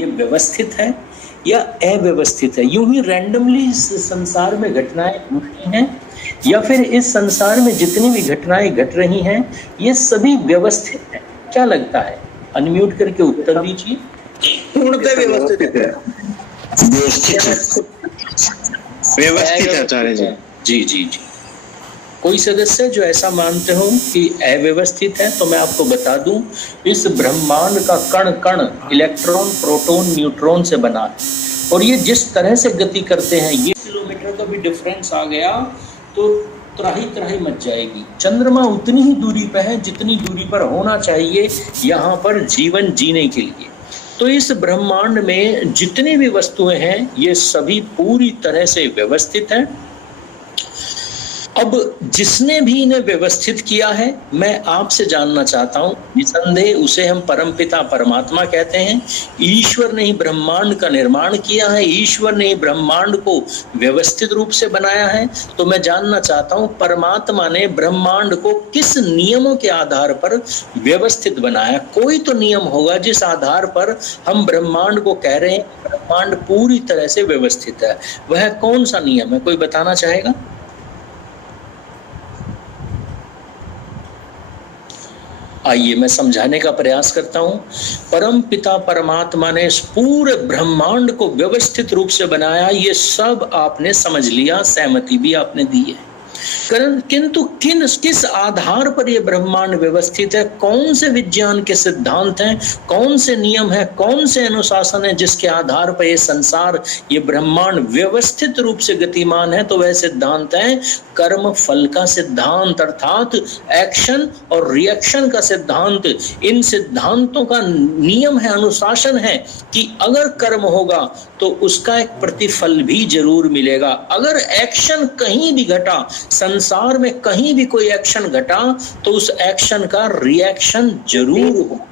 ये व्यवस्थित है या अव्यवस्थित है? यूं ही रैंडमली इस संसार में घटनाएं घटती हैं, या फिर इस संसार में जितनी भी घटनाएं घट रही हैं ये सभी व्यवस्थित हैं? क्या लगता है? अनम्यूट करके उत्तर दीजिए। पूर्णतः व्यवस्थित है। व्यवस्थित है आचार्य जी। जी जी जी। कोई सदस्य जो ऐसा मानते हो कि अव्यवस्थित है, तो मैं आपको बता दूं, इस ब्रह्मांड का कण कण इलेक्ट्रॉन, प्रोटॉन, न्यूट्रॉन से बना है, और ये जिस तरह से गति करते हैं, ये किलोमीटर का भी डिफरेंस आ गया तो त्राही त्राही मच जाएगी। चंद्रमा उतनी ही दूरी पर है जितनी दूरी पर होना चाहिए यहाँ पर जीवन जीने के लिए। तो इस ब्रह्मांड में जितनी भी वस्तुएं हैं ये सभी पूरी तरह से व्यवस्थित हैं। अब जिसने भी इन्हें व्यवस्थित किया है, मैं आपसे जानना चाहता हूं, निसंदेह उसे हम परमपिता परमात्मा कहते हैं। ईश्वर ने ही ब्रह्मांड का निर्माण किया है, ईश्वर ने ही ब्रह्मांड को व्यवस्थित रूप से बनाया है। तो मैं जानना चाहता हूं, परमात्मा ने ब्रह्मांड को किस नियमों के आधार पर व्यवस्थित बनाया? कोई तो नियम होगा जिस आधार पर हम ब्रह्मांड को कह रहे हैं ब्रह्मांड पूरी तरह से व्यवस्थित है। वह कौन सा नियम है? कोई बताना चाहेगा? आइए मैं समझाने का प्रयास करता हूं। परम पिता परमात्मा ने इस पूरे ब्रह्मांड को व्यवस्थित रूप से बनाया, ये सब आपने समझ लिया, सहमति भी आपने दी है। किंतु किस आधार पर यह ब्रह्मांड व्यवस्थित है? कौन से विज्ञान के सिद्धांत हैं, कौन से नियम है, कौन से अनुशासन है जिसके आधार पर यह संसार, ये ब्रह्मांड व्यवस्थित रूप से गतिमान है? तो वह सिद्धांत है कर्म फल का सिद्धांत, अर्थात एक्शन और रिएक्शन का सिद्धांत। इन सिद्धांतों का नियम है, अनुशासन है कि अगर कर्म होगा तो उसका एक प्रतिफल भी जरूर मिलेगा। अगर एक्शन कहीं भी घटा, संसार में कहीं भी कोई एक्शन घटा, तो उस एक्शन का रिएक्शन जरूर होगा।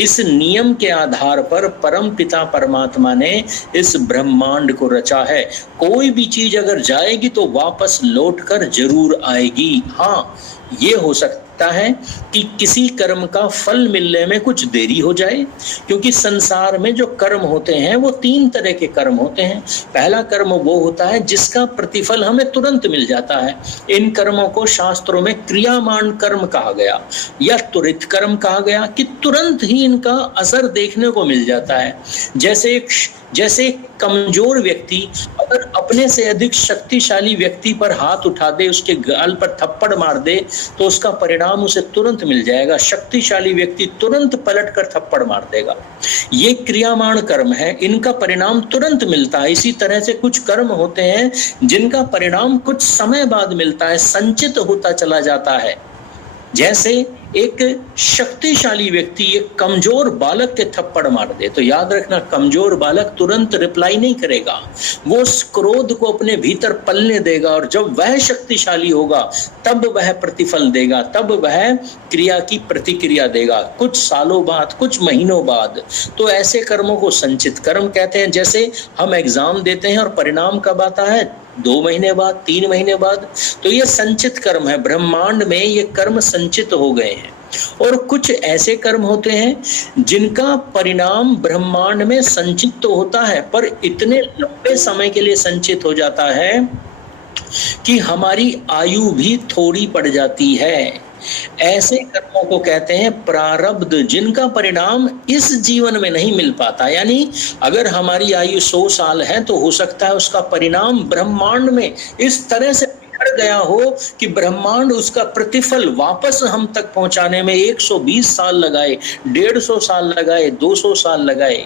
इस नियम के आधार पर परम पिता परमात्मा ने इस ब्रह्मांड को रचा है। कोई भी चीज अगर जाएगी तो वापस लौटकर जरूर आएगी। हाँ, ये हो सकता है कि किसी कर्म का फल मिलने में कुछ देरी हो जाए, क्योंकि संसार में जो कर्म होते हैं वो 3 तरह के कर्म होते हैं। पहला कर्म वो होता है जिसका प्रतिफल हमें तुरंत मिल जाता है। इन कर्मों को शास्त्रों में क्रियामान कर्म कहा गया या त्वरित कर्म कहा गया, कि तुरंत ही इनका असर देखने को मिल जाता है। जैसे कमजोर व्यक्ति अगर अपने से अधिक शक्तिशाली व्यक्ति पर हाथ उठा दे, उसके गाल पर थप्पड़ मार दे, तो उसका परिणाम उसे तुरंत मिल जाएगा। शक्तिशाली व्यक्ति तुरंत पलटकर थप्पड़ मार देगा। ये क्रियामान कर्म है, इनका परिणाम तुरंत मिलता है। इसी तरह से कुछ कर्म होते हैं जिनका परिणाम कुछ समय बाद मिलता है, संचित होता चला जाता है। जैसे एक शक्तिशाली व्यक्ति एक कमजोर बालक के थप्पड़ मार दे, तो याद रखना कमजोर बालक तुरंत रिप्लाई नहीं करेगा, वो उस क्रोध को अपने भीतर पलने देगा, और जब वह शक्तिशाली होगा तब वह प्रतिफल देगा, तब वह क्रिया की प्रतिक्रिया देगा, कुछ सालों बाद, कुछ महीनों बाद। तो ऐसे कर्मों को संचित कर्म कहते हैं। जैसे हम एग्जाम देते हैं और परिणाम कब आता है? 2 महीने बाद, 3 महीने बाद। तो ये संचित कर्म है। ब्रह्मांड में ये कर्म संचित हो गए हैं। और कुछ ऐसे कर्म होते हैं जिनका परिणाम ब्रह्मांड में संचित तो होता है, पर इतने लंबे समय के लिए संचित हो जाता है कि हमारी आयु भी थोड़ी पड़ जाती है। ऐसे कर्मों को कहते हैं प्रारब्ध, जिनका परिणाम इस जीवन में नहीं मिल पाता। यानी अगर हमारी आयु 100 साल है तो हो सकता है उसका परिणाम ब्रह्मांड में इस तरह से बिखर गया हो कि ब्रह्मांड उसका प्रतिफल वापस हम तक पहुंचाने में 120 साल लगाए, 150 साल लगाए, 200 साल लगाए।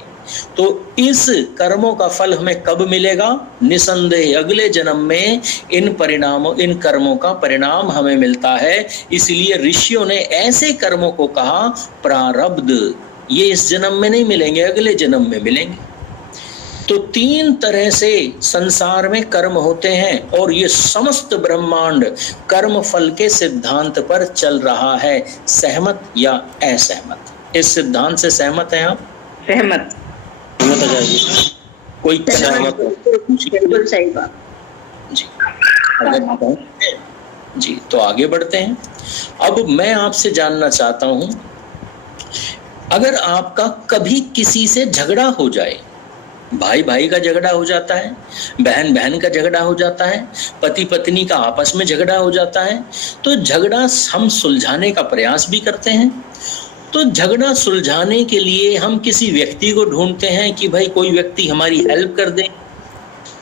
तो इस कर्मों का फल हमें कब मिलेगा? निसंदेह अगले जन्म में इन कर्मों का परिणाम हमें मिलता है। इसलिए ऋषियों ने ऐसे कर्मों को कहा प्रारब्ध। ये इस जन्म में नहीं मिलेंगे, अगले जन्म में मिलेंगे। तो 3 तरह से संसार में कर्म होते हैं, और ये समस्त ब्रह्मांड कर्म फल के सिद्धांत पर चल रहा है। सहमत या असहमत? इस सिद्धांत से सहमत हैं आप? सहमत। कोई बिल्कुल सही बात जी। अगर जी तो आगे बढ़ते हैं। अब मैं आपसे जानना चाहता हूं, अगर आपका कभी किसी से झगड़ा हो जाए, भाई भाई का झगड़ा हो जाता है, बहन बहन का झगड़ा हो जाता है, पति पत्नी का आपस में झगड़ा हो जाता है, तो झगड़ा हम सुलझाने का प्रयास भी करते हैं। तो झगड़ा सुलझाने के लिए हम किसी व्यक्ति को ढूंढते हैं कि भाई कोई व्यक्ति हमारी हेल्प कर दे।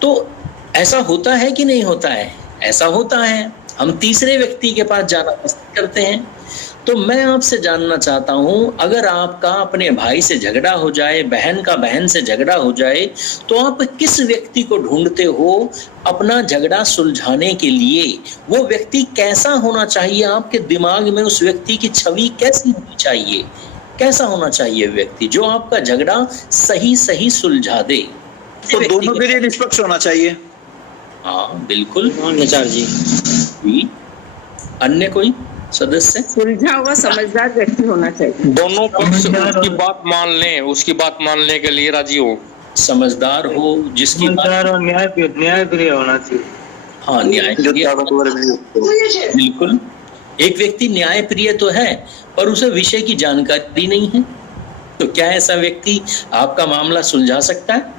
तो ऐसा होता है कि नहीं होता है? ऐसा होता है। हम तीसरे व्यक्ति के पास जाना पसंद करते हैं। तो मैं आपसे जानना चाहता हूं, अगर आपका अपने भाई से झगड़ा हो जाए, बहन का बहन से झगड़ा हो जाए, तो आप किस व्यक्ति को ढूंढते हो अपना झगड़ा सुलझाने के लिए? वो व्यक्ति कैसा होना चाहिए? आपके दिमाग में उस व्यक्ति की छवि कैसी होनी चाहिए? कैसा होना चाहिए व्यक्ति जो आपका झगड़ा सही सही सुलझा दे? तो दोनों के लिए निष्पक्ष होना चाहिए। हाँ बिल्कुल। आचार्य जी, अन्य कोई सदस्य? सुलझा हुआ समझदार व्यक्ति होना चाहिए। दोनों पक्ष उसकी बात मान लें, उसकी बात मानने के लिए राजी हो, समझदार हो, जिसकी बात और न्यायप्रिय होना चाहिए। हाँ न्यायप्रिय, बिल्कुल। एक व्यक्ति न्यायप्रिय तो है पर उसे विषय की जानकारी नहीं है, तो क्या ऐसा व्यक्ति आपका मामला सुलझा सकता है?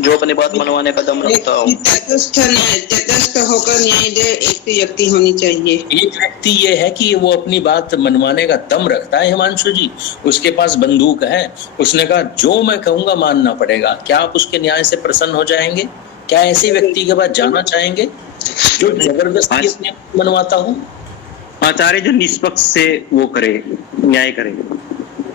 जो अपनी बात मनवाने का दम रखता हो। तटस्थ होकर न्याय दे एक व्यक्ति होनी चाहिए। एक व्यक्ति ये है कि वो अपनी बात मनवाने का दम रखता है। हिमांशु जी, उसके पास बंदूक है, उसने कहा जो मैं कहूंगा मानना पड़ेगा। क्या आप उसके न्याय से प्रसन्न हो जाएंगे? क्या ऐसे व्यक्ति के पास जाना चाहेंगे जो जबरदस्ती अपने मनवाता हो? आचार्य जो निष्पक्ष से वो करे, न्याय करे।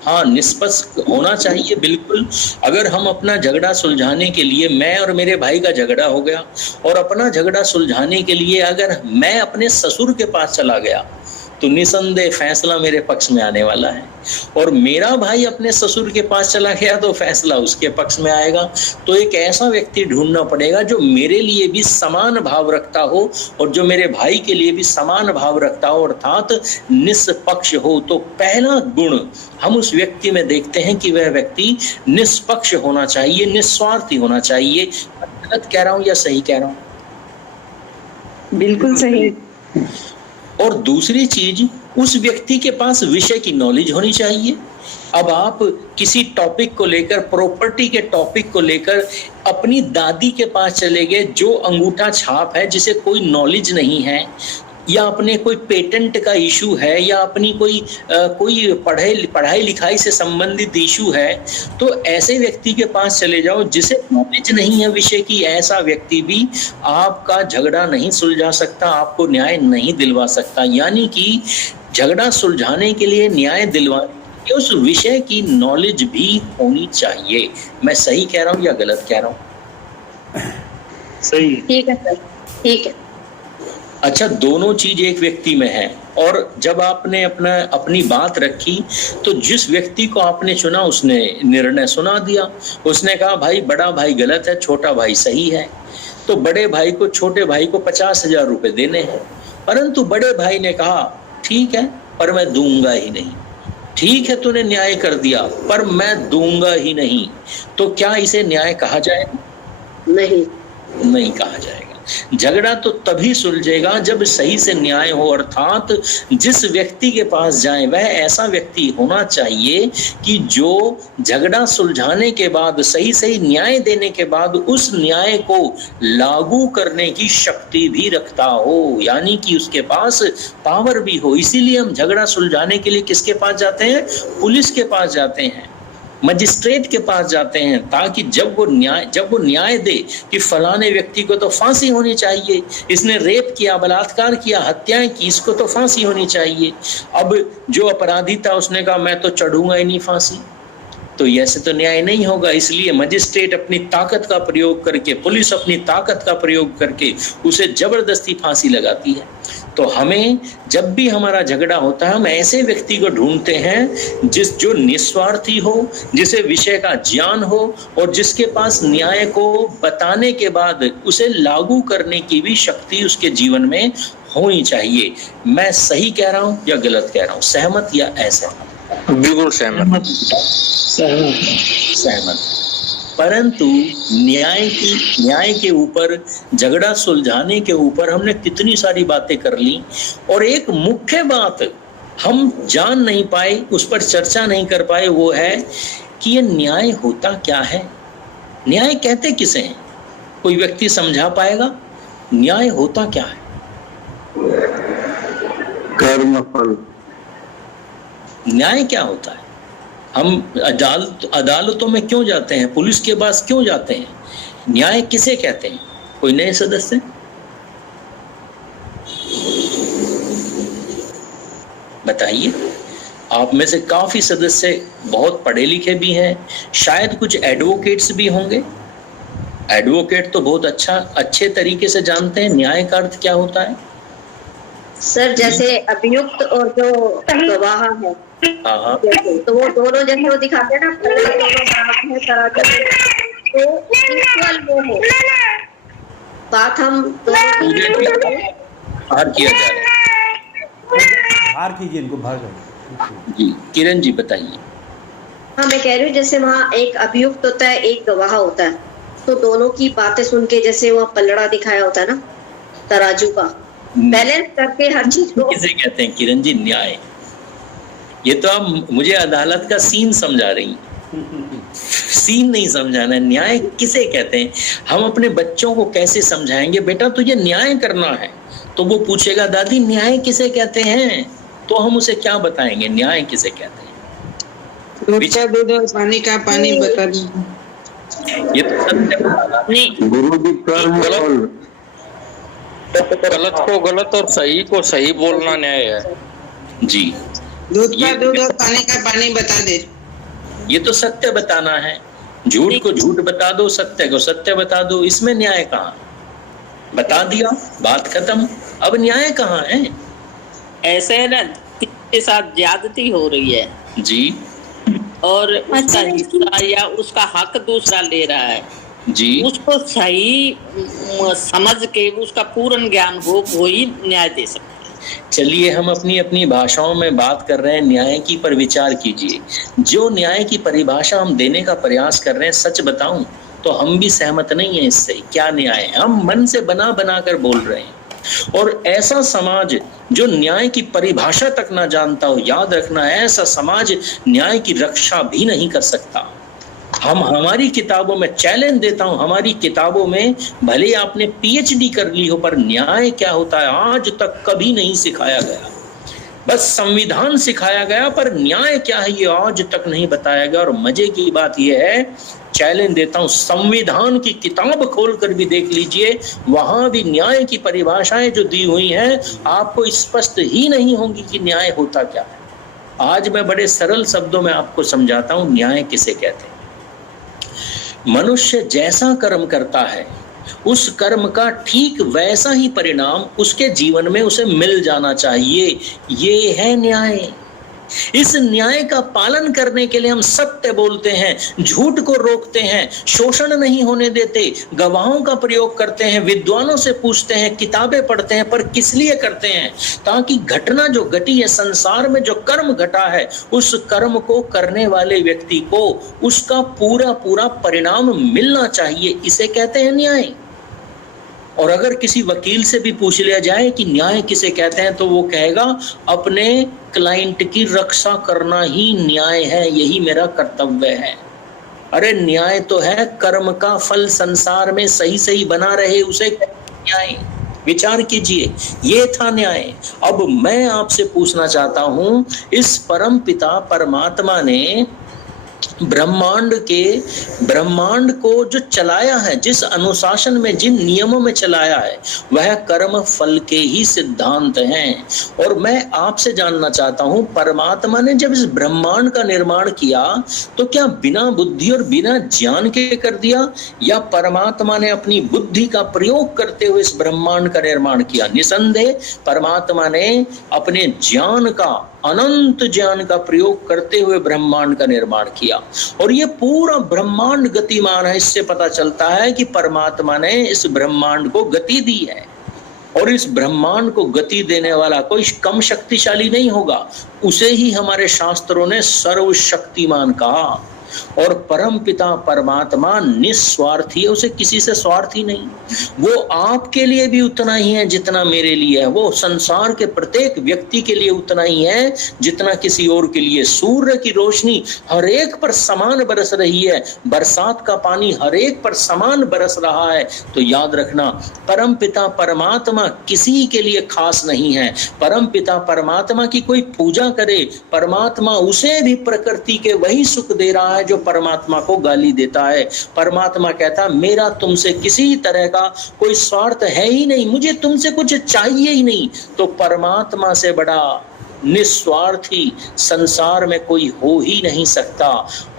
हाँ, निष्पक्ष होना चाहिए, बिल्कुल। अगर हम अपना झगड़ा सुलझाने के लिए, मैं और मेरे भाई का झगड़ा हो गया और अपना झगड़ा सुलझाने के लिए अगर मैं अपने ससुर के पास चला गया तो निसंदेह फैसला मेरे पक्ष में आने वाला है, और मेरा भाई अपने ससुर के पास चला गया तो फैसला उसके पक्ष में आएगा। तो एक ऐसा व्यक्ति ढूंढना पड़ेगा जो मेरे लिए भी समान भाव रखता हो और जो मेरे भाई के लिए भी समान भाव रखता हो, अर्थात निष्पक्ष हो। तो पहला गुण हम उस व्यक्ति में देखते हैं कि वह व्यक्ति निष्पक्ष होना चाहिए, निस्वार्थी होना चाहिए। गलत कह रहा हूं या सही कह रहा हूं? बिल्कुल सही। और दूसरी चीज, उस व्यक्ति के पास विषय की नॉलेज होनी चाहिए। अब आप किसी टॉपिक को लेकर, प्रॉपर्टी के टॉपिक को लेकर अपनी दादी के पास चले गए जो अंगूठा छाप है, जिसे कोई नॉलेज नहीं है, या अपने कोई पेटेंट का इशू है, या अपनी कोई पढ़ाई लिखाई से संबंधित इशू है, तो ऐसे व्यक्ति के पास चले जाओ जिसे नॉलेज नहीं है विषय की। ऐसा व्यक्ति भी आपका झगड़ा नहीं सुलझा सकता, आपको न्याय नहीं दिलवा सकता। यानी कि झगड़ा सुलझाने के लिए, न्याय दिलवाने के लिए उस विषय की नॉलेज भी होनी चाहिए। मैं सही कह रहा हूँ या गलत कह रहा हूँ? सही। ठीक है सर, ठीक है। अच्छा, दोनों चीज एक व्यक्ति में है। और जब आपने अपनी बात रखी तो जिस व्यक्ति को आपने चुना उसने निर्णय सुना दिया। उसने कहा भाई बड़ा भाई गलत है, छोटा भाई सही है। तो बड़े भाई को, छोटे भाई को 50,000 रुपए देने हैं, परंतु बड़े भाई ने कहा ठीक है पर मैं दूंगा ही नहीं। ठीक है तूने न्याय कर दिया पर मैं दूंगा ही नहीं। तो क्या इसे न्याय कहा जाएगा? नहीं, नहीं कहा जाएगा। झगड़ा तो तभी सुलझेगा जब सही से न्याय हो, अर्थात जिस व्यक्ति के पास जाए वह ऐसा व्यक्ति होना चाहिए कि जो झगड़ा सुलझाने के बाद, सही सही न्याय देने के बाद उस न्याय को लागू करने की शक्ति भी रखता हो, यानी कि उसके पास पावर भी हो। इसीलिए हम झगड़ा सुलझाने के लिए किसके पास जाते हैं? पुलिस के पास जाते हैं, मजिस्ट्रेट के पास जाते हैं, ताकि जब वो न्याय दे कि फलाने व्यक्ति को तो फांसी होनी चाहिए, इसने रेप किया, बलात्कार किया, हत्याएं की, इसको तो फांसी होनी चाहिए। अब जो अपराधी था उसने कहा मैं तो चढ़ूंगा ही नहीं फांसी, तो ऐसे तो न्याय नहीं होगा। इसलिए मजिस्ट्रेट अपनी ताकत का प्रयोग करके, पुलिस अपनी ताकत का प्रयोग करके उसे जबरदस्ती फांसी लगाती है। तो हमें जब भी हमारा झगड़ा होता है हम ऐसे व्यक्ति को ढूंढते हैं जो निस्वार्थी हो, जिसे विषय का ज्ञान हो और जिसके पास न्याय को बताने के बाद उसे लागू करने की भी शक्ति उसके जीवन में होनी चाहिए। मैं सही कह रहा हूं या गलत कह रहा हूं? सहमत या असहमत? बिल्कुल सहमत। सहमत। परंतु न्याय के ऊपर, झगड़ा सुलझाने के ऊपर हमने कितनी सारी बातें कर ली, और एक मुख्य बात हम जान नहीं पाए, उस पर चर्चा नहीं कर पाए, वो है कि ये न्याय होता क्या है, न्याय कहते किसे हैं? कोई व्यक्ति समझा पाएगा न्याय होता क्या है? कर्मफल। न्याय क्या होता है? हम अदालतों में क्यों जाते हैं, पुलिस के पास क्यों जाते हैं? न्याय किसे कहते हैं? कोई नए सदस्य? बताइए। आप में से काफी सदस्य बहुत पढ़े लिखे भी हैं, शायद कुछ एडवोकेट्स भी होंगे। एडवोकेट तो बहुत अच्छे तरीके से जानते हैं न्याय का अर्थ क्या होता है। सर जैसे अभियुक्त और जो गवाह है, हाँ, तो वो दोनों जैसे वो दिखाते हैं ना, तो इक्वल वो हो बात, हम बाहर किया जा रहा है, बाहर कीजिए इनको, बाहर करो जी। किरण जी बताइए। हाँ मैं कह रही हूँ जैसे वहाँ एक अभियुक्त होता है, एक गवाह होता है, तो दोनों की बातें सुन के जैसे वहाँ पलड़ा दिखाया होता है ना, तराजू का बैलेंस करके हर चीज को किसे कहते हैं किरण जी? न्याय। ये तो आप मुझे अदालत का सीन समझा रही हैं, सीन नहीं समझाना है। न्याय किसे कहते हैं? हम अपने बच्चों को कैसे समझाएंगे, बेटा तुझे न्याय करना है, तो वो पूछेगा दादी न्याय किसे कहते हैं, तो हम उसे क्या बताएंगे न्याय किसे कहते हैं? दूध का दूध और पानी का पानी बता दो। ये तो सत्य गुरु जी कर्मफल। गलत को गलत और सही को सही बोलना न्याय है जी। दूध का दूध और पानी का पानी बता दे। ये तो सत्य बताना है, झूठ को झूठ बता दो, सत्य को सत्य बता दो, इसमें न्याय कहाँ? बता दिया, बात खत्म, अब न्याय कहाँ है? ऐसे है ना, के साथ ज्यादती हो रही है जी, और उसका हिस्सा या उसका हक दूसरा ले रहा है जी, उसको सही समझ के उसका पूर्ण ज्ञान हो, वो ही न्याय दे सकते हैं। चलिए हम अपनी अपनी भाषाओं में बात कर रहे हैं न्याय की, पर विचार कीजिए। जो न्याय की परिभाषा हम देने का प्रयास कर रहे हैं, सच बताऊं तो हम भी सहमत नहीं है इससे। क्या न्याय है? हम मन से बना बना कर बोल रहे हैं। और ऐसा समाज जो न्याय की परिभाषा तक ना जानता हो, याद रखना है, ऐसा समाज न्याय की रक्षा भी नहीं कर सकता। हम हमारी किताबों में चैलेंज देता हूं, हमारी किताबों में भले आपने पीएचडी कर ली हो, पर न्याय क्या होता है आज तक कभी नहीं सिखाया गया। बस संविधान सिखाया गया, पर न्याय क्या है ये आज तक नहीं बताया गया। और मजे की बात यह है, चैलेंज देता हूं, संविधान की किताब खोलकर भी देख लीजिए, वहां भी न्याय की परिभाषाएं जो दी हुई हैं आपको स्पष्ट ही नहीं होंगी कि न्याय होता क्या है। आज मैं बड़े सरल शब्दों में आपको समझाता हूं न्याय किसे कहते हैं। मनुष्य जैसा कर्म करता है, उस कर्म का ठीक वैसा ही परिणाम उसके जीवन में उसे मिल जाना चाहिए, ये है न्याय। इस न्याय का पालन करने के लिए हम सत्य बोलते हैं, झूठ को रोकते हैं, शोषण नहीं होने देते, गवाहों का प्रयोग करते हैं, विद्वानों से पूछते हैं, किताबें पढ़ते हैं। पर किस लिए करते हैं? ताकि घटना जो घटी है, संसार में जो कर्म घटा है, उस कर्म को करने वाले व्यक्ति को उसका पूरा पूरा परिणाम मिलना चाहिए। इसे कहते हैं न्याय। और अगर किसी वकील से भी पूछ लिया जाए कि न्याय किसे कहते हैं, तो वो कहेगा अपने क्लाइंट की रक्षा करना ही न्याय है, यही मेरा कर्तव्य है। अरे न्याय तो है कर्म का फल संसार में सही सही बना रहे, उसे न्याय। विचार कीजिए, ये था न्याय। अब मैं आपसे पूछना चाहता हूं, इस परम पिता परमात्मा ने ब्रह्मांड को जो चलाया है, जिस अनुशासन में, जिन नियमों में चलाया है, वह कर्म फल के ही सिद्धांत हैं। और मैं आपसे जानना चाहता हूं, परमात्मा ने जब इस ब्रह्मांड का निर्माण किया तो क्या बिना बुद्धि और बिना ज्ञान के कर दिया, या परमात्मा ने अपनी बुद्धि का प्रयोग करते हुए इस ब्रह्मांड का निर्माण किया? निसंदेह परमात्मा ने अपने ज्ञान का, अनंत ज्ञान का प्रयोग करते हुए ब्रह्मांड का निर्माण किया। और ये पूरा ब्रह्मांड गतिमान है। इससे पता चलता है कि परमात्मा ने इस ब्रह्मांड को गति दी है। और इस ब्रह्मांड को गति देने वाला कोई कम शक्तिशाली नहीं होगा, उसे ही हमारे शास्त्रों ने सर्वशक्तिमान कहा। और परम पिता परमात्मा निस्वार्थी है, उसे किसी से स्वार्थ ही नहीं। वो आपके लिए भी उतना ही है जितना मेरे लिए है, वो संसार के प्रत्येक व्यक्ति के लिए उतना ही है जितना किसी और के लिए। सूर्य की रोशनी हर एक पर समान बरस रही है, बरसात का पानी हर एक पर समान बरस रहा है। तो याद रखना, परम पिता परमात्मा किसी के लिए खास नहीं है। परम पिता परमात्मा की कोई पूजा करे, परमात्मा उसे भी प्रकृति के वही सुख दे रहा है जो परमात्मा को गाली देता है। परमात्मा कहता मेरा तुमसे किसी तरह का कोई स्वार्थ है ही नहीं, मुझे तुमसे कुछ चाहिए ही नहीं। तो परमात्मा से बड़ा निस्वार्थी संसार में कोई हो ही नहीं सकता।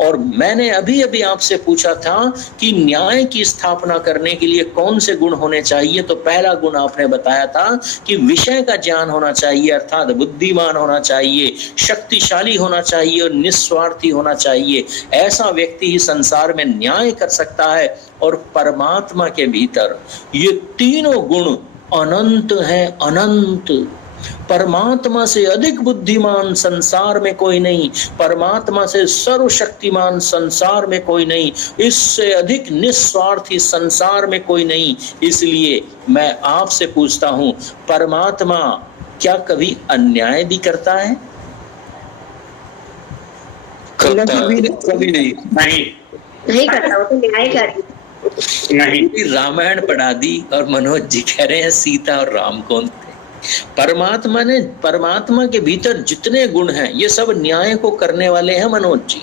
और मैंने अभी अभी आपसे पूछा था कि न्याय की स्थापना करने के लिए कौन से गुण होने चाहिए, तो पहला गुण आपने बताया था कि विषय का ज्ञान होना चाहिए, अर्थात बुद्धिमान होना चाहिए, शक्तिशाली होना चाहिए और निस्वार्थी होना चाहिए। ऐसा व्यक्ति ही संसार में न्याय कर सकता है। और परमात्मा के भीतर ये तीनों गुण अनंत हैं, अनंत। परमात्मा से अधिक बुद्धिमान संसार में कोई नहीं, परमात्मा से सर्वशक्तिमान संसार में कोई नहीं, इससे अधिक निस्वार्थी संसार में कोई नहीं। इसलिए मैं आपसे पूछता हूं, परमात्मा क्या कभी अन्याय भी करता है? कभी नहीं नहीं करता, वो तो न्यायकारी नहीं। रामायण पढ़ा दी और मनोज जी कह रहे हैं सीता और राम कौन थे? परमात्मा के भीतर जितने गुण हैं ये सब न्याय को करने वाले हैं मनोज जी।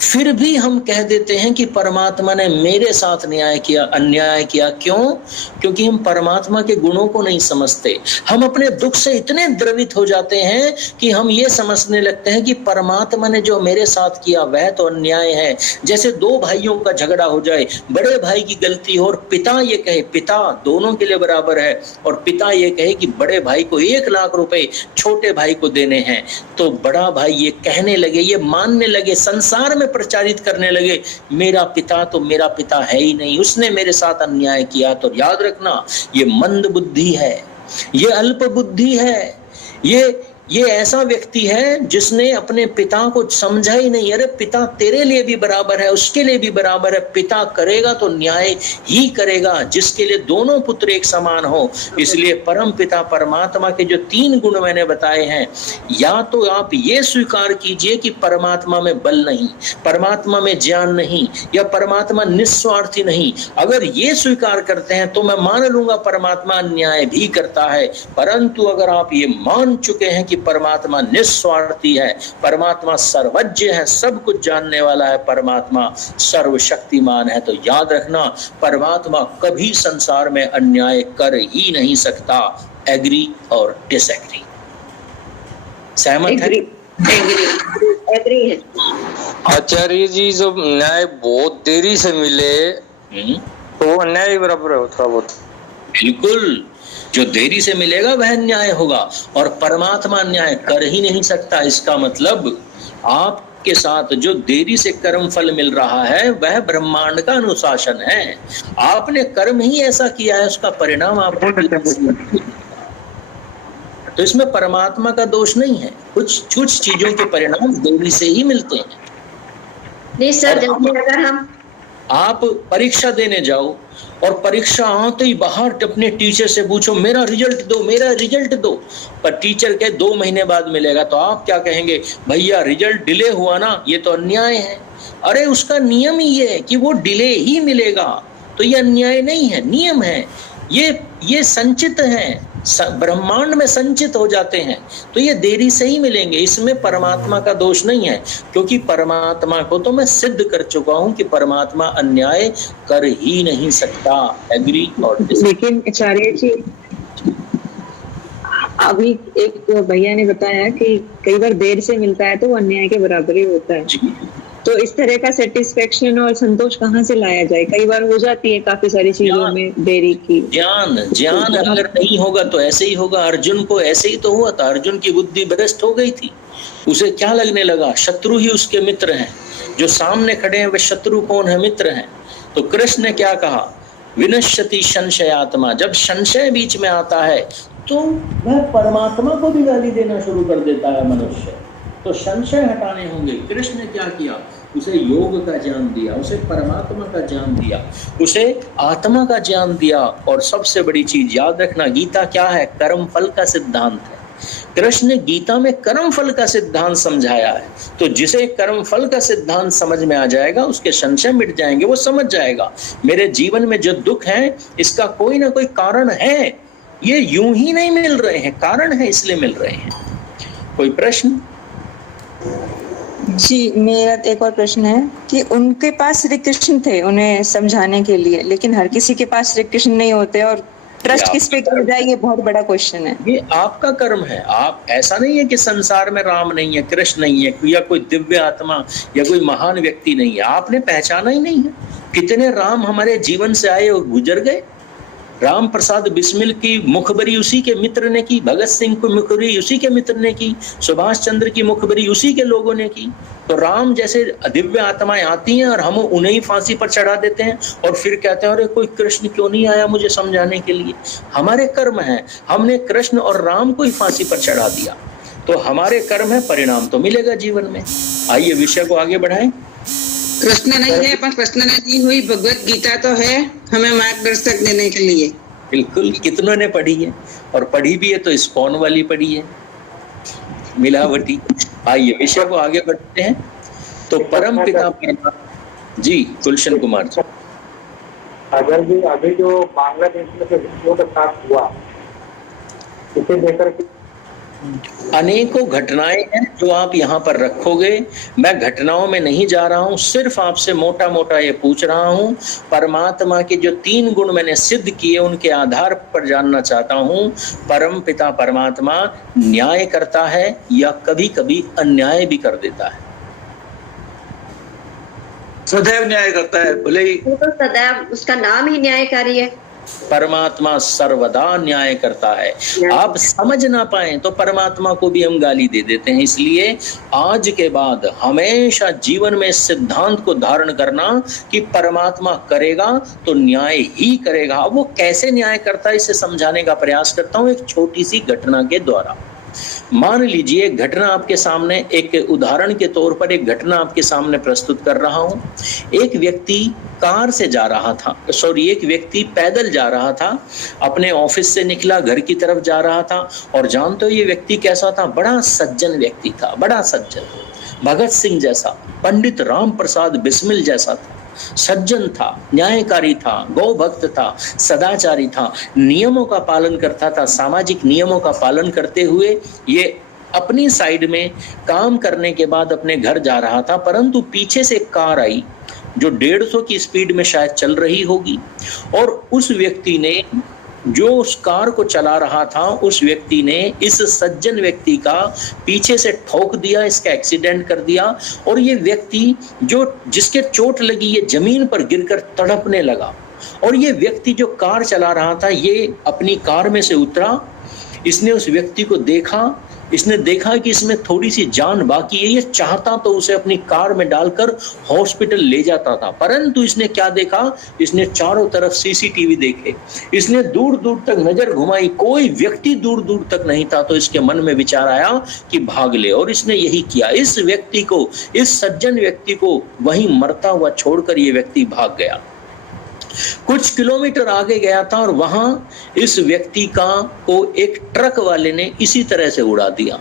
फिर भी हम कह देते हैं कि परमात्मा ने मेरे साथ न्याय किया, अन्याय किया। क्यों? क्योंकि हम परमात्मा के गुणों को नहीं समझते। हम अपने दुख से इतने द्रवित हो जाते हैं कि हम ये समझने लगते हैं कि परमात्मा ने जो मेरे साथ किया वह तो अन्याय है। जैसे दो भाइयों का झगड़ा हो जाए, बड़े भाई की गलती हो और पिता ये कहे, पिता दोनों के लिए बराबर है, और पिता ये कहे कि बड़े भाई को 1 लाख रुपए छोटे भाई को देने हैं, तो बड़ा भाई ये कहने लगे, ये मानने लगे, संसार में प्रचारित करने लगे, मेरा पिता तो मेरा पिता है ही नहीं, उसने मेरे साथ अन्याय किया। तो याद रखना, ये मंद बुद्धि है, ये अल्प बुद्धि है, ये ऐसा व्यक्ति है जिसने अपने पिता को समझा ही नहीं। अरे पिता तेरे लिए भी बराबर है, उसके लिए भी बराबर है। पिता करेगा तो न्याय ही करेगा, जिसके लिए दोनों पुत्र एक समान हो। इसलिए परम पिता परमात्मा के जो 3 गुण मैंने बताए हैं, या तो आप ये स्वीकार कीजिए कि परमात्मा में बल नहीं, परमात्मा में ज्ञान नहीं, या परमात्मा निस्वार्थी नहीं। अगर ये स्वीकार करते हैं तो मैं मान लूंगा परमात्मा अन्याय भी करता है। परंतु अगर आप ये मान चुके हैं कि परमात्मा निस्वार्थी है, परमात्मा सर्वज्ञ है, सब कुछ जानने वाला है, परमात्मा सर्वशक्तिमान है, तो याद रखना, परमात्मा कभी संसार में अन्याय कर ही नहीं सकता। एग्री और डिसएग्री? सहमत है? एग्री है। आचार्य जी, जब न्याय बहुत देरी से मिले तो वो अन्याय बराबर है थोड़ा बहुत। बिल्कुल, जो देरी से मिलेगा वह न्याय होगा, और परमात्मा न्याय कर ही नहीं सकता। इसका मतलब आपके साथ जो देरी से कर्म फल मिल रहा है वह ब्रह्मांड का अनुशासन है। आपने कर्म ही ऐसा किया है, उसका परिणाम आपको, तो इसमें परमात्मा का दोष नहीं है। कुछ चीजों के परिणाम देरी से ही मिलते हैं। नहीं सर, जैसे अगर हम आप परीक्षा देने जाओ और परीक्षा आते ही बाहर अपने टीचर से पूछो मेरा रिजल्ट दो, मेरा रिजल्ट दो, पर टीचर के 2 महीने बाद मिलेगा, तो आप क्या कहेंगे? भैया रिजल्ट डिले हुआ ना, ये तो अन्याय है। अरे उसका नियम ही ये है कि वो डिले ही मिलेगा, तो ये अन्याय नहीं है, नियम है। ये संचित है, ब्रह्मांड में संचित हो जाते हैं, तो ये देरी से ही मिलेंगे। इसमें परमात्मा का दोष नहीं है, क्योंकि परमात्मा को तो मैं सिद्ध कर चुका हूं कि परमात्मा अन्याय कर ही नहीं सकता। एग्री और लेकिन आचार्य जी, अभी एक भैया ने बताया कि कई बार देर से मिलता है तो वो अन्याय के बराबर ही होता है। तो इस तरह का सेटिस्फेक्शन और संतोष कहाँ से लाया जाए? कई बार हो जाती है काफी सारी चीजों में देरी की। ज्ञान अगर नहीं होगा तो ऐसे ही होगा। अर्जुन को ऐसे ही तो हुआ था, अर्जुन की बुद्धि भ्रष्ट हो गई थी। उसे क्या लगने लगा? शत्रु ही उसके मित्र हैं, जो सामने खड़े हैं वे शत्रु कौन है? मित्र हैं। तो कृष्ण ने क्या कहा? विनश्यति संशयात्मा। जब संशय बीच में आता है तो वह परमात्मा को भी गाली देना शुरू कर देता है मनुष्य। तो संशय हटाने होंगे। कृष्ण ने क्या किया? उसे योग का ज्ञान दिया, उसे परमात्मा का ज्ञान दिया, उसे आत्मा का ज्ञान दिया। और सबसे बड़ी चीज याद रखना, गीता क्या है? कर्म फल का सिद्धांत है। कृष्ण ने गीता में कर्म फल का सिद्धांत समझाया है। तो जिसे कर्म फल का सिद्धांत समझ में आ जाएगा, उसके संशय मिट जाएंगे, वो समझ जाएगा मेरे जीवन में जो दुख है इसका कोई ना कोई कारण है, ये यूं ही नहीं मिल रहे हैं, कारण है इसलिए मिल रहे हैं। कोई प्रश्न? जी, मेरा एक और प्रश्न है कि उनके पास श्री कृष्ण थे उन्हें समझाने के लिए, लेकिन हर किसी के पास श्री कृष्ण नहीं होते, और ट्रस्ट किस पे किया जाए ये बहुत बड़ा क्वेश्चन है। ये आपका कर्म है। आप, ऐसा नहीं है कि संसार में राम नहीं है, कृष्ण नहीं है, या कोई दिव्य आत्मा या कोई महान व्यक्ति नहीं है, आपने पहचाना ही नहीं है। कितने राम हमारे जीवन से आए और गुजर गए। राम प्रसाद बिस्मिल की मुखबरी उसी के मित्र ने की, भगत सिंह की मुखबरी उसी के मित्र ने की, सुभाष चंद्र की मुखबरी उसी के लोगों ने की। तो राम जैसे दिव्य आत्माएं आती हैं और हम उन्हें ही फांसी पर चढ़ा देते हैं और फिर कहते हैं अरे कोई कृष्ण क्यों नहीं आया मुझे समझाने के लिए। हमारे कर्म है, हमने कृष्ण और राम को ही फांसी पर चढ़ा दिया। तो हमारे कर्म है, परिणाम तो मिलेगा जीवन में। आइए विषय को आगे बढ़ाएं। कृष्ण नहीं है पर कृष्ण ने दी हुई भगवत गीता तो है हमें मार्गदर्शक देने के लिए। बिल्कुल, कितनों ने पढ़ी है, और पढ़ी भी है तो स्पॉन वाली पढ़ी है, मिलावटी। आइए विषय को आगे बढ़ते हैं। तो परम पिता परमात्मा जी, गुलशन कुमार जी। अगर भी अभी जो बांग्लादेश में जो विषयों का साथ हुआ, इसे लेकर अनेकों घटनाएं हैं जो आप यहाँ पर रखोगे। मैं घटनाओं में नहीं जा रहा हूँ, सिर्फ आपसे मोटा मोटा ये पूछ रहा हूँ, परमात्मा के जो 3 गुण मैंने सिद्ध किए उनके आधार पर जानना चाहता हूँ, परम पिता परमात्मा न्याय करता है या कभी कभी अन्याय भी कर देता है? सदैव न्याय करता है, भले ही वो तो सदैव, उसका नाम ही न्यायकारी है। परमात्मा सर्वदा न्याय करता है। आप समझ ना पाए तो परमात्मा को भी हम गाली दे देते हैं। इसलिए आज के बाद हमेशा जीवन में इस सिद्धांत को धारण करना कि परमात्मा करेगा तो न्याय ही करेगा। वो कैसे न्याय करता है इसे समझाने का प्रयास करता हूं एक छोटी सी घटना के द्वारा। मान लीजिए एक घटना आपके सामने, एक उदाहरण के तौर पर एक घटना आपके सामने प्रस्तुत कर रहा हूं। एक व्यक्ति कार से जा रहा था, एक व्यक्ति पैदल जा रहा था, अपने ऑफिस से निकला, घर की तरफ जा रहा था। और जानते हो ये व्यक्ति कैसा था? बड़ा सज्जन व्यक्ति था, बड़ा सज्जन, भगत सिंह जैसा, पंडित राम प्रसाद बिस्मिल जैसा था, सज्जन था, न्यायकारी था, गौ भक्त था, सदाचारी था, नियमों का पालन करता था। सामाजिक नियमों का पालन करते हुए ये अपनी साइड में काम करने के बाद अपने घर जा रहा था, परंतु पीछे से एक कार आई जो 150 की स्पीड में शायद चल रही होगी, और उस व्यक्ति ने, जो उस कार को चला रहा था, उस व्यक्ति ने इस सज्जन व्यक्ति का पीछे से ठोक दिया, इसका एक्सीडेंट कर दिया। और ये व्यक्ति जो जिसके चोट लगी, ये जमीन पर गिरकर तड़पने लगा। और ये व्यक्ति जो कार चला रहा था, ये अपनी कार में से उतरा, इसने उस व्यक्ति को देखा, इसने देखा कि इसमें थोड़ी सी जान बाकी है, ये चाहता तो उसे अपनी कार में डालकर हॉस्पिटल ले जाता था, परंतु इसने क्या देखा? इसने चारों तरफ सीसीटीवी देखे, इसने दूर दूर तक नजर घुमाई, कोई व्यक्ति दूर दूर तक नहीं था। तो इसके मन में विचार आया कि भाग ले, और इसने यही किया। इस व्यक्ति को, इस सज्जन व्यक्ति को वहीं मरता हुआ छोड़कर ये व्यक्ति भाग गया। कुछ किलोमीटर आगे गया था और वहां इस व्यक्ति को एक ट्रक वाले ने इसी तरह से उड़ा दिया।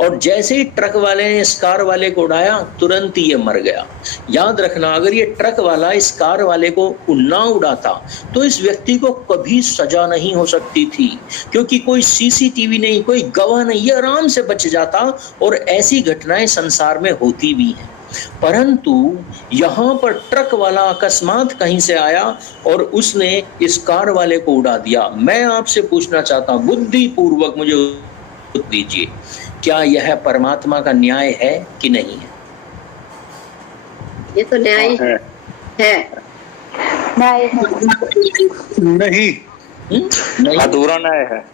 और जैसे ही ट्रक वाले ने इस कार वाले को उड़ाया, तुरंत ही ये मर गया। याद रखना, अगर ये ट्रक वाला इस कार वाले को ना उड़ाता तो इस व्यक्ति को कभी सजा नहीं हो सकती थी, क्योंकि कोई सीसीटीवी नहीं, कोई गवाह नहीं, ये आराम से बच जाता। और ऐसी घटनाएं संसार में होती भी हैं। परंतु यहां पर ट्रक वाला अकस्मात कहीं से आया और उसने इस कार वाले को उड़ा दिया। मैं आपसे पूछना चाहता हूं, बुद्धि पूर्वक मुझे उत्तर दीजिए, क्या यह परमात्मा का न्याय है कि नहीं है? ये तो न्याय है। नहीं, अधूरा न्याय है।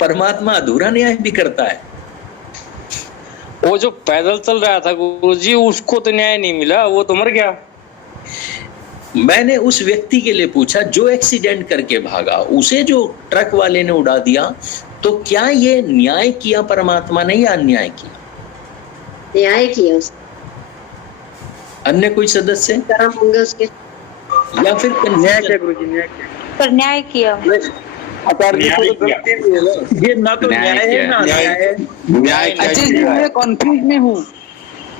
परमात्मा अधूरा न्याय भी करता है। वो जो पैदल चल रहा था गुरुजी, उसको तो न्याय नहीं मिला, वो तो मर गया। मैंने उस व्यक्ति के लिए पूछा जो एक्सीडेंट करके भागा, उसे जो ट्रक वाले ने उड़ा दिया, तो क्या ये न्याय किया परमात्मा ने या अन्याय किया? न्याय किया। अन्य कोई सदस्य कर्म होंगे उसके। या फिर न्याय क्या गुरु जी, न्याय क्या? पर न्याय किया ये ना तो न्याय है ना अन्याय है। न्याय क्या अच्छा जी, किया है? मैं कंफ्यूज में हूँ।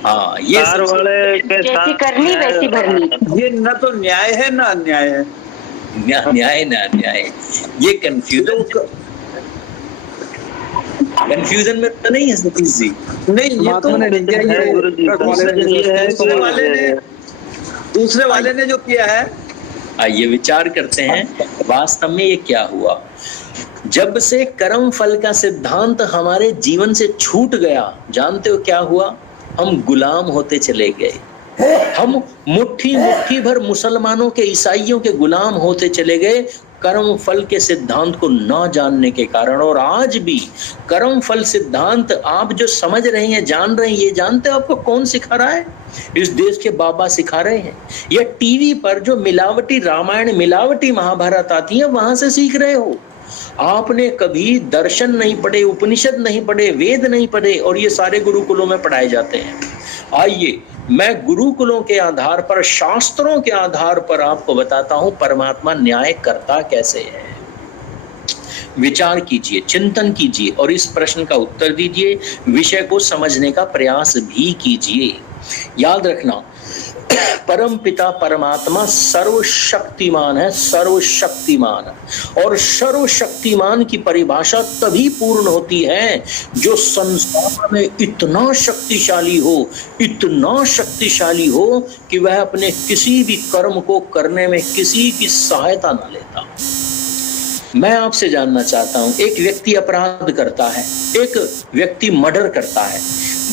हाँ, ये कार वाले के जैसी साथ करनी वैसी भरनी। ये ना तो न्याय है ना अन्याय है। न्याय ना अन्याय, ये कंफ्यूजन में तो नहीं है सतीश जी? नहीं, ये तो है गुरु जी, दूसरे वाले ने जो किया है। आइए विचार करते हैं वास्तव में ये क्या हुआ। जब से कर्म फल का सिद्धांत हमारे जीवन से छूट गया, जानते हो क्या हुआ? हम गुलाम होते चले गए। हम मुट्ठी मुट्ठी भर मुसलमानों के, ईसाइयों के गुलाम होते चले गए कर्म फल के सिद्धांत को न जानने के कारण। और आज भी कर्म फल सिद्धांत आप जो समझ रहे हैं, जान रहे हैं, ये जानते हो आपको कौन सिखा रहा है? इस देश के बाबा सिखा रहे हैं, या टीवी पर जो मिलावटी रामायण, मिलावटी महाभारत आती है, वहां से सीख रहे हो। आपने कभी दर्शन नहीं पढ़े, उपनिषद नहीं पढ़े, वेद नहीं पढ़े, और ये सारे गुरुकुलों में पढ़ाए जाते हैं। आइए मैं गुरुकुलों के आधार पर, शास्त्रों के आधार पर आपको बताता हूं परमात्मा न्याय करता कैसे है। विचार कीजिए, चिंतन कीजिए और इस प्रश्न का उत्तर दीजिए, विषय को समझने का प्रयास भी कीजिए। याद रखना, परम पिता परमात्मा सर्वशक्तिमान है, सर्वशक्तिमान। और सर्वशक्तिमान की परिभाषा तभी पूर्ण होती है जो संसार में इतना शक्तिशाली हो, इतना शक्तिशाली हो कि वह अपने किसी भी कर्म को करने में किसी की सहायता न लेता। मैं आपसे जानना चाहता हूं, एक व्यक्ति अपराध करता है, एक व्यक्ति मर्डर करता है,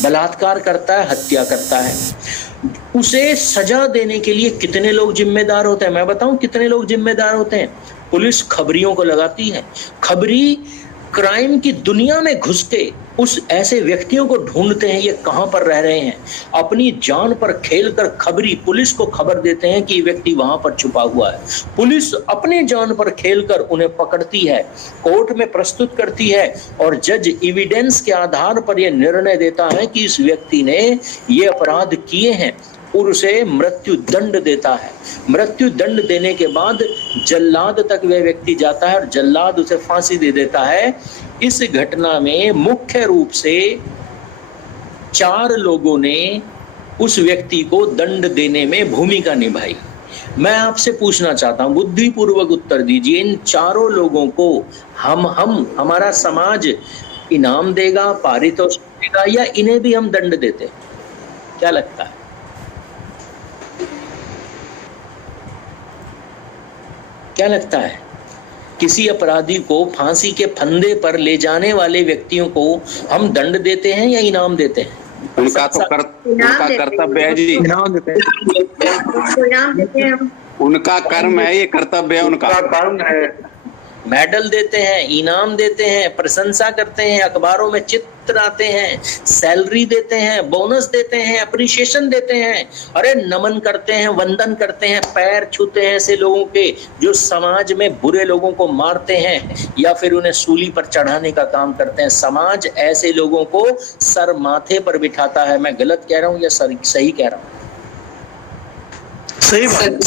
बलात्कार करता है, हत्या करता है, उसे सजा देने के लिए कितने लोग जिम्मेदार होते हैं? मैं बताऊं कितने लोग जिम्मेदार होते हैं? पुलिस खबरियों को लगाती है। खबरी क्राइम की दुनिया में घुस के उस ऐसे व्यक्तियों को ढूंढते हैं, ये कहां पर रह रहे हैं। अपनी जान पर खेलकर खबरी पुलिस को खबर देते हैं कि ये व्यक्ति वहां पर छुपा हुआ है। पुलिस अपनी जान पर खेलकर उन्हें पकड़ती है, कोर्ट में प्रस्तुत करती है, और जज एविडेंस के आधार पर यह निर्णय देता है कि इस व्यक्ति ने ये अपराध किए हैं और उसे मृत्यु दंड देता है। मृत्यु दंड देने के बाद जल्लाद तक वह व्यक्ति जाता है और जल्लाद उसे फांसी दे देता है। इस घटना में मुख्य रूप से 4 लोगों ने उस व्यक्ति को दंड देने में भूमिका निभाई। मैं आपसे पूछना चाहता हूं, बुद्धिपूर्वक उत्तर दीजिए, इन 4 लोगों को हमारा समाज इनाम देगा, पारितोषिक देगा, या इन्हें भी हम दंड देते? क्या लगता है? क्या लगता है? किसी अपराधी को फांसी के फंदे पर ले जाने वाले व्यक्तियों को हम दंड देते हैं या इनाम देते हैं? उनका तो कर्तव्य है जी, इनाम देते हैं। उनका कर्म है, ये कर्तव्य है उनका। कर्म है। मेडल देते हैं, इनाम देते हैं, प्रशंसा करते हैं, अखबारों में चित्र आते हैं, सैलरी देते हैं, बोनस देते हैं, अप्रिशिएशन देते हैं, अरे नमन करते हैं, वंदन करते हैं, पैर छूते हैं ऐसे लोगों के जो समाज में बुरे लोगों को मारते हैं या फिर उन्हें सूली पर चढ़ाने का काम करते हैं। समाज ऐसे लोगों को सर माथे पर बिठाता है। मैं गलत कह रहा हूं या सही कह रहा हूं? सही बात,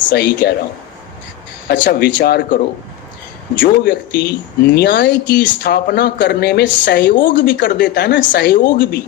सही कह रहा हूं। अच्छा विचार करो, जो व्यक्ति न्याय की स्थापना करने में सहयोग भी कर देता है ना, सहयोग भी।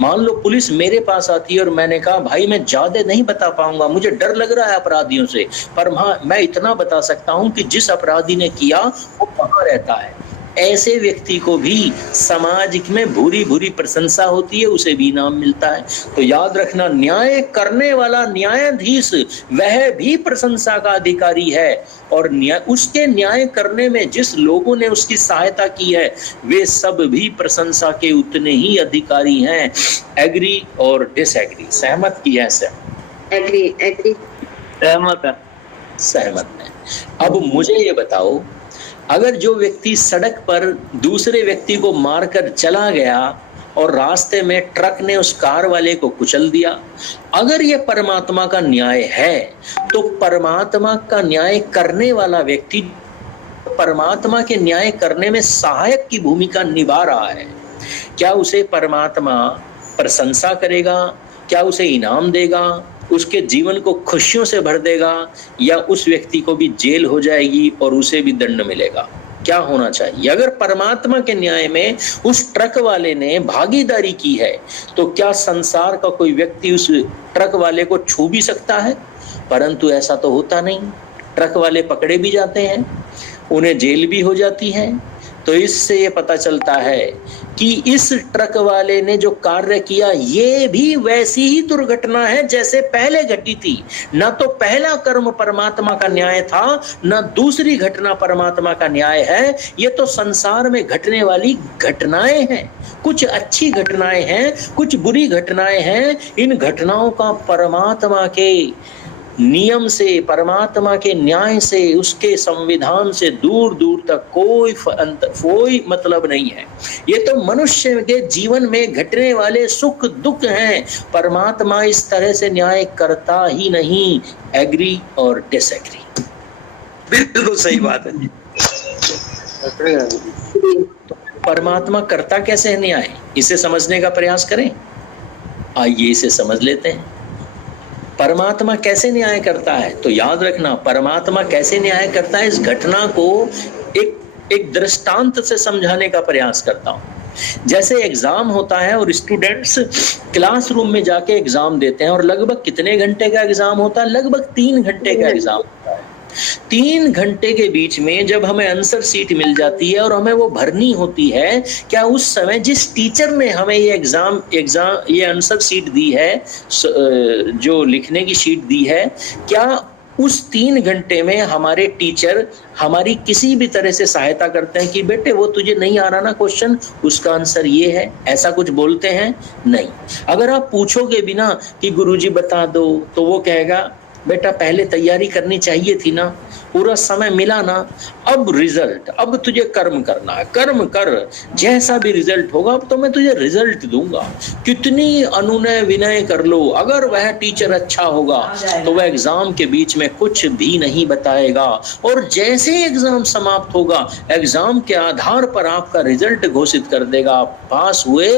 मान लो पुलिस मेरे पास आती है और मैंने कहा भाई मैं ज्यादा नहीं बता पाऊंगा, मुझे डर लग रहा है अपराधियों से, पर हाँ मैं इतना बता सकता हूं कि जिस अपराधी ने किया वो कहाँ रहता है। ऐसे व्यक्ति को भी समाज में भूरी भूरी प्रशंसा होती है, उसे भी इनाम मिलता है। तो याद रखना, न्याय करने वाला न्यायाधीश वह भी प्रशंसा का अधिकारी है, और उसके न्याय करने में जिस लोगों ने उसकी सहायता की है वे सब भी प्रशंसा के उतने ही अधिकारी हैं। एग्री और डिसएग्री? सहमत की है? एग्री सहमत है। सहमत है। अब मुझे ये बताओ, अगर जो व्यक्ति सड़क पर दूसरे व्यक्ति को मारकर चला गया और रास्ते में ट्रक ने उस कार वाले को कुचल दिया, अगर ये परमात्मा का न्याय है तो परमात्मा का न्याय करने वाला व्यक्ति परमात्मा के न्याय करने में सहायक की भूमिका निभा रहा है, क्या उसे परमात्मा प्रशंसा करेगा? क्या उसे इनाम देगा, उसके जीवन को खुशियों से भर देगा, या उस व्यक्ति को भी जेल हो जाएगी और उसे भी दंड मिलेगा? क्या होना चाहिए? अगर परमात्मा के न्याय में उस ट्रक वाले ने भागीदारी की है तो क्या संसार का कोई व्यक्ति उस ट्रक वाले को छू भी सकता है? परंतु ऐसा तो होता नहीं। ट्रक वाले पकड़े भी जाते हैं, उन्हें जेल भी हो जाती है। तो इससे ये पता चलता है कि इस ट्रक वाले ने जो कार्य किया ये भी वैसी ही दुर्घटना है जैसे पहले घटी थी। न तो पहला कर्म परमात्मा का न्याय था, न दूसरी घटना परमात्मा का न्याय है। ये तो संसार में घटने वाली घटनाएं हैं। कुछ अच्छी घटनाएं हैं, कुछ बुरी घटनाएं हैं। इन घटनाओं का परमात्मा के नियम से, परमात्मा के न्याय से, उसके संविधान से दूर दूर तक कोई मतलब नहीं है। ये तो मनुष्य के जीवन में घटने वाले सुख दुख हैं। परमात्मा इस तरह से न्याय करता ही नहीं। एग्री और डिसएग्री? बिल्कुल सही बात है। परमात्मा करता कैसे है न्याय, इसे समझने का प्रयास करें। आइए इसे समझ लेते हैं। परमात्मा कैसे न्याय करता है? तो याद रखना, परमात्मा कैसे न्याय करता है, इस घटना को एक दृष्टांत से समझाने का प्रयास करता हूं। जैसे एग्जाम होता है और स्टूडेंट्स क्लासरूम में जाके एग्जाम देते हैं, और लगभग कितने घंटे का एग्जाम होता है? लगभग 3 घंटे का एग्जाम होता है। 3 घंटे के बीच में जब हमें आंसर शीट मिल जाती है और हमें वो भरनी होती है, क्या उस समय जिस टीचर ने हमें ये आंसर शीट दी है, जो लिखने की शीट दी है, क्या उस 3 घंटे में हमारे टीचर हमारी किसी भी तरह से सहायता करते हैं कि बेटे वो तुझे नहीं आ रहा ना क्वेश्चन, उसका आंसर ये है, ऐसा कुछ बोलते हैं? नहीं। अगर आप पूछोगे भी ना कि गुरुजी बता दो, तो वो कहेगा बेटा पहले तैयारी करनी चाहिए थी ना, पूरा समय मिला ना, अब रिजल्ट, अब तुझे कर्म करना है, कर्म कर, जैसा भी रिजल्ट होगा अब तो मैं तुझे रिजल्ट दूंगा। कितनी अनुनय विनय कर लो, अगर वह टीचर अच्छा होगा तो वह एग्जाम के बीच में कुछ भी नहीं बताएगा, और जैसे ही एग्जाम समाप्त होगा एग्जाम के आधार पर आपका रिजल्ट घोषित कर देगा, आप पास हुए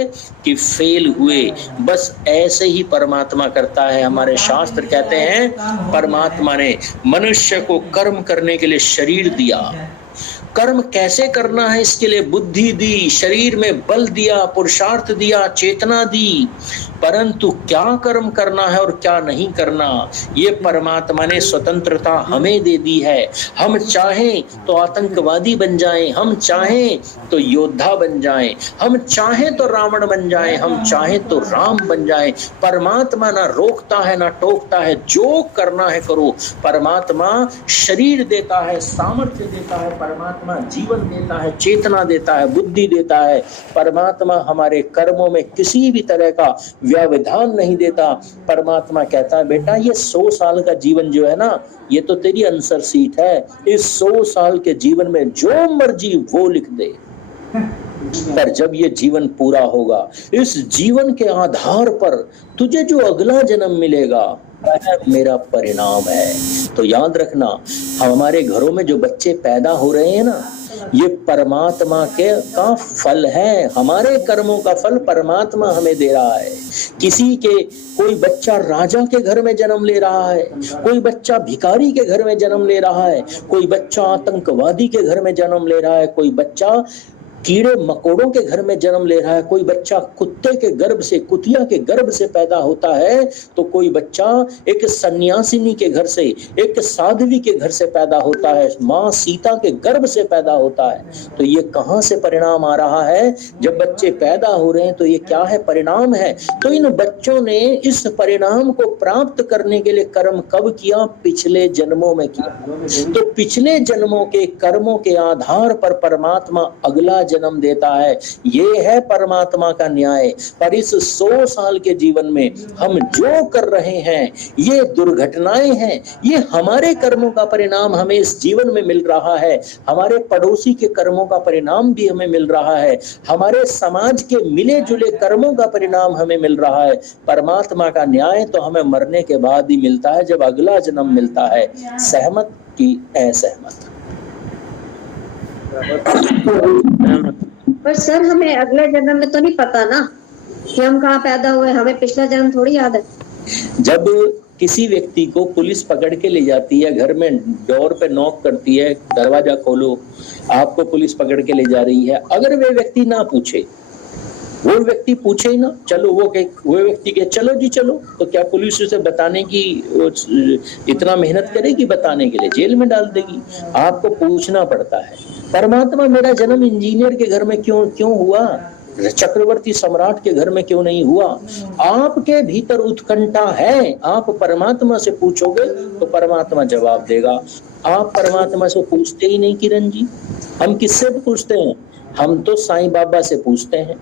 कि फेल हुए। बस ऐसे ही परमात्मा करता है। हमारे शास्त्र कहते हैं परमात्मा ने मनुष्य को कर्म करने के लिए शरीर दिया। कर्म कैसे करना है इसके लिए बुद्धि दी, शरीर में बल दिया, पुरुषार्थ दिया, चेतना दी, परंतु क्या कर्म करना है और क्या नहीं करना ये परमात्मा ने स्वतंत्रता हमें दे दी है। हम चाहें तो आतंकवादी बन जाएं, हम चाहें तो योद्धा बन जाएं, हम चाहें तो रावण बन जाएं, हम चाहें तो राम बन जाएं। परमात्मा ना रोकता है ना टोकता है, जो करना है करो। परमात्मा शरीर देता है, सामर्थ्य देता है, परमात्मा जीवन देता है, चेतना देता है, बुद्धि देता है। परमात्मा हमारे कर्मों में किसी भी तरह का व्यवधान नहीं देता। परमात्मा कहता है बेटा ये 100 साल का जीवन जो है ना, ये तो तेरी आंसर शीट है, इस 100 साल के जीवन में जो मर्जी वो लिख दे, पर जब ये जीवन पूरा होगा, इस जीवन के आधार पर तुझे जो अगला जन्म मिलेगा वह मेरा परिणाम है। तो याद रखना, हमारे घरों में जो बच्चे पैदा हो रहे हैं ना, ये परमात्मा का फल है। हमारे कर्मों का फल परमात्मा हमें दे रहा है। कोई बच्चा राजा के घर में जन्म ले रहा है, कोई बच्चा भिखारी के घर में जन्म ले रहा है, कोई बच्चा आतंकवादी के घर में जन्म ले रहा है, कोई बच्चा कीड़े मकोड़ों के घर में जन्म ले रहा है, कोई बच्चा कुत्ते के गर्भ से, कुतिया के गर्भ से पैदा होता है, तो कोई बच्चा एक सन्यासिनी के घर से, एक साध्वी के घर से पैदा होता है, माँ सीता के गर्भ से पैदा होता है। तो ये कहाँ से परिणाम आ रहा है? जब बच्चे पैदा हो रहे हैं तो ये क्या है? परिणाम है। तो इन बच्चों ने इस परिणाम को प्राप्त करने के लिए कर्म कब किया? पिछले जन्मों में किया। तो पिछले जन्मों के कर्मों के आधार पर परमात्मा अगला जन्म देता है। ये है परमात्मा का न्याय। पर इस 100 साल के जीवन में हम जो कर रहे हैं ये दुर्घटनाएं हैं, ये हमारे कर्मों का परिणाम हमें इस जीवन में मिल रहा है, हमारे पड़ोसी के कर्मों का परिणाम भी हमें मिल रहा है, हमारे समाज के मिले जुले कर्मों का परिणाम हमें मिल रहा है। परमात्मा का न्याय तो हमें मरने के बाद ही मिलता है, जब अगला जन्म मिलता है। सहमत की असहमत? पर सर हमें अगले जन्म में तो नहीं पता ना। कि हम कहाँ पैदा हुए, हमें पिछला जन्म थोड़ी याद है। जब किसी व्यक्ति को पुलिस पकड़ के ले जाती है, घर में डोर पे नॉक करती है, दरवाजा खोलो, आपको पुलिस पकड़ के ले जा रही है, अगर वे व्यक्ति ना पूछे, वो व्यक्ति पूछे ही ना, चलो वो व्यक्ति के चलो जी चलो, तो क्या पुलिस उसे बताने की इतना मेहनत करेगी? बताने के लिए जेल में डाल देगी। आपको पूछना पड़ता है। परमात्मा, मेरा जन्म इंजीनियर के घर में क्यों हुआ, चक्रवर्ती सम्राट के घर में क्यों नहीं हुआ? आपके भीतर उत्कंठा है, आप परमात्मा से पूछोगे तो परमात्मा जवाब देगा। आप परमात्मा से पूछते ही नहीं किरण जी। हम किससे पूछते हैं? हम तो साईं बाबा से पूछते हैं,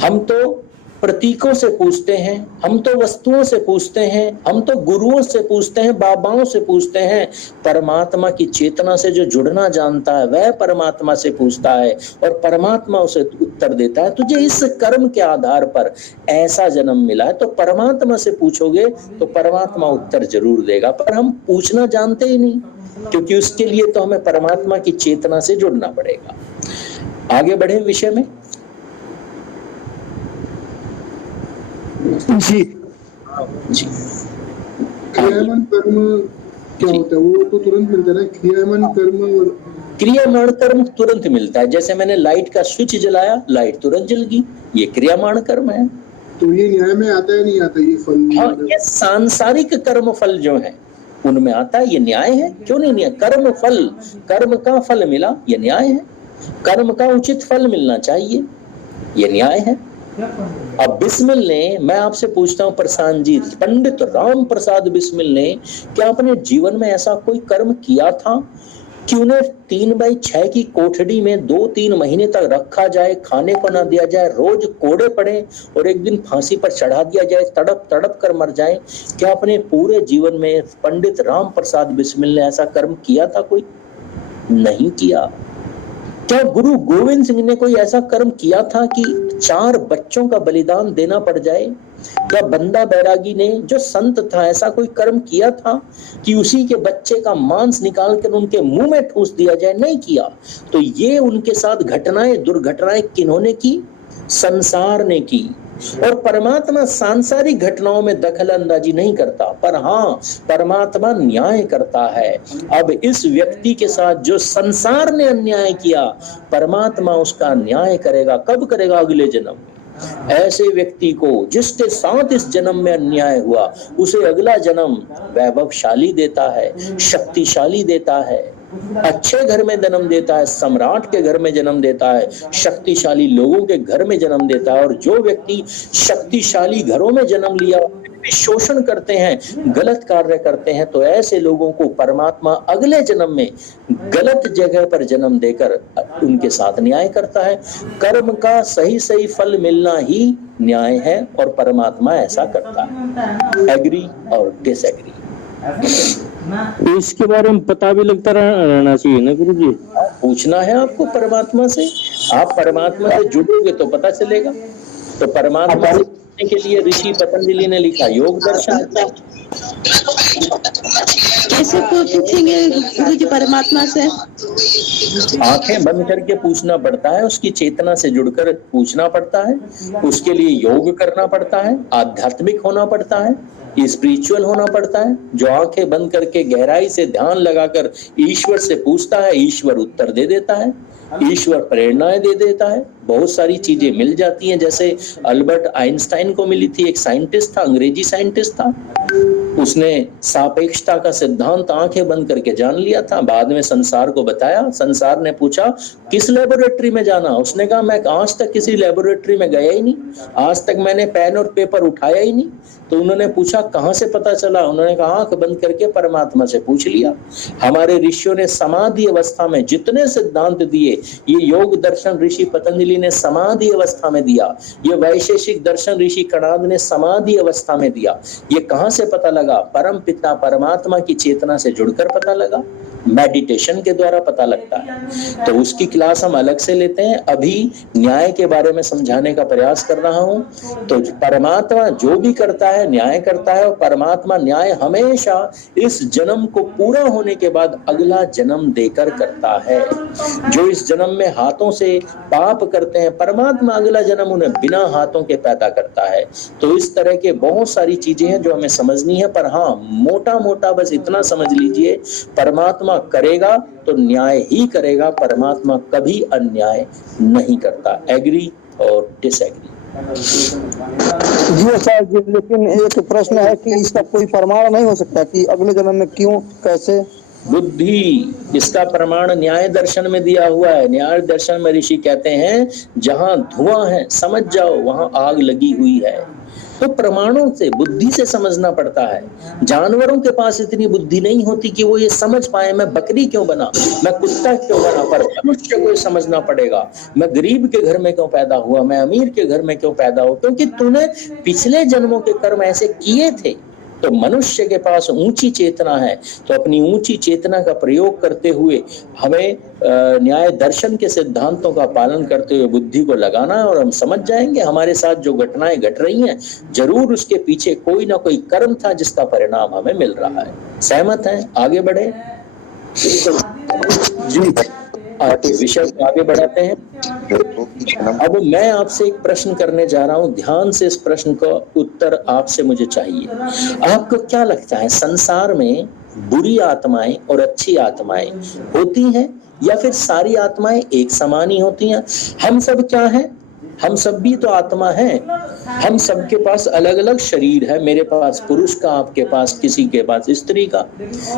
हम तो प्रतीकों से पूछते हैं, हम तो वस्तुओं से पूछते हैं, हम तो गुरुओं से पूछते हैं, बाबाओं से पूछते हैं। परमात्मा की चेतना से जो जुड़ना जानता है वह परमात्मा से पूछता है और परमात्मा उसे उत्तर देता है। तुझे इस कर्म के आधार पर ऐसा जन्म मिला है, तो परमात्मा से पूछोगे तो परमात्मा उत्तर जरूर देगा। पर हम पूछना जानते ही नहीं, क्योंकि उसके लिए तो हमें परमात्मा की चेतना से जुड़ना पड़ेगा। आगे बढ़े विषय में। जी जी, क्रियामान कर्म क्या होता है? वो तो तुरंत मिलता है ना, क्रियामान कर्म और क्रियामाण कर्म तुरंत मिलता है। जैसे मैंने लाइट का स्विच जलाया, लाइट तुरंत जल गई, ये क्रियामाण कर्म है। तो ये न्याय में आता है नहीं आता ये फल? हाँ, ये सांसारिक कर्म फल जो है उनमें आता है, ये न्याय है। क्यों नहीं न्याय? कर्म फल, कर्म का फल मिला, ये न्याय है। कर्म का उचित फल मिलना चाहिए, ये न्याय है। अब बिस्मिल ने, मैं आपसे पूछता हूं प्रशांत जी, पंडित राम प्रसाद बिस्मिल ने क्या अपने जीवन में ऐसा कोई कर्म किया था कि उन्हें 3x6 की कोठड़ी में 2-3 महीने तक रखा जाए, खाने को ना दिया जाए, रोज कोड़े पड़े और एक दिन फांसी पर चढ़ा दिया जाए, तड़प तड़प कर मर जाए? क्या अपने पूरे जीवन में पंडित राम प्रसाद बिस्मिल ने ऐसा कर्म किया था? कोई नहीं किया। क्या गुरु गोविंद सिंह ने कोई ऐसा कर्म किया था कि 4 बच्चों का बलिदान देना पड़ जाए? क्या बंदा बैरागी ने, जो संत था, ऐसा कोई कर्म किया था कि उसी के बच्चे का मांस निकाल कर उनके मुंह में ठूस दिया जाए? नहीं किया। तो ये उनके साथ घटनाएं, दुर्घटनाएं किन्होंने की? संसार ने की। और परमात्मा सांसारिक घटनाओं में दखल अंदाजी नहीं करता, पर हाँ, परमात्मा न्याय करता है। अब इस व्यक्ति के साथ जो संसार ने अन्याय किया, परमात्मा उसका न्याय करेगा। कब करेगा? अगले जन्म में। ऐसे व्यक्ति को जिसके साथ इस जन्म में अन्याय हुआ, उसे अगला जन्म वैभवशाली देता है, शक्तिशाली देता है, अच्छे घर में जन्म देता है, सम्राट के घर में जन्म देता है, शक्तिशाली लोगों के घर में जन्म देता है। और जो व्यक्ति शक्तिशाली घरों में जन्म लिया, शोषण करते हैं, गलत कार्य करते हैं, तो ऐसे लोगों को परमात्मा अगले जन्म में गलत जगह पर जन्म देकर उनके साथ न्याय करता है। कर्म का सही सही फल मिलना ही न्याय है और परमात्मा ऐसा करता है। एग्री और डिसएग्री, इसके बारे में पता भी लगता रहना चाहिए ना गुरु जी। पूछना है आपको परमात्मा से। आप परमात्मा से जुड़ोगे तो पता चलेगा। तो परमात्मा से जुड़ने के लिए ऋषि पतंजलि ने लिखा योग दर्शन। कैसे पूछेंगे गुरु जी परमात्मा से? आंखें बंद करके पूछना पड़ता है, उसकी चेतना से जुड़कर पूछना पड़ता है। उसके लिए योग करना पड़ता है, आध्यात्मिक होना पड़ता है, स्पिरिचुअल होना पड़ता है। जो आंखें बंद करके गहराई से ध्यान लगाकर ईश्वर से पूछता है, ईश्वर उत्तर दे देता है, ईश्वर प्रेरणाएं दे देता है, बहुत सारी चीजें मिल जाती हैं। जैसे अल्बर्ट आइंस्टाइन को मिली थी, एक साइंटिस्ट था, अंग्रेजी साइंटिस्ट था, उसने सापेक्षता का सिद्धांत आंखें बंद करके जान लिया था। बाद में संसार को बताया, संसार ने पूछा किस लेबोरेटरी में जाना, उसने कहा मैं आज तक किसी लेबोरेटरी में गया ही नहीं, आज तक मैंने पेन और पेपर उठाया ही नहीं। तो उन्होंने पूछा कहां से पता चला, उन्होंने कहा आंख बंद करके परमात्मा से पूछ लिया। हमारे ऋषियों ने समाधि अवस्था में जितने सिद्धांत दिए, ये योग दर्शन ऋषि पतंजलि ने समाधि अवस्था में दिया, ये वैशेषिक दर्शन ऋषि कणाद ने समाधि अवस्था में दिया। ये कहां से पता लगा? परम पिता परमात्मा की चेतना से जुड़कर पता लगा। मेडिटेशन के द्वारा पता लगता है। तो उसकी क्लास हम अलग से लेते हैं। अभी न्याय के बारे में समझाने का प्रयास कर रहा हूं। तो परमात्मा जो भी करता है न्याय करता है, और परमात्मा न्याय हमेशा इस जन्म को पूरा होने के बाद अगला जन्म देकर करता है। जो इस जन्म में हाथों से पाप करते हैं, परमात्मा अगला जन्म उन्हें बिना हाथों के पैदा करता है। तो इस तरह के बहुत सारी चीजें हैं जो हमें समझनी है। पर हाँ, मोटा मोटा बस इतना समझ लीजिए, परमात्मा करेगा तो न्याय ही करेगा, परमात्मा कभी अन्याय नहीं करता। एग्री और डिसएग्री? जी अच्छा जी, लेकिन एक प्रश्न है कि इसका कोई प्रमाण नहीं हो सकता कि अगले जन्म में क्यों, कैसे? बुद्धि, इसका प्रमाण न्याय दर्शन में दिया हुआ है। न्याय दर्शन में ऋषि कहते हैं जहां धुआं है समझ जाओ वहां आग लगी हुई है। तो प्रमाणों से, बुद्धि से समझना पड़ता है। जानवरों के पास इतनी बुद्धि नहीं होती कि वो ये समझ पाए मैं बकरी क्यों बना, मैं कुत्ता क्यों बना। पर मनुष्य को समझना पड़ेगा, मैं गरीब के घर में क्यों पैदा हुआ, मैं अमीर के घर में क्यों पैदा हुआ, क्योंकि तूने पिछले जन्मों के कर्म ऐसे किए थे। तो मनुष्य के पास ऊंची चेतना है, तो अपनी ऊंची चेतना का प्रयोग करते हुए हमें न्याय दर्शन के सिद्धांतों का पालन करते हुए बुद्धि को लगाना है। और हम समझ जाएंगे हमारे साथ जो घटनाएं घट रही हैं, जरूर उसके पीछे कोई ना कोई कर्म था जिसका परिणाम हमें मिल रहा है। सहमत हैं? आगे बढ़े जी, विषय को आगे बढ़ाते हैं। अब मैं आपसे एक प्रश्न करने जा रहा हूं, ध्यान से इस प्रश्न का उत्तर आपसे मुझे चाहिए। आपको क्या लगता है, संसार में बुरी आत्माएं और अच्छी आत्माएं होती हैं या फिर सारी आत्माएं एक समान ही होती हैं? हम सब क्या हैं? हम सब भी तो आत्मा हैं। हम सबके पास अलग अलग शरीर है। मेरे पास पुरुष का, आपके पास, किसी के पास स्त्री का,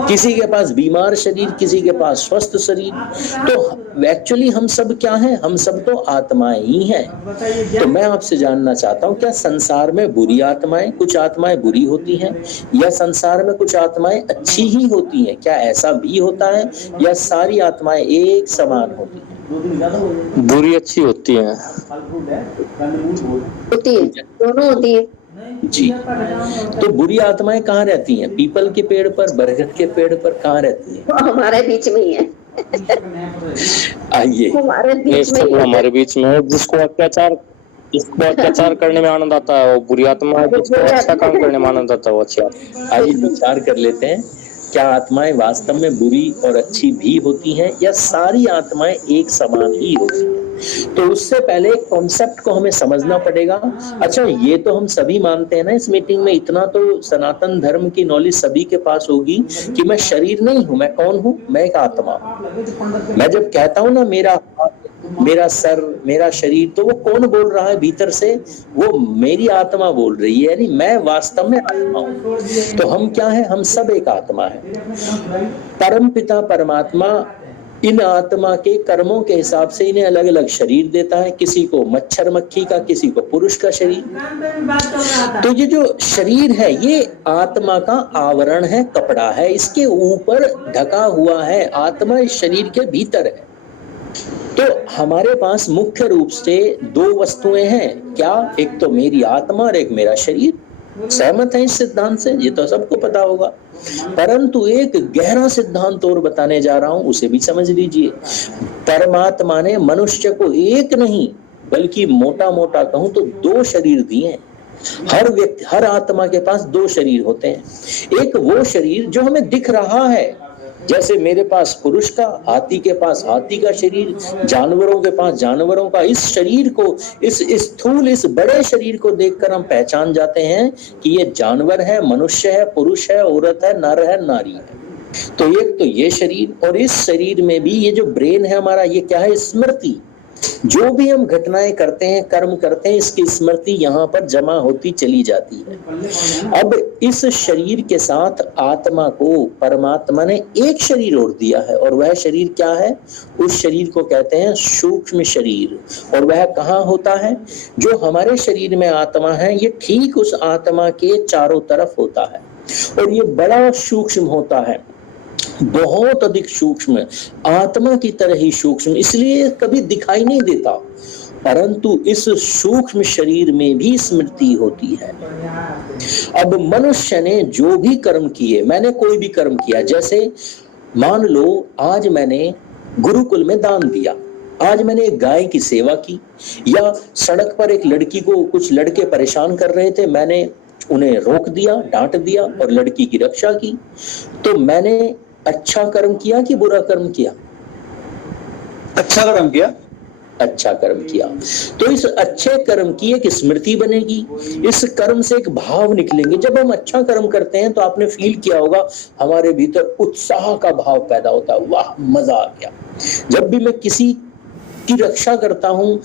किसी के पास बीमार शरीर, किसी के पास स्वस्थ शरीर। तो एक्चुअली हम सब क्या हैं? हम सब तो आत्माएं ही हैं। तो मैं आपसे जानना चाहता हूँ, क्या संसार में बुरी आत्माएं, कुछ आत्माएं बुरी होती हैं, या संसार में कुछ आत्माएं अच्छी ही होती हैं? क्या ऐसा भी होता है या सारी आत्माएं एक समान होती हैं? बुरी अच्छी होती है, दोनों होती है जी। तो बुरी आत्माएं कहाँ रहती हैं? पीपल के पेड़ पर, बरगद के पेड़ पर कहाँ रहती हैं? हमारे बीच में ही है। आइए, हमारे बीच में है। जिसको अत्याचार करने में आनंद आता है वो बुरी आत्मा है, जिसको अच्छा काम करने में आनंद आता है वो अच्छी आत्मा। आइए विचार कर लेते हैं, क्या आत्माएं वास्तव में बुरी और अच्छी भी होती हैं या सारी आत्माएं एक समान ही होती हैं? तो उससे पहले एक कॉन्सेप्ट को हमें समझना पड़ेगा। अच्छा, ये तो हम सभी मानते हैं ना इस मीटिंग में, इतना तो सनातन धर्म की नॉलेज सभी के पास होगी कि मैं शरीर नहीं हूं। मैं कौन हूं? मैं एक आत्मा। मैं जब कहता हूं ना मेरा सर, मेरा शरीर, तो वो कौन बोल रहा है भीतर से? वो मेरी आत्मा बोल रही है, यानी मैं वास्तव में आत्मा हूं। तो हम क्या है? हम सब एक आत्मा है। परम पिता परमात्मा इन आत्मा के कर्मों के हिसाब से इन्हें अलग अलग शरीर देता है। किसी को मच्छर मक्खी का, किसी को पुरुष का शरीर। तो ये जो शरीर है ये आत्मा का आवरण है, कपड़ा है, इसके ऊपर ढका हुआ है। आत्मा इस शरीर के भीतर है। तो हमारे पास मुख्य रूप से दो वस्तुएं हैं। क्या? एक तो मेरी आत्मा और एक मेरा शरीर। सहमत है इस सिद्धांत से? ये तो सबको पता होगा। परंतु एक गहरा सिद्धांत और बताने जा रहा हूं, उसे भी समझ लीजिए। परमात्मा ने मनुष्य को एक नहीं बल्कि मोटा मोटा कहूं तो दो शरीर दिए हैं। हर व्यक्ति, हर आत्मा के पास दो शरीर होते हैं। एक वो शरीर जो हमें दिख रहा है, जैसे मेरे पास पुरुष का, हाथी के पास हाथी का शरीर, जानवरों के पास जानवरों का। इस शरीर को, इस स्थूल, इस बड़े शरीर को देखकर हम पहचान जाते हैं कि ये जानवर है, मनुष्य है, पुरुष है, औरत है, नर है, नारी है। तो एक तो ये शरीर, और इस शरीर में भी ये जो ब्रेन है हमारा, ये क्या है? स्मृति। जो भी हम घटनाएं करते हैं, कर्म करते हैं, इसकी स्मृति यहाँ पर जमा होती चली जाती है। अब इस शरीर के साथ आत्मा को परमात्मा ने एक शरीर और दिया है, और वह शरीर क्या है? उस शरीर को कहते हैं सूक्ष्म शरीर। और वह कहाँ होता है? जो हमारे शरीर में आत्मा है, ये ठीक उस आत्मा के चारों तरफ होता है, और ये बड़ा सूक्ष्म होता है, बहुत अधिक सूक्ष्म, आत्मा की तरह ही सूक्ष्म, इसलिए कभी दिखाई नहीं देता। परंतु इस सूक्ष्म शरीर में भी स्मृति होती है। अब मनुष्य ने जो भी कर्म किए, मैंने कोई भी कर्म किया, जैसे मान लो आज मैंने गुरुकुल में दान दिया, आज मैंने एक गाय की सेवा की, या सड़क पर एक लड़की को कुछ लड़के परेशान कर रहे थे, मैंने उन्हें रोक दिया, डांट दिया और लड़की की रक्षा की, तो मैंने अच्छा कर्म किया कि बुरा कर्म किया? अच्छा कर्म किया। अच्छा कर्म किया। तो इस अच्छे कर्म की एक स्मृति बनेगी, इस कर्म से एक भाव निकलेंगे। जब हम अच्छा कर्म करते हैं तो आपने फील किया होगा हमारे भीतर उत्साह का भाव पैदा होता है, वाह मजा आ गया। जब भी मैं किसी की रक्षा करता हूँ,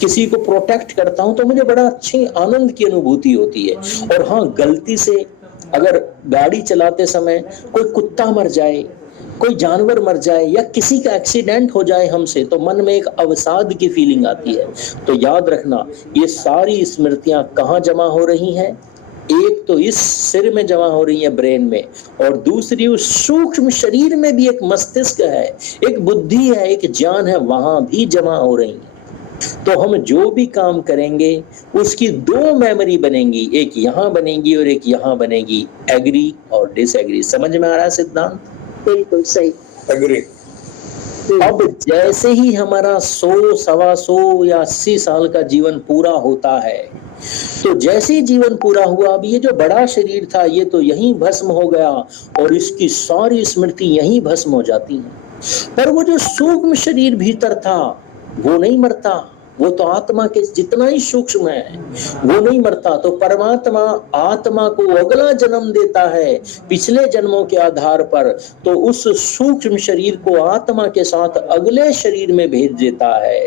किसी को प्रोटेक्ट करता हूँ, तो मुझे बड़ा अच्छे आनंद की अनुभूति होती है। और हाँ, गलती से अगर गाड़ी चलाते समय कोई कुत्ता मर जाए, कोई जानवर मर जाए या किसी का एक्सीडेंट हो जाए हमसे, तो मन में एक अवसाद की फीलिंग आती है। तो याद रखना, ये सारी स्मृतियां कहाँ जमा हो रही हैं? एक तो इस सिर में जमा हो रही है, ब्रेन में, और दूसरी उस सूक्ष्म शरीर में भी एक मस्तिष्क है, एक बुद्धि है, एक ज्ञान है, वहां भी जमा हो रही है। तो हम जो भी काम करेंगे उसकी दो मेमोरी बनेंगी, एक यहाँ बनेगी और एक यहाँ बनेगी, एग्री और डिसएग्री। समझ में आ रहा है सिद्धांत? बिल्कुल सही। एग्री। अब जैसे ही हमारा 100, 125 या 80 साल का जीवन पूरा होता है, तो जैसे ही जीवन पूरा हुआ, अब ये जो बड़ा शरीर था ये तो यहीं भस्म हो गया और इसकी सारी स्मृति यहीं भस्म हो जाती है। पर वो जो सूक्ष्म शरीर भीतर था वो नहीं मरता, वो तो आत्मा के जितना ही सूक्ष्म है, वो नहीं मरता। तो परमात्मा आत्मा को अगला जन्म देता है पिछले जन्मों के आधार पर, तो उस सूक्ष्म शरीर को आत्मा के साथ अगले शरीर में भेज देता है।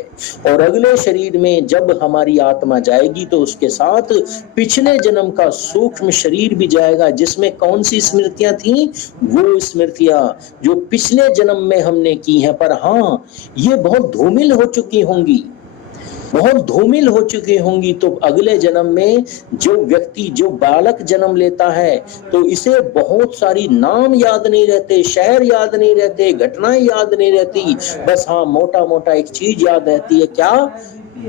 और अगले शरीर में जब हमारी आत्मा जाएगी तो उसके साथ पिछले जन्म का सूक्ष्म शरीर भी जाएगा, जिसमें कौन सी स्मृतियां थी? वो स्मृतियां जो पिछले जन्म में हमने की हैं। पर हाँ, ये बहुत धूमिल हो चुकी होंगी, बहुत धूमिल हो चुकी होंगी। तो अगले जन्म में जो व्यक्ति, जो बालक जन्म लेता है, तो इसे बहुत सारी नाम याद नहीं रहते, शहर याद नहीं रहते, घटनाएं याद नहीं रहती, बस हाँ मोटा मोटा एक चीज याद रहती है, क्या?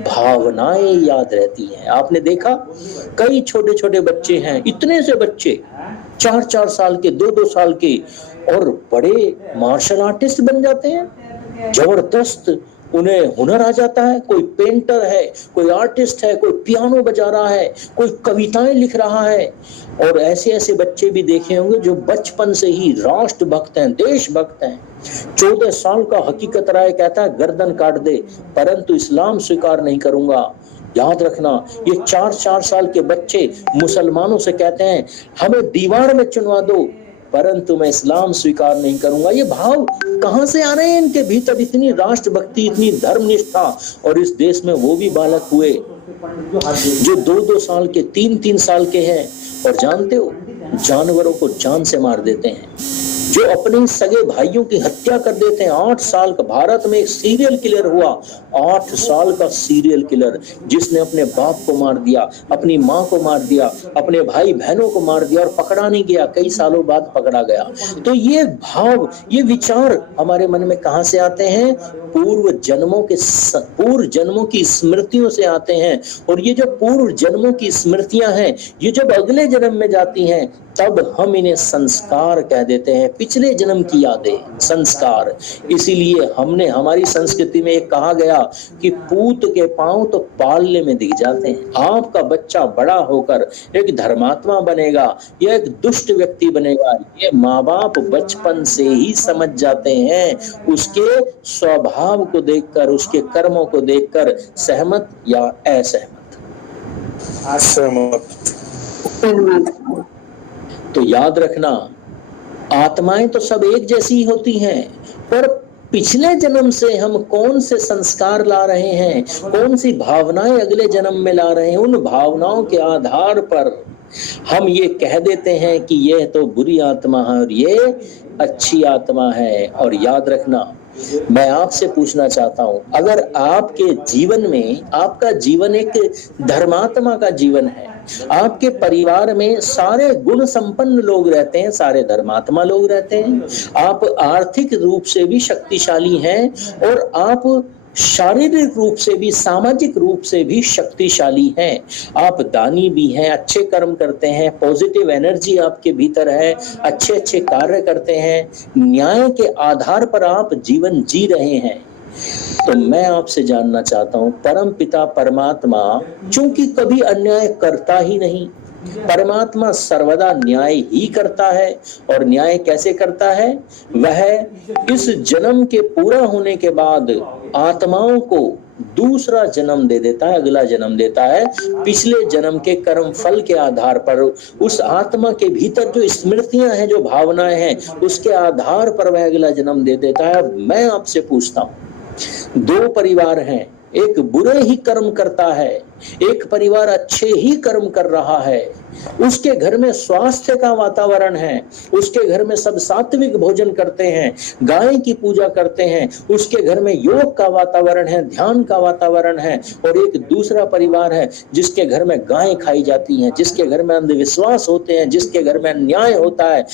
भावनाएं याद रहती हैं। आपने देखा कई छोटे छोटे बच्चे हैं, इतने से बच्चे 4-4 साल के, 2-2 साल के, और बड़े मार्शल आर्टिस्ट बन जाते हैं, जबरदस्त उन्हें हुनर आ जाता है। कोई पेंटर है, कोई आर्टिस्ट है, कोई पियानो बजा रहा है, कोई कविताएं लिख रहा है। और ऐसे ऐसे बच्चे भी देखे होंगे जो बचपन से ही राष्ट्रभक्त हैं, देशभक्त हैं। 14 साल का हकीकत राय कहता है गर्दन काट दे, परंतु इस्लाम स्वीकार नहीं करूंगा। याद रखना, ये 4-4 साल के बच्चे मुसलमानों से कहते हैं हमें दीवार में चुनवा दो, परंतु मैं इस्लाम स्वीकार नहीं करूंगा। ये भाव कहां से आ रहे हैं इनके भीतर? इतनी राष्ट्रभक्ति, इतनी धर्मनिष्ठा। और इस देश में वो भी बालक हुए जो 2-2 साल के, 3-3 साल के हैं, और जानते हो जानवरों को जान से मार देते हैं, जो अपने सगे भाइयों की हत्या कर देते हैं। 8 साल का भारत में एक सीरियल किलर हुआ, 8 साल का सीरियल किलर, जिसने अपने बाप को मार दिया, अपनी माँ को मार दिया, अपने भाई बहनों को मार दिया, और पकड़ा नहीं गया, कई सालों बाद पकड़ा गया। तो ये भाव, ये विचार हमारे मन में कहां से आते हैं? पूर्व जन्मों की स्मृतियों से आते हैं। और ये जो पूर्व जन्मों की स्मृतियां हैं, ये जब अगले जन्म में जाती हैं, तब हम इन्हें संस्कार कह देते हैं, पिछले जन्म की यादें, संस्कार। इसीलिए हमने, हमारी संस्कृति में एक कहा गया कि पूत के पांव तो पालने में दिख जाते हैं। आपका बच्चा बड़ा होकर एक धर्मात्मा बनेगा या एक दुष्ट व्यक्ति बनेगा, ये माँ बाप बचपन से ही समझ जाते हैं। उसके स्वभाव को देखकर, उसके कर्मों को देखकर सहमत या असहमत। तो याद रखना, आत्माएं तो सब एक जैसी होती हैं, पर पिछले जन्म से हम कौन से संस्कार ला रहे हैं, कौन सी भावनाएं अगले जन्म में ला रहे हैं, उन भावनाओं के आधार पर हम ये कह देते हैं कि यह तो बुरी आत्मा है और ये अच्छी आत्मा है। और याद रखना, मैं आपसे पूछना चाहता हूं, अगर आपके जीवन में, आपका जीवन एक धर्मात्मा का जीवन है, आपके परिवार में सारे गुण संपन्न लोग रहते हैं, सारे धर्मात्मा लोग रहते हैं, आप आर्थिक रूप से भी शक्तिशाली हैं, और आप शारीरिक रूप से भी, सामाजिक रूप से भी शक्तिशाली हैं। आप दानी भी हैं, अच्छे कर्म करते हैं, पॉजिटिव एनर्जी आपके भीतर है, अच्छे अच्छे कार्य करते हैं, न्याय के आधार पर आप जीवन जी रहे हैं। तो मैं आपसे जानना चाहता हूं, परम पिता परमात्मा चूंकि कभी अन्याय करता ही नहीं, परमात्मा सर्वदा न्याय ही करता है। और न्याय कैसे करता है? वह इस जन्म के पूरा होने के बाद आत्माओं को दूसरा जन्म दे देता है, अगला जन्म देता है। पिछले जन्म के कर्म फल के आधार पर उस आत्मा के भीतर जो स्मृतियां हैं, जो भावनाएं हैं, उसके आधार पर वह अगला जन्म दे देता है। मैं आपसे पूछता हूं, दो परिवार हैं, एक बुरे ही कर्म करता है, एक परिवार अच्छे ही कर्म कर रहा है। उसके घर में स्वास्थ्य का वातावरण है, उसके घर में सब सात्विक भोजन करते हैं, गाय की पूजा करते हैं, उसके घर में योग का वातावरण है, ध्यान का वातावरण है। और एक दूसरा परिवार है जिसके घर में गाय खाई जाती हैं, जिसके घर में अंधविश्वास होते हैं, जिसके घर में अन्याय होता है,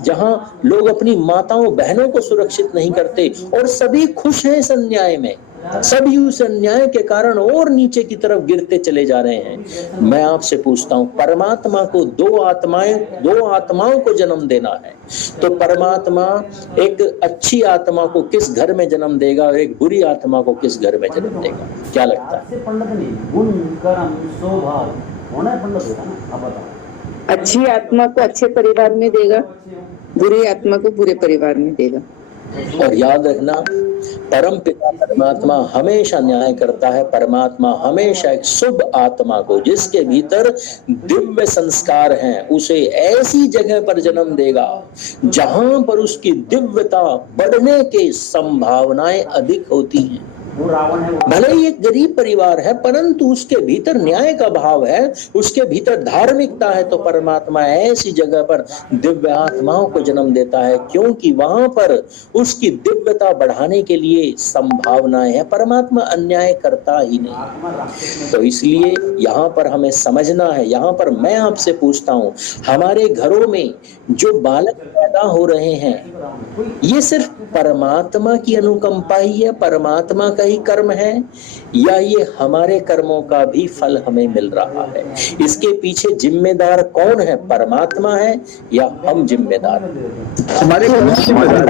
जहां लोग अपनी माताओं बहनों को सुरक्षित नहीं करते, और सभी खुश हैं इस अन्याय में। सभी उस अन्याय के कारण और नीचे की तरफ गिरते चले जा रहे हैं। मैं आपसे पूछता हूं, परमात्मा को दो आत्माओं को जन्म देना है, तो परमात्मा एक अच्छी आत्मा को किस घर में जन्म देगा और एक बुरी आत्मा को किस घर में जन्म देगा? क्या लगता है? अच्छी आत्मा को अच्छे परिवार में देगा, बुरी आत्मा को बुरे परिवार में देगा। और याद रखना, परम पिता परमात्मा हमेशा न्याय करता है। परमात्मा हमेशा एक शुभ आत्मा को, जिसके भीतर दिव्य संस्कार हैं, उसे ऐसी जगह पर जन्म देगा जहां पर उसकी दिव्यता बढ़ने की संभावनाएं अधिक होती हैं। भले ही एक गरीब परिवार है, परंतु उसके भीतर न्याय का भाव है, उसके भीतर धार्मिकता है, तो परमात्मा ऐसी जगह पर दिव्य आत्माओं को जन्म देता है, क्योंकि वहां पर उसकी दिव्यता बढ़ाने के लिए संभावनाएं हैं। परमात्मा अन्याय करता ही नहीं। तो इसलिए यहाँ पर हमें समझना है। यहाँ पर मैं आपसे पूछता हूँ, हमारे घरों में जो बालक पैदा हो रहे हैं, ये सिर्फ परमात्मा की अनुकंपा ही है, परमात्मा का ही कर्म है, या ये हमारे कर्मों का भी फल हमें मिल रहा है? इसके पीछे जिम्मेदार कौन है? परमात्मा है या हम जिम्मेदार हैं? हमारे जिम्मेदार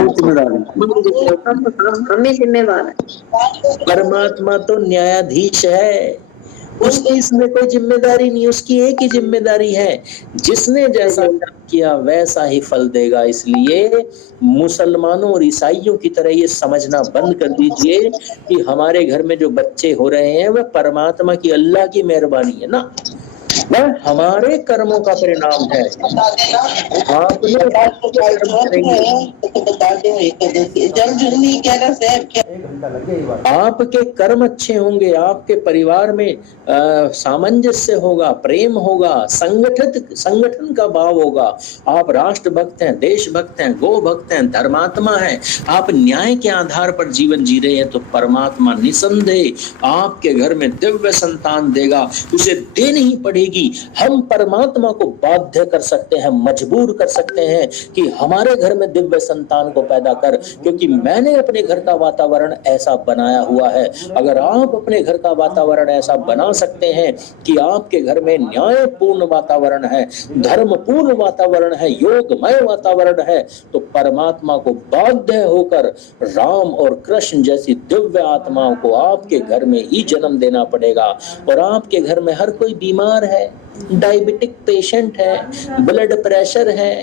हमें जिम्मेवार है। परमात्मा तो न्यायाधीश है, उसकी इसमें कोई जिम्मेदारी नहीं, उसकी एक ही जिम्मेदारी है, जिसने जैसा कर्म किया वैसा ही फल देगा। इसलिए मुसलमानों और ईसाइयों की तरह ये समझना बंद कर दीजिए कि हमारे घर में जो बच्चे हो रहे हैं वह परमात्मा की, अल्लाह की मेहरबानी है ना, वह हमारे कर्मों का परिणाम है। आपके कर्म अच्छे होंगे, आपके परिवार में सामंजस्य होगा, प्रेम होगा, संगठन का भाव होगा, आप राष्ट्र भक्त हैं, देश भक्त हैं, गो भक्त हैं, धर्मात्मा हैं, आप न्याय के आधार पर जीवन जी रहे हैं, तो परमात्मा निसंदेह आपके घर में दिव्य संतान देगा। उसे देनी ही पड़ेगी। हम परमात्मा को बाध्य कर सकते हैं, मजबूर कर सकते हैं कि हमारे घर में दिव्य संतान को पैदा कर, क्योंकि मैंने अपने घर का वातावरण ऐसा बनाया हुआ है। अगर आप अपने घर का वातावरण ऐसा बना सकते हैं कि आपके घर में न्यायपूर्ण वातावरण है, धर्मपूर्ण वातावरण है, योगमय वातावरण है, तो परमात्मा को बाध्य होकर राम और कृष्ण जैसी दिव्य आत्माओं को आपके घर में ही जन्म देना पड़ेगा। और आपके घर में हर कोई बीमार है, डायबिटिक पेशेंट है, ब्लड प्रेशर है,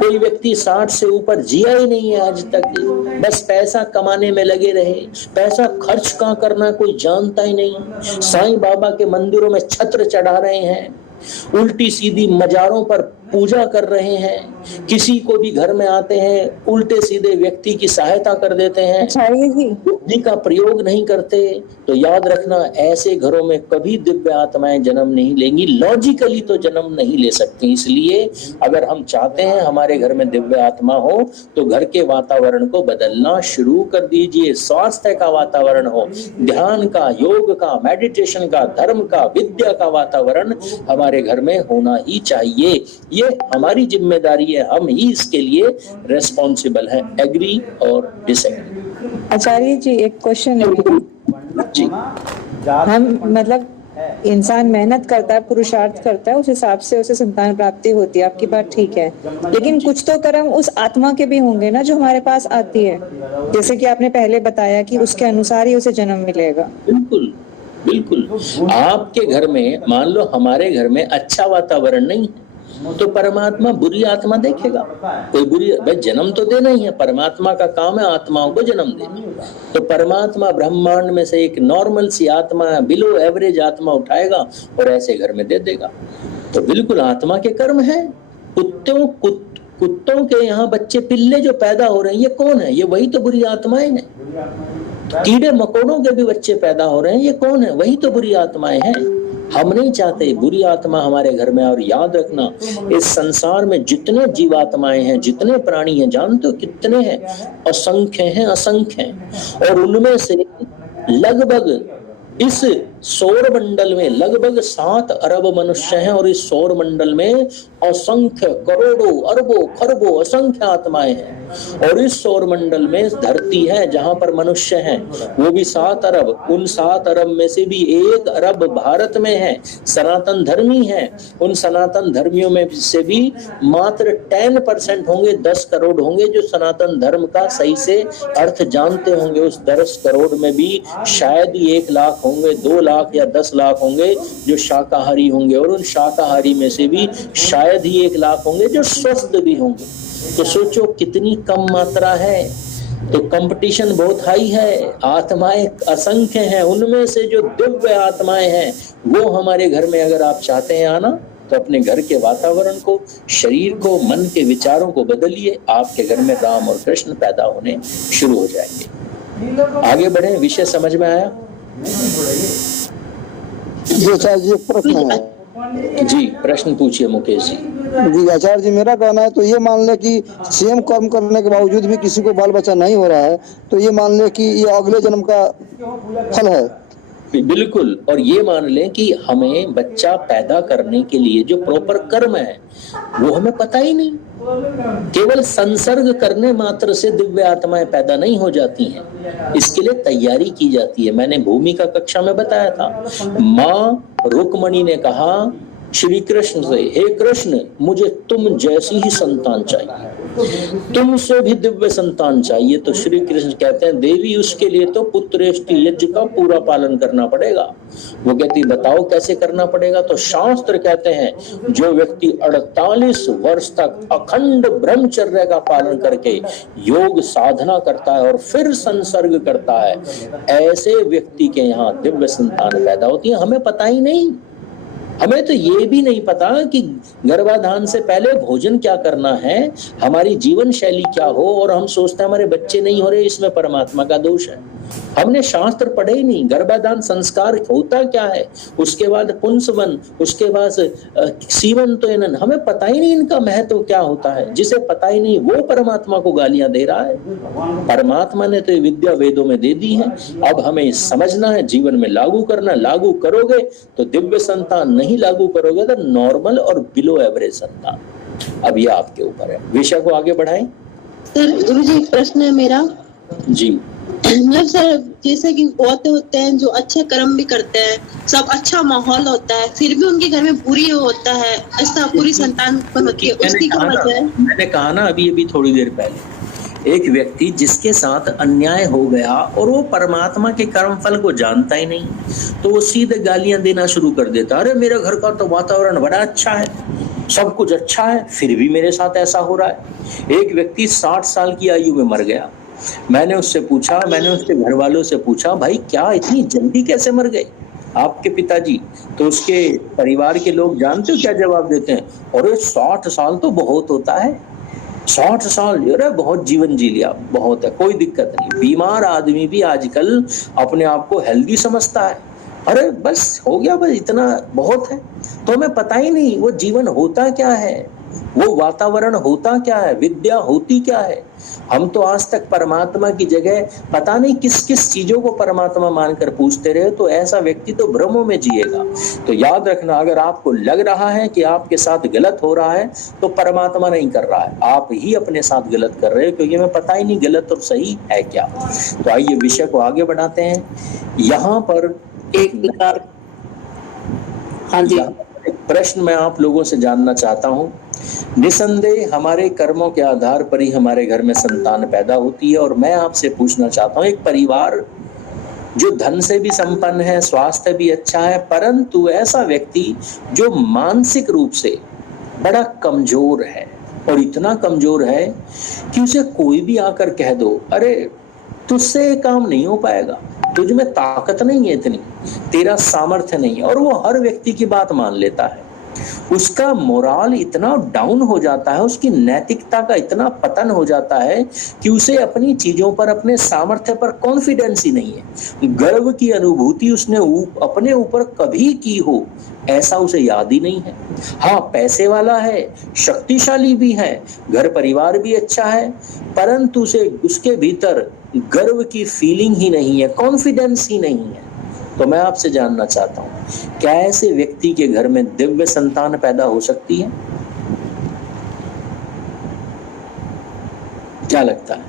कोई व्यक्ति 60 से ऊपर जिया ही नहीं है आज तक, बस पैसा कमाने में लगे रहे, पैसा खर्च कहाँ करना कोई जानता ही नहीं, साईं बाबा के मंदिरों में छत्र चढ़ा रहे हैं, उल्टी सीधी मजारों पर पूजा कर रहे हैं, किसी को भी घर में आते हैं उल्टे सीधे व्यक्ति की सहायता कर देते हैं, बुद्धि का प्रयोग नहीं करते, तो याद रखना ऐसे घरों में कभी दिव्य आत्माएं जन्म नहीं लेंगी, लॉजिकली तो जन्म नहीं ले सकती। इसलिए अगर हम चाहते हैं हमारे घर में दिव्य आत्मा हो, तो घर के वातावरण को बदलना शुरू कर दीजिए। स्वास्थ्य का वातावरण हो, ध्यान का, योग का, मेडिटेशन का, धर्म का, विद्या का वातावरण हमारे घर में होना ही चाहिए। ये हमारी जिम्मेदारी है, हम ही इसके लिए रेस्पॉन्सिबल हैं। एग्री और डिसएग्री? आचार्य जी एक क्वेश्चन है जी। हम मतलब इंसान मेहनत करता है, पुरुषार्थ करता है, उस हिसाब से उसे संतान प्राप्ति होती है, आपकी बात ठीक है, लेकिन कुछ तो कर्म उस आत्मा के भी होंगे ना जो हमारे पास आती है, जैसे कि आपने पहले बताया कि उसके अनुसार ही उसे जन्म मिलेगा। बिल्कुल बिल्कुल। आपके घर में मान लो हमारे घर में अच्छा वातावरण नहीं है तो परमात्मा बुरी आत्मा देखेगा। कोई बुरी भाई जन्म तो देना ही है, परमात्मा का काम है आत्माओं को जन्म देना। तो परमात्मा ब्रह्मांड में से एक नॉर्मल सी आत्मा, बिलो एवरेज आत्मा उठाएगा और ऐसे घर में दे देगा। तो बिल्कुल आत्मा के कर्म है। कुत्तों के यहाँ बच्चे पिल्ले जो पैदा हो रहे हैं ये कौन है? ये वही तो बुरी आत्माएं हैं। कीड़े मकोड़ों के भी बच्चे पैदा हो रहे हैं, ये कौन है? वही तो बुरी आत्माएं हैं। हम नहीं चाहते बुरी आत्मा हमारे घर में। और याद रखना, इस संसार में जितने जीवात्माएं हैं, जितने प्राणी हैं, जानते हो कितने हैं? असंख्य हैं, असंख्य हैं। और उनमें से लगभग इस सौर मंडल में लगभग 7 अरब मनुष्य हैं और इस सौर मंडल में असंख्य करोड़ों अरबों खरबों असंख्य आत्माएं हैं। और इस सौर मंडल में धरती है जहां पर मनुष्य हैं, वो भी 7 अरब। उन 7 अरब में से भी 1 अरब भारत में है, सनातन धर्मी है। उन सनातन धर्मियों में से भी मात्र 10% होंगे, 10 करोड़ होंगे जो सनातन धर्म का सही से अर्थ जानते होंगे। उस 10 करोड़ में भी शायद ही 1 लाख होंगे, 2 लाख या 10 लाख होंगे जो शाकाहारी होंगे। और उन शाकाहारी में से भी शायद ही 1 लाख होंगे जो स्वस्थ भी होंगे। तो सोचो कितनी कम मात्रा है। तो कंपटीशन बहुत हाई है। आत्माएं असंख्य हैं, उनमें से जो दिव्य आत्माएं हैं वो हमारे घर में अगर आप चाहते हैं आना तो अपने घर के वातावरण को, शरीर को, मन के विचारों को बदलिए। आपके घर में राम और कृष्ण पैदा होने शुरू हो जाएंगे। आगे बढ़े, विषय समझ में आया? जी आचार्य जी एक प्रश्न है। जी प्रश्न पूछिए मुकेश जी। जी आचार्य जी मेरा कहना है तो ये मान ले कि सेम कर्म करने के बावजूद भी किसी को बाल बच्चा नहीं हो रहा है, तो ये मान ले कि ये अगले जन्म का फल है। बिल्कुल। और ये मान लें कि हमें बच्चा पैदा करने के लिए जो प्रॉपर कर्म है वो हमें पता ही नहीं। केवल संसर्ग करने मात्र से दिव्य आत्माएं पैदा नहीं हो जाती हैं, इसके लिए तैयारी की जाती है। मैंने भूमिका कक्षा में बताया था, माँ रुक्मणी ने कहा श्री कृष्ण से, हे कृष्ण मुझे तुम जैसी ही संतान चाहिए, तुमसे भी दिव्य संतान चाहिए। तो श्री कृष्ण कहते हैं देवी उसके लिए तो पुत्रेष्टि यज्ञ का पूरा पालन करना पड़ेगा। वो कहती बताओ कैसे करना पड़ेगा? तो शास्त्र कहते हैं जो व्यक्ति 48 वर्ष तक अखंड ब्रह्मचर्य का पालन करके योग साधना करता है और फिर संसर्ग करता है, ऐसे व्यक्ति के यहाँ दिव्य संतान पैदा होती है। हमें पता ही नहीं। हमें तो ये भी नहीं पता कि गर्भाधान से पहले भोजन क्या करना है, हमारी जीवन शैली क्या हो, और हम सोचते हैं हमारे बच्चे नहीं हो रहे, इसमें परमात्मा का दोष है। हमने शास्त्र पढ़े ही नहीं। गर्भाधान संस्कार होता क्या है, उसके बाद पुंसवन, उसके बाद सीमंतोयनन, हमें पता ही नहीं इनका महत्व क्या होता है। जिसे पता ही नहीं वो परमात्मा को गालियां दे रहा है। परमात्मा ने तो ये विद्या वेदों में दे दी है, अब हमें समझना है, जीवन में लागू करना। लागू करोगे तो दिव्य संतान, नहीं लागू करोगे तो नॉर्मल और बिलो एवरेज संतान। अब ये आपके ऊपर है। विषय को आगे बढ़ाएं। सर गुरुजी एक प्रश्न है मेरा। जी मतलब सर जैसे कि बहुत होते हैं जो अच्छे कर्म भी करते हैं, सब अच्छा माहौल होता है, फिर भी उनके घर में बुरी होता है, ऐसा पूरी संतान उत्पन्न होती है, उसकी क्या वजह है? मैंने कहा ना अभी थोड़ी देर पहले, एक व्यक्ति जिसके साथ अन्याय हो गया और वो परमात्मा के कर्म फल को जानता ही नहीं, तो वो सीधे गालियां देना शुरू कर देता। अरे मेरे घर का तो वातावरण बड़ा अच्छा है, सब कुछ अच्छा है, फिर भी मेरे साथ ऐसा हो रहा है। एक व्यक्ति 60 साल की आयु में मर गया। मैंने उससे उसके घर वालों से पूछा, भाई क्या इतनी जल्दी कैसे मर गए आपके पिताजी? तो उसके परिवार के लोग जानते हो क्या जवाब देते हैं? अरे 60 साल तो बहुत होता है, 60 साल अरे बहुत जीवन जी लिया, बहुत है, कोई दिक्कत नहीं। बीमार आदमी भी आजकल अपने आप को हेल्दी समझता है, अरे बस हो गया, बस इतना बहुत है। तो हमें पता ही नहीं वो जीवन होता क्या है, वो वातावरण होता क्या है, विद्या होती क्या है। हम तो आज तक परमात्मा की जगह पता नहीं किस किस चीजों को परमात्मा मानकर पूछते रहे, तो ऐसा व्यक्ति तो भ्रमों में जिएगा। तो याद रखना, अगर आपको लग रहा है कि आपके साथ गलत हो रहा है तो परमात्मा नहीं कर रहा है, आप ही अपने साथ गलत कर रहे हो, क्योंकि हमें पता ही नहीं गलत और सही है क्या। तो आइए विषय को आगे बढ़ाते हैं। यहाँ पर एक हाँ जी, एक प्रश्न मैं आप लोगों से जानना चाहता हूँ। निसंदेह हमारे कर्मों के आधार पर ही हमारे घर में संतान पैदा होती है, और मैं आपसे पूछना चाहता हूँ, एक परिवार जो धन से भी संपन्न है, स्वास्थ्य भी अच्छा है, परंतु ऐसा व्यक्ति जो मानसिक रूप से बड़ा कमजोर है, और इतना कमजोर है कि उसे कोई भी आकर कह दो, अरे तुझसे ये काम नहीं हो पाएगा, तुझ में ताकत नहीं है इतनी, तेरा सामर्थ्य नहीं है, और वो हर व्यक्ति की बात मान लेता है। उसका मोराल इतना डाउन हो जाता है, उसकी नैतिकता का इतना पतन हो जाता है कि उसे अपनी चीजों पर, अपने सामर्थ्य पर कॉन्फिडेंस ही नहीं है। गर्व की अनुभूति उसने अपने ऊपर कभी की हो ऐसा उसे याद ही नहीं है। हाँ, पैसे वाला है, शक्तिशाली भी है, घर परिवार भी अच्छा है, परंतु उसे उसके भीतर गर्व की फीलिंग ही नहीं है, कॉन्फिडेंस ही नहीं है। तो मैं आपसे जानना चाहता हूं, क्या ऐसे व्यक्ति के घर में दिव्य संतान पैदा हो सकती है? क्या लगता है,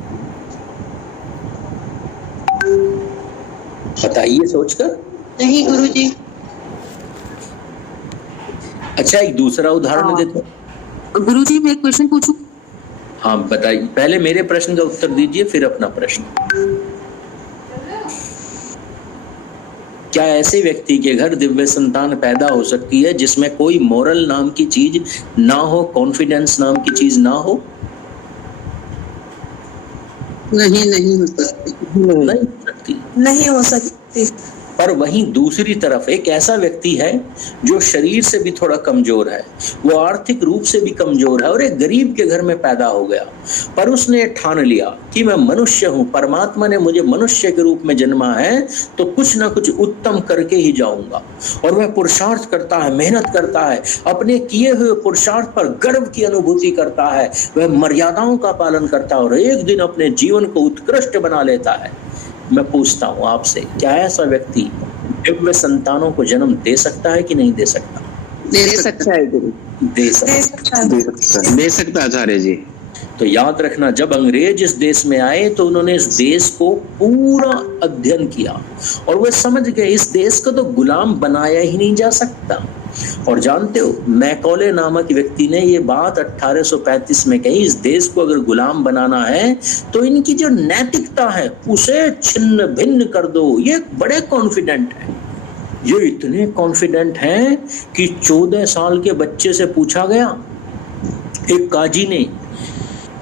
बताइए सोचकर। नहीं गुरुजी। अच्छा, एक दूसरा उदाहरण देते हैं। गुरुजी मैं एक क्वेश्चन पूछूं? हाँ बताइए, पहले मेरे प्रश्न का उत्तर दीजिए फिर अपना प्रश्न। क्या ऐसे व्यक्ति के घर दिव्य संतान पैदा हो सकती है जिसमें कोई मोरल नाम की चीज ना हो, कॉन्फिडेंस नाम की चीज ना हो? नहीं हो सकती। नहीं हो सकती। पर वहीं दूसरी तरफ एक ऐसा व्यक्ति है जो शरीर से भी थोड़ा कमजोर है, वो आर्थिक रूप से भी कमजोर है, और एक गरीब के घर में पैदा हो गया, पर उसने ठान लिया कि मैं मनुष्य हूं, परमात्मा ने मुझे मनुष्य के रूप में जन्मा है तो कुछ ना कुछ उत्तम करके ही जाऊंगा। और वह पुरुषार्थ करता है, मेहनत करता है, अपने किए हुए पुरुषार्थ पर गर्व की अनुभूति करता है, वह मर्यादाओं का पालन करता है और एक दिन अपने जीवन को उत्कृष्ट बना लेता है। मैं पूछता हूं आपसे, क्या ऐसा व्यक्ति दिव्य संतानों को जन्म दे सकता है कि नहीं दे सकता? दे सकता है गुरु। दे सकता आचार्य जी। तो याद रखना, जब अंग्रेज इस देश में आए तो उन्होंने इस देश को पूरा अध्ययन किया और वे समझ गए इस देश को तो गुलाम बनाया ही नहीं जा सकता। और जानते हो, मैकॉले नामक व्यक्ति ने ये बात 1835 में कही, इस देश को अगर गुलाम बनाना है तो इनकी जो नैतिकता है उसे छिन्न भिन्न कर दो। ये बड़े कॉन्फिडेंट है, ये इतने कॉन्फिडेंट हैं कि 14 साल के बच्चे से पूछा गया, एक काजी ने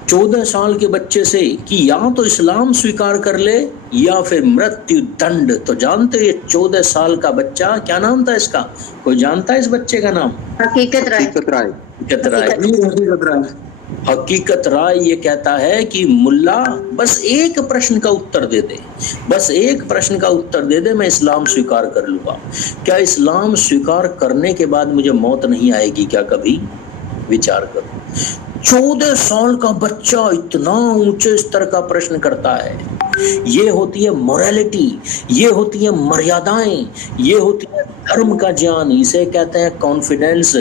14 साल के बच्चे से कि या तो इस्लाम स्वीकार कर ले या फिर मृत्यु दंड। तो जानते हो ये 14 साल का बच्चा, क्या नाम था इसका? कोई जानता है इस बच्चे का नाम? हकीकत राय। हकीकत राय ये कहता है कि मुल्ला बस एक प्रश्न का उत्तर दे दे, बस एक प्रश्न का उत्तर दे दे, मैं इस्लाम स्वीकार कर लूंगा। क्या इस्लाम स्वीकार करने के बाद मुझे मौत नहीं आएगी क्या कभी? विचार करो, 14 साल का बच्चा इतना ऊंचे स्तर का प्रश्न करता है। ये होती है मोरालिटी, ये होती है मर्यादाएं, ये होती है धर्म का ज्ञान, इसे कहते हैं कॉन्फिडेंस।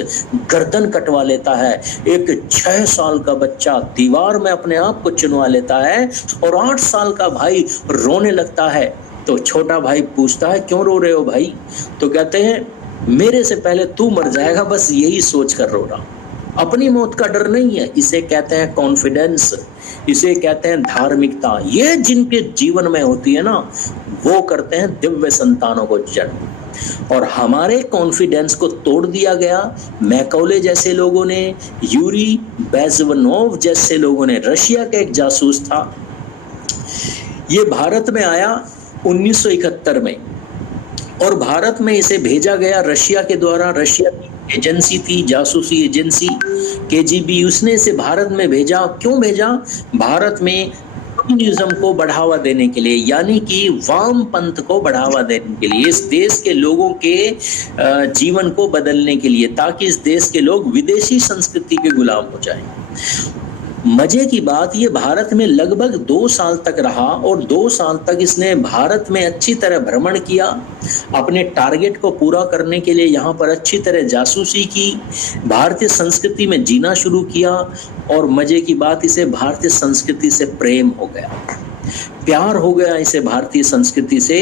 गर्दन कटवा लेता है। एक 6 साल का बच्चा दीवार में अपने आप को चुनवा लेता है और 8 साल का भाई रोने लगता है तो छोटा भाई पूछता है क्यों रो रहे हो भाई? तो कहते हैं मेरे से पहले तू मर जाएगा, बस यही सोच कर रो रहा, अपनी मौत का डर नहीं है। इसे कहते हैं कॉन्फिडेंस, इसे कहते हैं धार्मिकता। ये जिनके जीवन में होती है ना, वो करते हैं दिव्य संतानों को जन्म। और हमारे कॉन्फिडेंस को तोड़ दिया गया मैकॉले जैसे लोगों ने, यूरी बेज़वनोव जैसे लोगों ने। रशिया का एक जासूस था, ये भारत में आया 1971 में और भारत में इसे भेजा गया रशिया के द्वारा। रशिया की एजेंसी थी, जासूसी एजेंसी KGB, उसने इसे भारत में भेजा। क्यों भेजा? भारत में कम्युनिज्म को बढ़ावा देने के लिए, यानी कि वाम पंथ को बढ़ावा देने के लिए, इस देश के लोगों के जीवन को बदलने के लिए, ताकि इस देश के लोग विदेशी संस्कृति के गुलाम हो जाएं। मजे की बात, ये भारत में लगभग 2 साल तक रहा और 2 साल तक इसने भारत में अच्छी तरह भ्रमण किया, अपने टारगेट को पूरा करने के लिए यहाँ पर अच्छी तरह जासूसी की, भारतीय संस्कृति में जीना शुरू किया और मजे की बात, इसे भारतीय संस्कृति से प्रेम हो गया, प्यार हो गया इसे भारतीय संस्कृति से।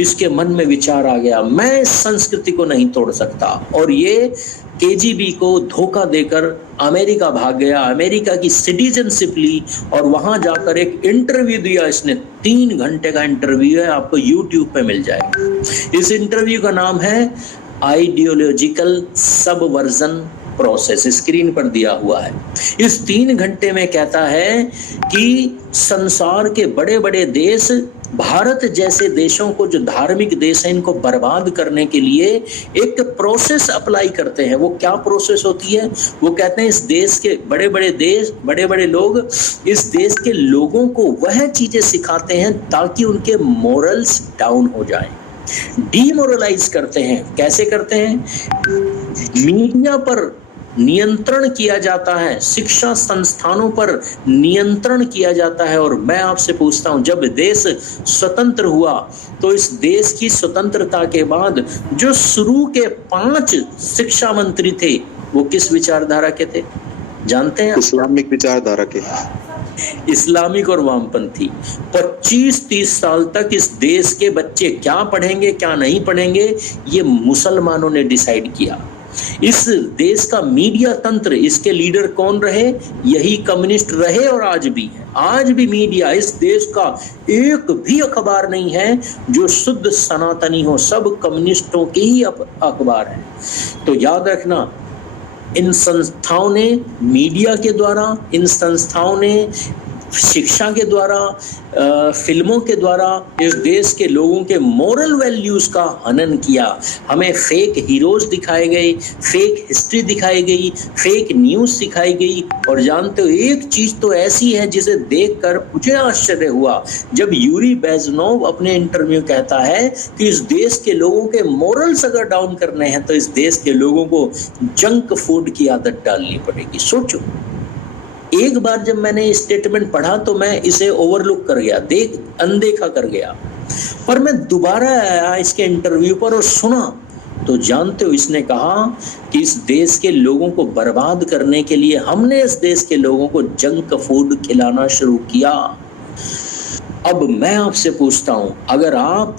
इसके मन में विचार आ गया, मैं इस संस्कृति को नहीं तोड़ सकता, और ये केजीबी को धोखा देकर अमेरिका भाग गया, अमेरिका की सिटीजनशिप ली और वहां जाकर एक इंटरव्यू दिया इसने। 3 घंटे का इंटरव्यू है, आपको यूट्यूब पे मिल जाएगा। इस इंटरव्यू का नाम है आइडियोलॉजिकल सबवर्जन प्रोसेस, स्क्रीन पर दिया हुआ है। इस 3 घंटे में कहता है कि संसार के बड़े बड़े देश भारत जैसे देशों को, जो धार्मिक देश हैं, इनको बर्बाद करने के लिए एक प्रोसेस अप्लाई करते हैं। वो क्या प्रोसेस होती है? वो कहते हैं इस देश के बड़े बड़े देश, बड़े बड़े लोग इस देश के लोगों को वह चीजें सिखाते हैं ताकि उनके मोरल्स डाउन हो जाएं, डीमोरलाइज करते हैं। कैसे करते हैं? मीडिया पर नियंत्रण किया जाता है, शिक्षा संस्थानों पर नियंत्रण किया जाता है। और मैं आपसे पूछता हूं, जब देश स्वतंत्र हुआ तो इस देश की स्वतंत्रता के बाद जो शुरू के 5 शिक्षा मंत्री थे, वो किस विचारधारा के थे जानते हैं? इस्लामिक विचारधारा के, इस्लामिक और वामपंथी। 25-30 साल तक इस देश के बच्चे क्या पढ़ेंगे क्या नहीं पढ़ेंगे, ये मुसलमानों ने डिसाइड किया। इस देश का मीडिया तंत्र, इसके लीडर कौन रहे? यही कम्युनिस्ट रहे और आज भी है। आज भी मीडिया, इस देश का एक भी अखबार नहीं है जो शुद्ध सनातनी हो, सब कम्युनिस्टों के ही अखबार है। तो याद रखना, इन संस्थाओं ने मीडिया के द्वारा, इन संस्थाओं ने शिक्षा के द्वारा, फिल्मों के द्वारा इस देश के लोगों के मोरल वैल्यूज का हनन किया। हमें फेक हीरोज दिखाए गए, फेक हिस्ट्री दिखाई गई, फेक न्यूज सिखाई गई। और जानते हो, एक चीज तो ऐसी है जिसे देखकर मुझे आश्चर्य हुआ, जब यूरी बेजनोव अपने इंटरव्यू कहता है कि इस देश के लोगों के मोरल्स अगर डाउन करने हैं तो इस देश के लोगों को जंक फूड की आदत डालनी पड़ेगी। सोचो, एक बार जब मैंने स्टेटमेंट पढ़ा तो मैं इसे ओवरलुक कर गया, अनदेखा कर गया। पर मैं दोबारा आया इसके इंटरव्यू पर और सुना तो जानते हो, इसने कहा कि इस देश के लोगों को बर्बाद करने के लिए हमने इस देश के लोगों को जंक फूड खिलाना शुरू किया। अब मैं आपसे पूछता हूं, अगर आप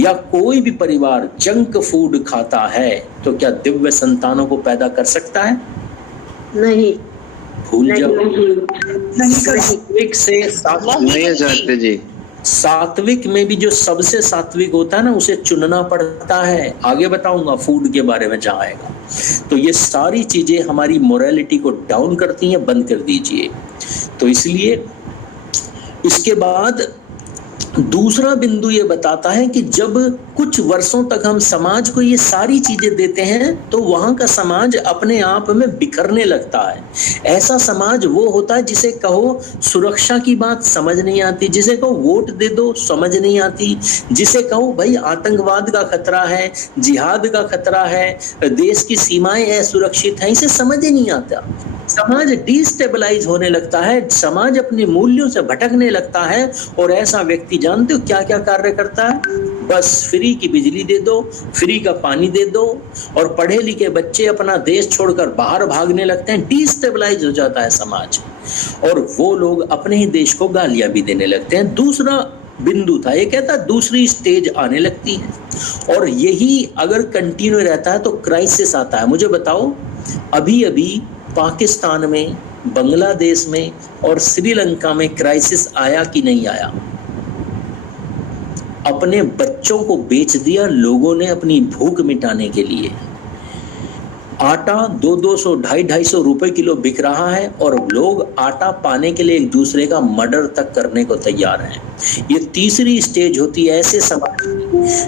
या कोई भी परिवार जंक फूड खाता है तो क्या दिव्य संतानों को पैदा कर सकता है? नहीं। भूल जाओ। सात्विक से सात्विक में भी जो सबसे सात्विक होता है ना, उसे चुनना पड़ता है। आगे बताऊंगा फूड के बारे में जहाँ आएगा। तो ये सारी चीजें हमारी मोरालिटी को डाउन करती हैं, बंद कर दीजिए। तो इसलिए इसके बाद दूसरा बिंदु ये बताता है कि जब कुछ वर्षों तक हम समाज को ये सारी चीजें देते हैं तो वहां का समाज अपने आप में बिखरने लगता है। ऐसा समाज वो होता है जिसे कहो सुरक्षा की बात समझ नहीं आती, जिसे कहो वोट दे दो समझ नहीं आती, जिसे कहो भाई आतंकवाद का खतरा है, जिहाद का खतरा है, देश की सीमाएं असुरक्षित हैं, इसे समझ ही नहीं आता। समाज डिस्टेबलाइज होने लगता है, समाज अपने मूल्यों से भटकने लगता है। और ऐसा व्यक्ति जानते हो क्या क्या कार्य करता है? बस फ्री की बिजली दे दो, फ्री का पानी दे दो, और पढ़े लिखे बच्चे अपना देश छोड़कर बाहर भागने लगते हैं। डिस्टेबलाइज हो जाता है समाज, और वो लोग अपने ही देश को गालियां भी देने लगते हैं। दूसरा बिंदु था, ये कहता दूसरी स्टेज आने लगती है, और यही अगर कंटिन्यू रहता है तो क्राइसिस आता है। मुझे बताओ, अभी अभी पाकिस्तान में, बांग्लादेश में और श्रीलंका में क्राइसिस आया कि नहीं आया? अपने बच्चों को बेच दिया लोगों ने अपनी भूख मिटाने के लिए। आटा 200-200, 250-250 रुपए किलो बिक रहा है, और लोग आटा पाने के लिए एक दूसरे का मर्डर तक करने को तैयार हैं। ये तीसरी स्टेज होती है ऐसे समाज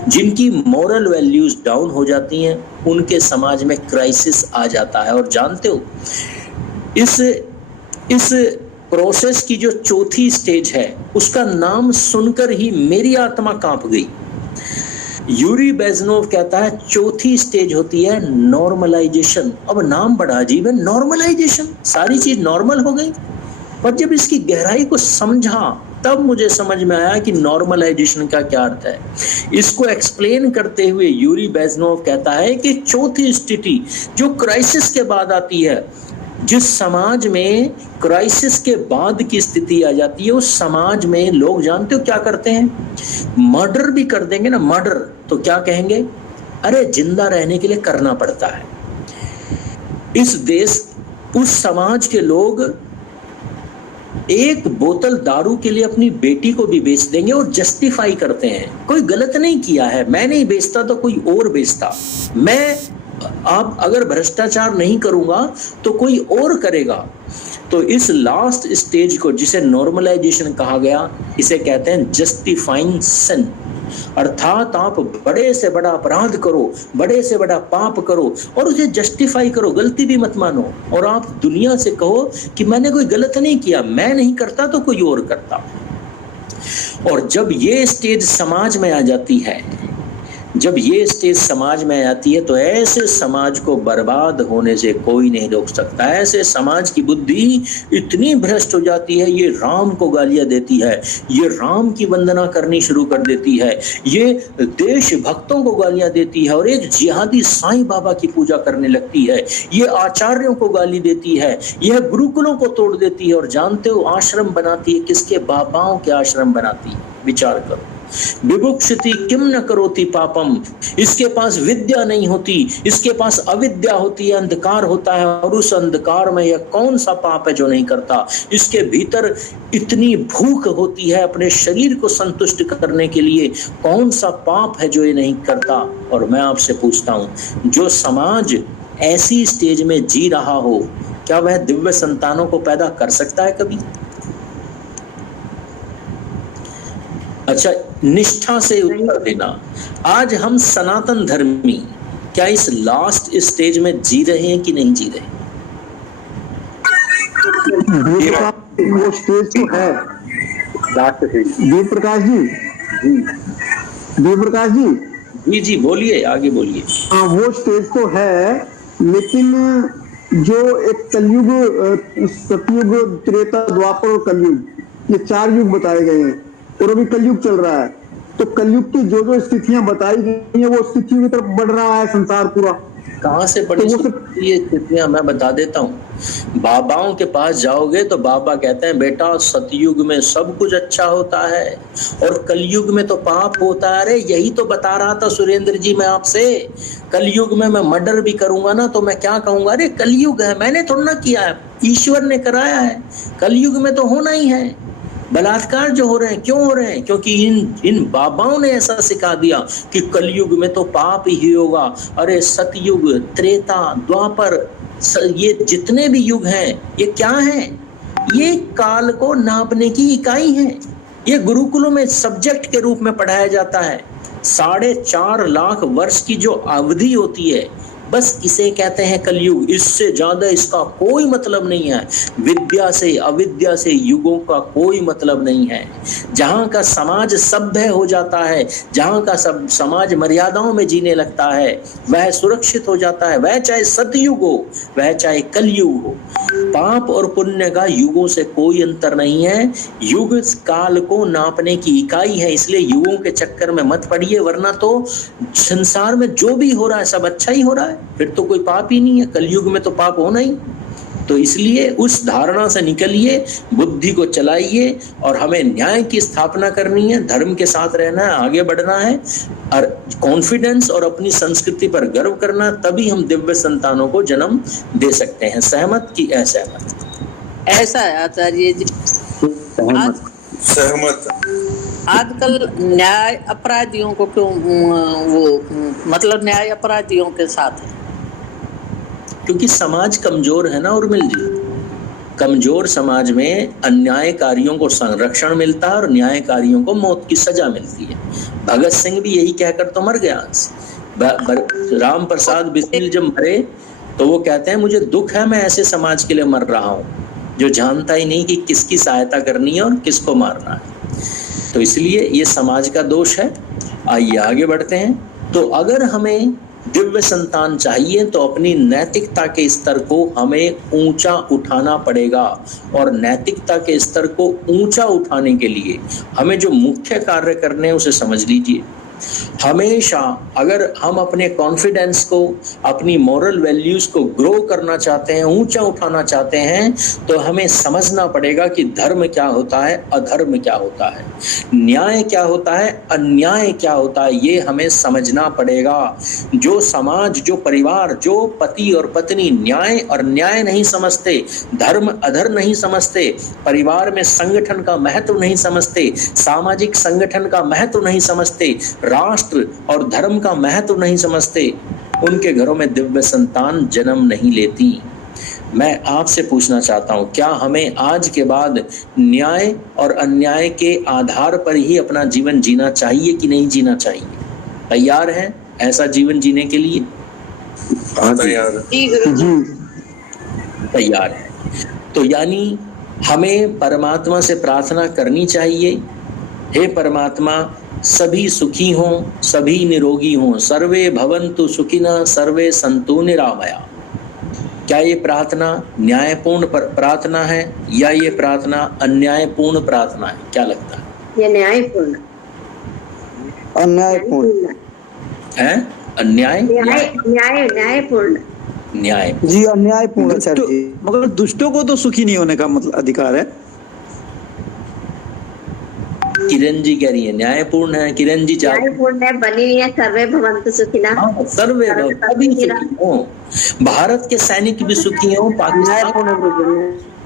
जिनकी मॉरल वैल्यूज डाउन हो जाती हैं, उनके समाज में क्राइसिस आ जाता है। और जानते हो, इस प्रोसेस की जो चौथी स्टेज है उसका नाम सुनकर ही मेरी आत्मा कांप गई। यूरी बेजनोव कहता है चौथी स्टेज होती है नॉर्मलाइजेशन। अब नाम बड़ा अजीब है, नॉर्मलाइजेशन, सारी चीज नॉर्मल हो गई। पर जब इसकी गहराई को समझा तब मुझे समझ में आया कि नॉर्मलाइजेशन का क्या अर्थ है। इसको एक्सप्लेन करते हुए यूरी बेजनोव कहता है कि चौथी स्थिति जो क्राइसिस के बाद आती है, जिस समाज में क्राइसिस के बाद की स्थिति आ जाती है, उस समाज में लोग जानते हो क्या करते हैं? मर्डर भी कर देंगे ना, मर्डर, तो क्या कहेंगे? अरे जिंदा रहने के लिए करना पड़ता है। इस देश, उस समाज के लोग एक बोतल दारू के लिए अपनी बेटी को भी बेच देंगे और जस्टिफाई करते हैं, कोई गलत नहीं किया है, मैं नहीं बेचता तो कोई और बेचता, मैं आप अगर भ्रष्टाचार नहीं करूंगा तो कोई और करेगा। तो इस लास्ट स्टेज को, जिसे नॉर्मलाइजेशन कहा गया, इसे कहते हैं जस्टिफाइंग सिन। अर्थात आप बड़े से बड़ा अपराध करो, बड़े से बड़ा पाप करो और उसे जस्टिफाई करो, गलती भी मत मानो, और आप दुनिया से कहो कि मैंने कोई गलत नहीं किया, मैं नहीं करता तो कोई और करता। और जब ये स्टेज समाज में आ जाती है, जब ये स्टेज समाज में आती है, तो ऐसे समाज को बर्बाद होने से कोई नहीं रोक सकता। ऐसे समाज की बुद्धि इतनी भ्रष्ट हो जाती है, ये राम को गालियां देती है, ये राम की वंदना करनी शुरू कर देती है, ये देशभक्तों को गालियां देती है और एक जिहादी साईं बाबा की पूजा करने लगती है, ये आचार्यों को गाली देती है, यह गुरुकुलों को तोड़ देती है। और जानते हो आश्रम बनाती है किसके? बाबाओं के आश्रम बनाती है। विचार करो, विभुक्षति किम न करोति पापम, इसके पास विद्या नहीं होती, इसके पास अविद्या होती है, अंधकार होता है, और उस अंधकार में यह कौन सा पाप है जो नहीं करता? इसके भीतर इतनी भूख होती है अपने शरीर को संतुष्ट करने के लिए, कौन सा पाप है जो ये नहीं करता? और मैं आपसे पूछता हूं, जो समाज ऐसी स्टेज में जी रहा हो, क्या वह दिव्य संतानों को पैदा कर सकता है कभी? अच्छा, निष्ठा से उत्तर देना, आज हम सनातन धर्मी क्या इस लास्ट स्टेज में जी रहे हैं कि नहीं जी रहे? वो स्टेज तो है। देवप्रकाश जी, देवप्रकाश जी, जी जी बोलिए, आगे बोलिए। हाँ, वो स्टेज तो है, लेकिन जो एक कलयुग, सतयुग, त्रेता, द्वापर और कलयुग, ये 4 युग बताए गए हैं और अभी कलयुग चल रहा है। तो कलयुग की जो जो स्थितियां बताई गई हैं, वो स्थितियों की तरफ बढ़ रहा है संसार पूरा। कहाँ से बढ़ी ये स्थितियां? मैं बता देता हूँ। बाबाओं के पास जाओगे तो बाबा कहते हैं बेटा सतयुग में सब कुछ अच्छा होता है और कलयुग में तो पाप होता है। अरे यही तो बता रहा था सुरेंद्र जी मैं आपसे, कलयुग में मैं मर्डर भी करूंगा ना तो मैं क्या कहूंगा? अरे कलयुग है, मैंने थोड़ा ना किया है, ईश्वर ने कराया है। कलयुग में तो होना ही है। बलात्कार जो हो रहे हैं, क्यों हो रहे हैं? क्योंकि इन बाबाओं ने ऐसा सिखा दिया कि कलयुग में तो पाप ही होगा। अरे सतयुग, त्रेता, द्वापर, ये जितने भी युग हैं, ये क्या हैं? ये काल को नापने की इकाई है। ये गुरुकुलों में सब्जेक्ट के रूप में पढ़ाया जाता है। 4.5 लाख वर्ष की जो अवधि होती है, बस इसे कहते हैं कलयुग। इससे ज्यादा इसका कोई मतलब नहीं है। विद्या से अविद्या से युगों का कोई मतलब नहीं है। जहाँ का समाज सभ्य हो जाता है, जहाँ का सब समाज मर्यादाओं में जीने लगता है, वह सुरक्षित हो जाता है। वह चाहे सतयुग हो, वह चाहे कलयुग हो। पाप और पुण्य का युगों से कोई अंतर नहीं है। युग काल को नापने की इकाई है। इसलिए युगों के चक्कर में मत पड़िए, वरना तो संसार में जो भी हो रहा है सब अच्छा ही हो रहा है, फिर तो कोई पाप ही नहीं है। कलयुग में तो पाप होना ही। तो इसलिए उस धारणा से निकलिए, बुद्धि को चलाइए और हमें न्याय की स्थापना करनी है, धर्म के साथ रहना है, आगे बढ़ना है और कॉन्फिडेंस और अपनी संस्कृति पर गर्व करना, तभी हम दिव्य संतानों को जन्म दे सकते हैं। सहमत की असहमत? ऐसा है आचार्य जी, सहमत। आजकल न्याय अपराधियों को क्यों वो मतलब न्याय अपराधियों के साथ है? क्योंकि समाज कमजोर है ना उर्मिल जी। कमजोर समाज में अन्यायकारियों को संरक्षण मिलता है और न्यायकारियों को मौत की सजा मिलती है। भगत सिंह भी यही कहकर तो मर गया। राम प्रसाद बिस्मिल जब मरे तो वो कहते हैं मुझे दुख है, मैं ऐसे समाज के लिए मर रहा हूँ। जो जानता ही नहीं कि किसकी सहायता करनी है और किसको मारना है। तो इसलिए ये समाज का दोष है। आइए आगे बढ़ते हैं। तो अगर हमें दिव्य संतान चाहिए तो अपनी नैतिकता के स्तर को हमें ऊंचा उठाना पड़ेगा, और नैतिकता के स्तर को ऊंचा उठाने के लिए हमें जो मुख्य कार्य करने हैं उसे समझ लीजिए। हमेशा अगर हम अपने कॉन्फिडेंस को, अपनी मॉरल वैल्यूज को ग्रो करना चाहते हैं, ऊंचा उठाना चाहते हैं, तो हमें समझना पड़ेगा कि धर्म क्या होता है, अधर्म क्या होता है, न्याय क्या होता है, अन्याय क्या होता है, ये हमें समझना पड़ेगा। जो समाज, जो परिवार, जो पति और पत्नी न्याय और न्याय नहीं समझते, धर्म अधर्म नहीं समझते, परिवार में संगठन का महत्व नहीं समझते, सामाजिक संगठन का महत्व नहीं समझते, राष्ट्र और धर्म का महत्व नहीं समझते, उनके घरों में दिव्य संतान जन्म नहीं लेती। मैं आपसे पूछना चाहता हूं, क्या हमें आज के बाद न्याय और अन्याय के आधार पर ही अपना जीवन जीना चाहिए कि नहीं जीना चाहिए? तैयार हैं ऐसा जीवन जीने के लिए? तैयार है। तो यानी हमें परमात्मा से प्रार्थना करनी चाहिए, हे परमात्मा सभी सुखी हों, सभी निरोगी हों, सर्वे भवन्तु सुखिनः, सर्वे सन्तु निरामया। क्या ये प्रार्थना न्यायपूर्ण प्रार्थना है या ये प्रार्थना अन्यायपूर्ण प्रार्थना है? क्या लगता है? ये न्यायपूर्ण, अन्यायपूर्ण है। अन्याय न्यायपूर्ण, न्याय जी, अन्यायपूर्ण सर जी। मगर दुष्टों को तो सुखी नहीं होने का मतलब अधिकार है। किरण जी कह रही है न्यायपूर्ण है। किरण जी न्यायपूर्ण है, बनी हुई है सर्वे भवन्तु सुखिनः। सर्वे सभी सुखी हो, भारत के सैनिक भी सुखी हो, पाकिस्तान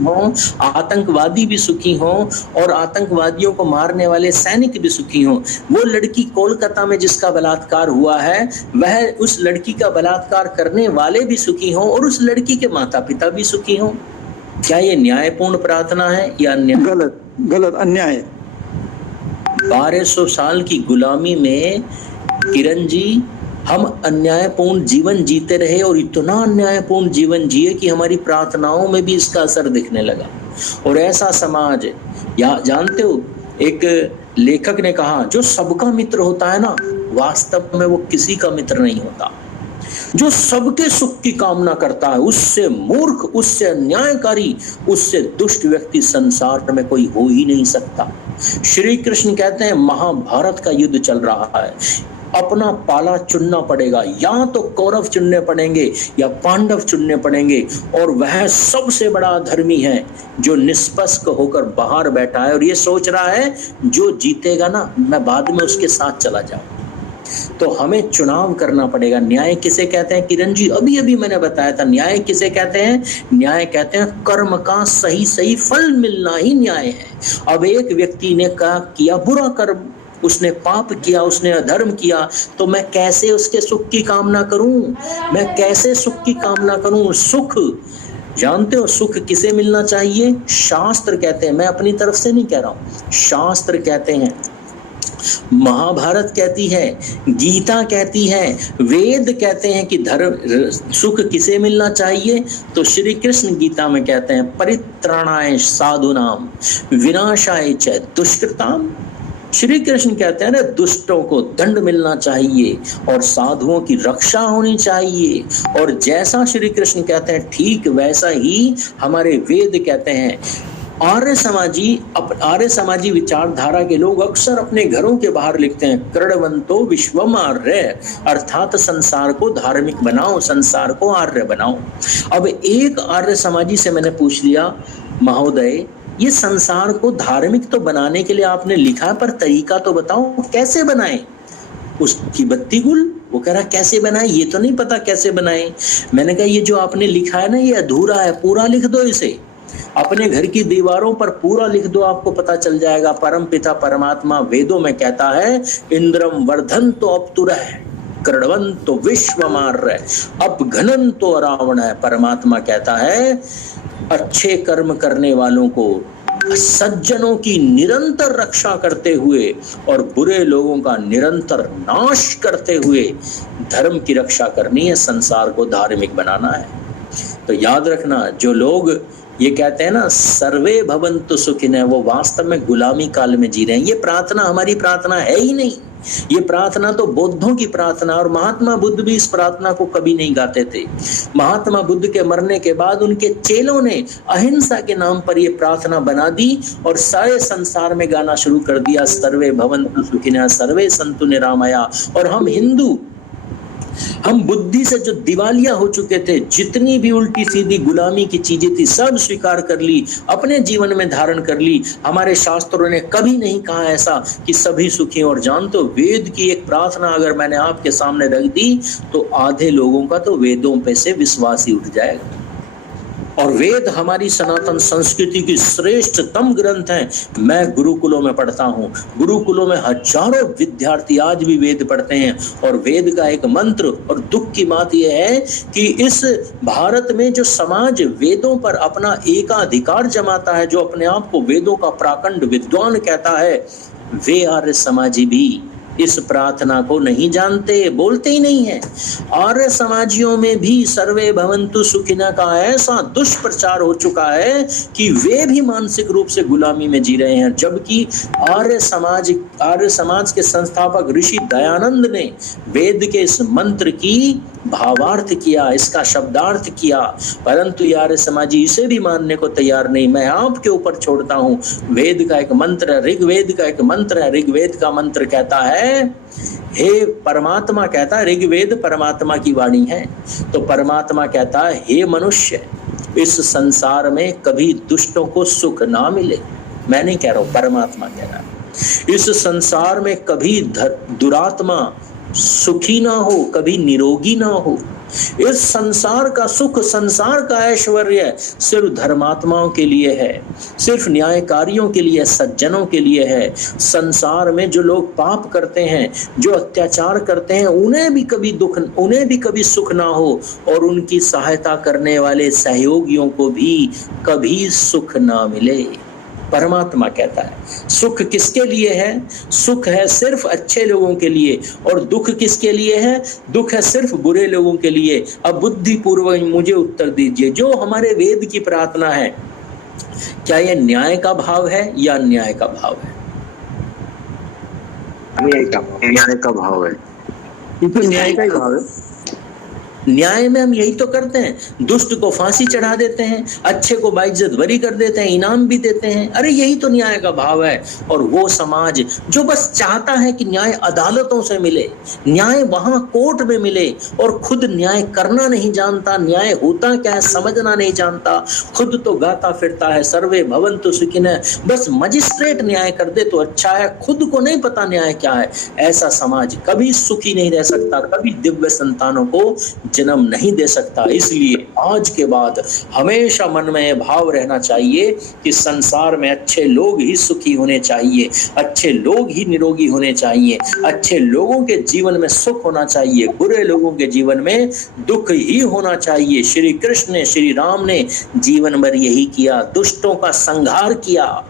हो, आतंकवादी भी सुखी हो, और आतंकवादियों को मारने वाले सैनिक भी सुखी हो। वो लड़की कोलकाता में जिसका बलात्कार हुआ है, वह उस लड़की का बलात्कार करने वाले भी सुखी हो, और उस लड़की के माता पिता भी सुखी हो। क्या ये न्यायपूर्ण प्रार्थना है या अन्याय? गलत, गलत, अन्याय। 1200 साल की गुलामी में किरण जी हम अन्यायपूर्ण जीवन जीते रहे, और इतना अन्यायपूर्ण जीवन जिए कि हमारी प्रार्थनाओं में भी इसका असर दिखने लगा। और ऐसा समाज, या जानते हो, एक लेखक ने कहा जो सबका मित्र होता है ना, वास्तव में वो किसी का मित्र नहीं होता। जो सबके सुख की कामना करता है, उससे मूर्ख, उससे अन्यायकारी, उससे दुष्ट व्यक्ति संसार में कोई हो ही नहीं सकता। श्री कृष्ण कहते हैं महाभारत का युद्ध चल रहा है, अपना पाला चुनना पड़ेगा, या तो कौरव चुनने पड़ेंगे या पांडव चुनने पड़ेंगे, और वह सबसे बड़ा धर्मी है जो निष्पक्ष होकर बाहर बैठा है और ये सोच रहा है जो जीतेगा ना, मैं बाद में उसके साथ चला जाऊं। तो हमें चुनाव करना पड़ेगा। न्याय किसे कहते हैं किरण जी? अभी अभी मैंने बताया था। न्याय किसे कहते हैं? न्याय कहते हैं कर्म का सही सही फल मिलना ही न्याय है। अब एक व्यक्ति ने किया बुरा कर्म, उसने पाप किया, उसने अधर्म किया, तो मैं कैसे उसके सुख की कामना करूं? मैं कैसे सुख की कामना करूं? सुख, जानते हो सुख किसे मिलना चाहिए? शास्त्र कहते हैं, मैं अपनी तरफ से नहीं कह रहा हूं, शास्त्र कहते हैं, महाभारत कहती है, गीता कहती है, वेद कहते हैं कि धर्म सुख किसे मिलना चाहिए? तो श्री कृष्ण गीता में कहते हैं परित्राणाय साधूनाम विनाशाय च दुष्कृताम। श्री कृष्ण कहते हैं ना, दुष्टों को दंड मिलना चाहिए और साधुओं की रक्षा होनी चाहिए। और जैसा श्री कृष्ण कहते हैं ठीक वैसा ही हमारे वेद कहते हैं। आर्य समाजी विचारधारा के लोग अक्सर अपने घरों के बाहर लिखते हैं कृणवंतो विश्वम आर्य, अर्थात संसार को धार्मिक बनाओ, संसार को आर्य बनाओ। अब एक आर्य समाजी से मैंने पूछ लिया, महोदय ये संसार को धार्मिक तो बनाने के लिए आपने लिखा, पर तरीका तो बताओ कैसे बनाए? उसकी बत्ती गुल, वो कह रहा कैसे बनाए ये तो नहीं पता कैसे बनाए। मैंने कहा ये जो आपने लिखा है ना ये अधूरा है, पूरा लिख दो, इसे अपने घर की दीवारों पर पूरा लिख दो, आपको पता चल जाएगा। परम पिता परमात्मा वेदों में कहता है इंद्रम वर्धन्तो अपतुरः कृण्वन्तो विश्वमार्य अपघ्नन्तो रावणः। परमात्मा कहता है अच्छे कर्म करने वालों को, सज्जनों की निरंतर रक्षा करते हुए और बुरे लोगों का निरंतर नाश करते हुए धर्म की रक्षा करनी है, संसार को धार्मिक बनाना है। तो याद रखना, जो लोग ये कहते हैं ना सर्वे भवन्तु सुखिनः, वो वास्तव में गुलामी काल में जी रहे हैं। ये प्रार्थना हमारी प्रार्थना है ही नहीं, ये प्रार्थना तो बौद्धों की प्रार्थना, और महात्मा बुद्ध भी इस प्रार्थना को कभी नहीं गाते थे। महात्मा बुद्ध के मरने के बाद उनके चेलों ने अहिंसा के नाम पर ये प्रार्थना बना दी और सारे संसार में गाना शुरू कर दिया, सर्वे भवन्तु सुखिनः सर्वे सन्तु निरामया। और हम बुद्धि से जो दिवालिया हो चुके थे, जितनी भी उल्टी सीधी गुलामी की चीजें थी सब स्वीकार कर ली, अपने जीवन में धारण कर ली। हमारे शास्त्रों ने कभी नहीं कहा ऐसा कि सभी सुखी। और जानते हो, वेद की एक प्रार्थना अगर मैंने आपके सामने रख दी तो आधे लोगों का तो वेदों पे से विश्वास ही उठ जाएगा। और वेद हमारी सनातन संस्कृति की श्रेष्ठतम ग्रंथ है। मैं गुरुकुलों में पढ़ता हूँ, गुरुकुलों में हजारों विद्यार्थी आज भी वेद पढ़ते हैं। और वेद का एक मंत्र, और दुख की बात यह है कि इस भारत में जो समाज वेदों पर अपना एकाधिकार जमाता है, जो अपने आप को वेदों का प्राकंड विद्वान कहता है, वे आर्य समाजी भी इस प्रार्थना को नहीं जानते, बोलते ही नहीं है। आर्य समाजियों में भी सर्वे भवन्तु सुखिनः का ऐसा दुष्प्रचार हो चुका है कि वे भी मानसिक रूप से गुलामी में जी रहे हैं। जबकि आर्य समाज के संस्थापक ऋषि दयानंद ने वेद के इस मंत्र की भावार्थ किया, इसका शब्दार्थ किया, परंतु आर्य समाजी इसे भी मानने को तैयार नहीं। मैं आपके ऊपर छोड़ता हूँ, वेद का एक मंत्र, ऋग्वेद का एक मंत्र है। ऋग्वेद का मंत्र कहता है, हे परमात्मा कहता है, ऋग्वेद परमात्मा की वाणी है, तो परमात्मा कहता है, हे मनुष्य, इस संसार में कभी दुष्टों को सुख ना मिले। मैं नहीं कह रहा हूं, परमात्मा कह रहा है। इस संसार में कभी दुरात्मा सुखी ना हो, कभी निरोगी ना हो। इस संसार का सुख, संसार का ऐश्वर्य सिर्फ धर्मात्माओं के लिए है, सिर्फ न्यायकारियों के लिए, सज्जनों के लिए है। संसार में जो लोग पाप करते हैं, जो अत्याचार करते हैं, उन्हें भी कभी सुख ना हो, और उनकी सहायता करने वाले सहयोगियों को भी कभी सुख ना मिले। परमात्मा कहता है सुख किसके लिए है? सुख है सिर्फ अच्छे लोगों के लिए, और दुख किसके लिए है? दुख है सिर्फ बुरे लोगों के लिए। अब बुद्धि पूर्वक मुझे उत्तर दीजिए, जो हमारे वेद की प्रार्थना है, क्या यह न्याय का भाव है या अन्याय का भाव है? न्याय का भाव है। न्याय का ही भाव है। न्याय में हम यही तो करते हैं, दुष्ट को फांसी चढ़ा देते हैं, अच्छे को बाइज्जत बरी कर देते हैं, इनाम भी देते हैं। अरे यही तो न्याय का भाव है। और वो समाज जो बस चाहता है कि न्याय अदालतों से मिले, न्याय वहां कोर्ट में मिले, और खुद न्याय करना नहीं जानता, न्याय होता क्या है समझना नहीं जानता, खुद तो गाता फिरता है सर्वे भवन्तु सुखिनः, बस मजिस्ट्रेट न्याय कर दे तो अच्छा है, खुद को नहीं पता न्याय क्या है। ऐसा समाज कभी सुखी नहीं रह सकता, कभी दिव्य संतानों को जन्म नहीं दे सकता। इसलिए आज के बाद हमेशा मन में यह भाव रहना चाहिए कि संसार में अच्छे लोग ही सुखी होने चाहिए, अच्छे लोग ही निरोगी होने चाहिए, अच्छे लोगों के जीवन में सुख होना चाहिए, बुरे लोगों के जीवन में दुख ही होना चाहिए। श्री कृष्ण ने, श्री राम ने जीवन भर यही किया, दुष्टों का संहार किया,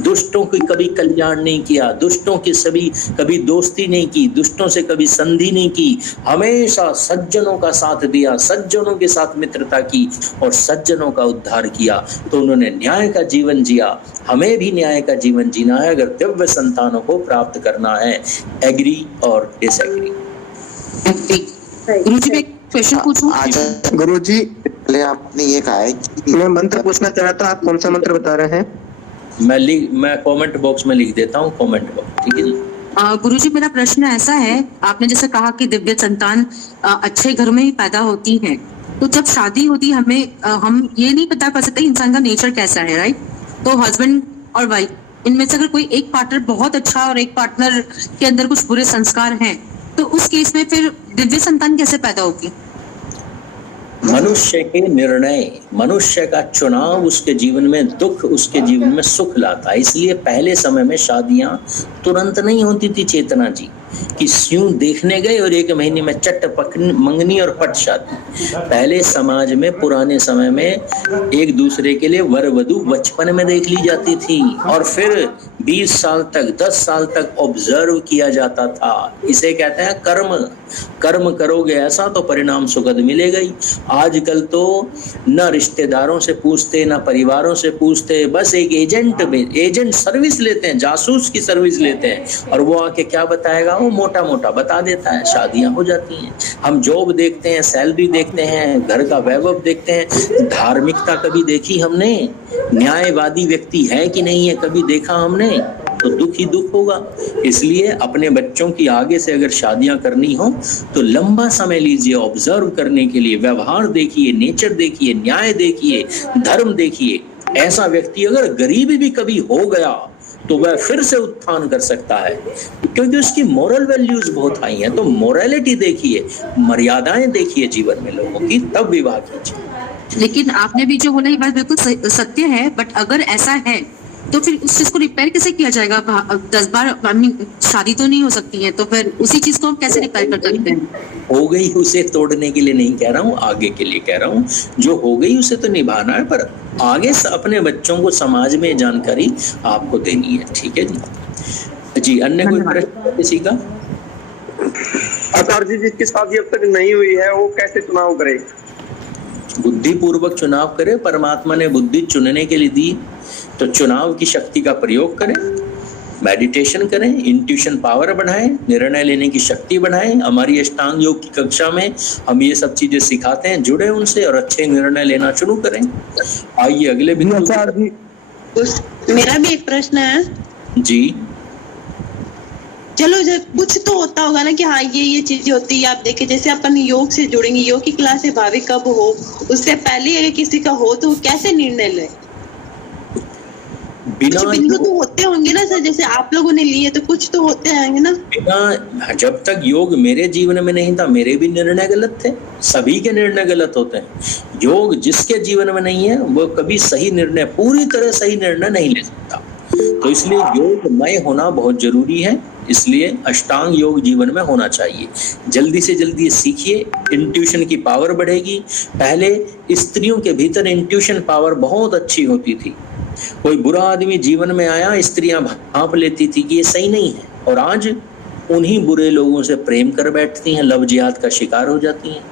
दुष्टों की कभी कल्याण नहीं किया, दुष्टों की कभी दोस्ती नहीं की, दुष्टों से कभी संधि नहीं की, हमेशा सज्जनों का साथ दिया, सज्जनों के साथ मित्रता की और सज्जनों का उद्धार किया। तो उन्होंने न्याय का जीवन जिया, हमें भी न्याय का जीवन जीना है अगर दिव्य संतानों को प्राप्त करना है। एग्री और डिसएग्री? गुरुजी मैं क्वेश्चन पूछूं? गुरुजी पहले आपने ये कहा है कि मैं मंत्र पूछना चाह रहा था, आप कौन सा मंत्र बता रहे हैं? मैं कमेंट बॉक्स में लिख देता हूँ, कमेंट बॉक्स, ठीक है जी। गुरुजी मेरा प्रश्न ऐसा है, आपने जैसे कहा कि दिव्य संतान अच्छे घर में ही पैदा होती है, तो जब शादी होती है हम ये नहीं पता कर सकते इंसान का नेचर कैसा है, राइट? तो हस्बैंड और वाइफ इनमें से अगर कोई एक पार्टनर बहुत अच्छा और एक पार्टनर के अंदर कुछ बुरे संस्कार हैं, तो उस केस में फिर दिव्य संतान कैसे पैदा होगी? मनुष्य के निर्णय, मनुष्य का चुनाव उसके जीवन में दुख, उसके जीवन में सुख लाता है। इसलिए पहले समय में शादियां तुरंत नहीं होती थी, चेतना जी। कि स्यूं देखने गए और 1 महीने में चट मंगनी और पट शादी। पहले समाज में पुराने समय में एक दूसरे के लिए वर वधू बचपन में देख ली जाती थी और फिर 20 साल तक 10 साल तक ऑब्जर्व किया जाता था। इसे कहते हैं कर्म। कर्म करोगे ऐसा तो परिणाम सुखद मिलेगा ही। आजकल तो न रिश्तेदारों से पूछते न परिवारों से पूछते, बस एक एजेंट सर्विस लेते हैं, जासूस की सर्विस लेते हैं और वो आके क्या बताएगा, वो मोटा मोटा बता देता है, शादियां हो जाती हैं। हम जॉब देखते हैं, सैलरी देखते हैं, घर का वैभव देखते हैं, धार्मिकता कभी देखी हमने? न्यायवादी व्यक्ति है कि नहीं है कभी देखा हमने? तो दुख ही दुख होगा। इसलिए अपने बच्चों की आगे से अगर शादियां करनी हो तो लंबा समय लीजिए ऑब्जर्व करने के लिए, व्यवहार देखिए, नेचर देखिए, न्याय देखिए, धर्म देखिए। ऐसा व्यक्ति अगर गरीबी भी कभी हो गया तो वह फिर से उत्थान कर सकता है, क्योंकि उसकी मोरल वैल्यूज बहुत हाई है। तो मोरालिटी देखिए, मर्यादाएं देखिए जीवन में लोगों की, तब विवाह कीजिए। लेकिन आपने भी जो बोला ये बात बिल्कुल सत्य है, बट अगर ऐसा है तो फिर उस चीज को रिपेयर कैसे किया जाएगा? 10 बार शादी तो नहीं हो सकती है, तो फिर उसी चीज को हम कैसे रिपेयर कर सकते हैं? हो गई उसे तोड़ने के लिए नहीं कह रहा हूँ, आगे के लिए कह रहा हूँ। जो हो गई उसे तो निभाना है, पर आगे अपने बच्चों को समाज में जानकारी आपको देनी है। ठीक है जी। जी, अन्य कोई प्रश्न किसी का? आचार्य जी, जिसकी शादी अब तक नहीं हुई है वो कैसे चुनाव करे? बुद्धि पूर्वक चुनाव करे। परमात्मा ने बुद्धि चुनने के लिए दी, तो चुनाव की शक्ति का प्रयोग करें, मेडिटेशन करें, इंट्यूशन पावर बढ़ाएं, निर्णय लेने की शक्ति बढ़ाएं। हमारी अष्टांग योग की कक्षा में हम ये सब चीजें सिखाते हैं, जुड़े उनसे और अच्छे निर्णय लेना शुरू करें। आइए अगले बिंदु। मेरा भी एक प्रश्न है जी। चलो, जब कुछ तो होता होगा ना कि हाँ ये चीजें होती है। आप देखें, जैसे अपन योग से जुड़ेंगे, योग की क्लास से भावी कब हो, उससे पहले अगर किसी का हो तो वो कैसे निर्णय ले? कुछ बिंदु तो होते होंगे ना सर, जैसे आप लोगों ने लिए तो कुछ तो होते होंगे ना। बिना, जब तक योग मेरे जीवन में नहीं था मेरे भी निर्णय गलत थे। सभी के निर्णय गलत होते हैं। योग जिसके जीवन में नहीं है वो कभी सही निर्णय, पूरी तरह सही निर्णय नहीं ले सकता। तो इसलिए योगमय होना बहुत जरूरी है। इसलिए अष्टांग योग जीवन में होना चाहिए। जल्दी से जल्दी सीखिए, इंट्यूशन की पावर बढ़ेगी। पहले स्त्रियों के भीतर इंट्यूशन पावर बहुत अच्छी होती थी। कोई बुरा आदमी जीवन में आया, स्त्रियां भांप लेती थी कि ये सही नहीं है, और आज उन्हीं बुरे लोगों से प्रेम कर बैठती हैं, लव जिहाद का शिकार हो जाती हैं।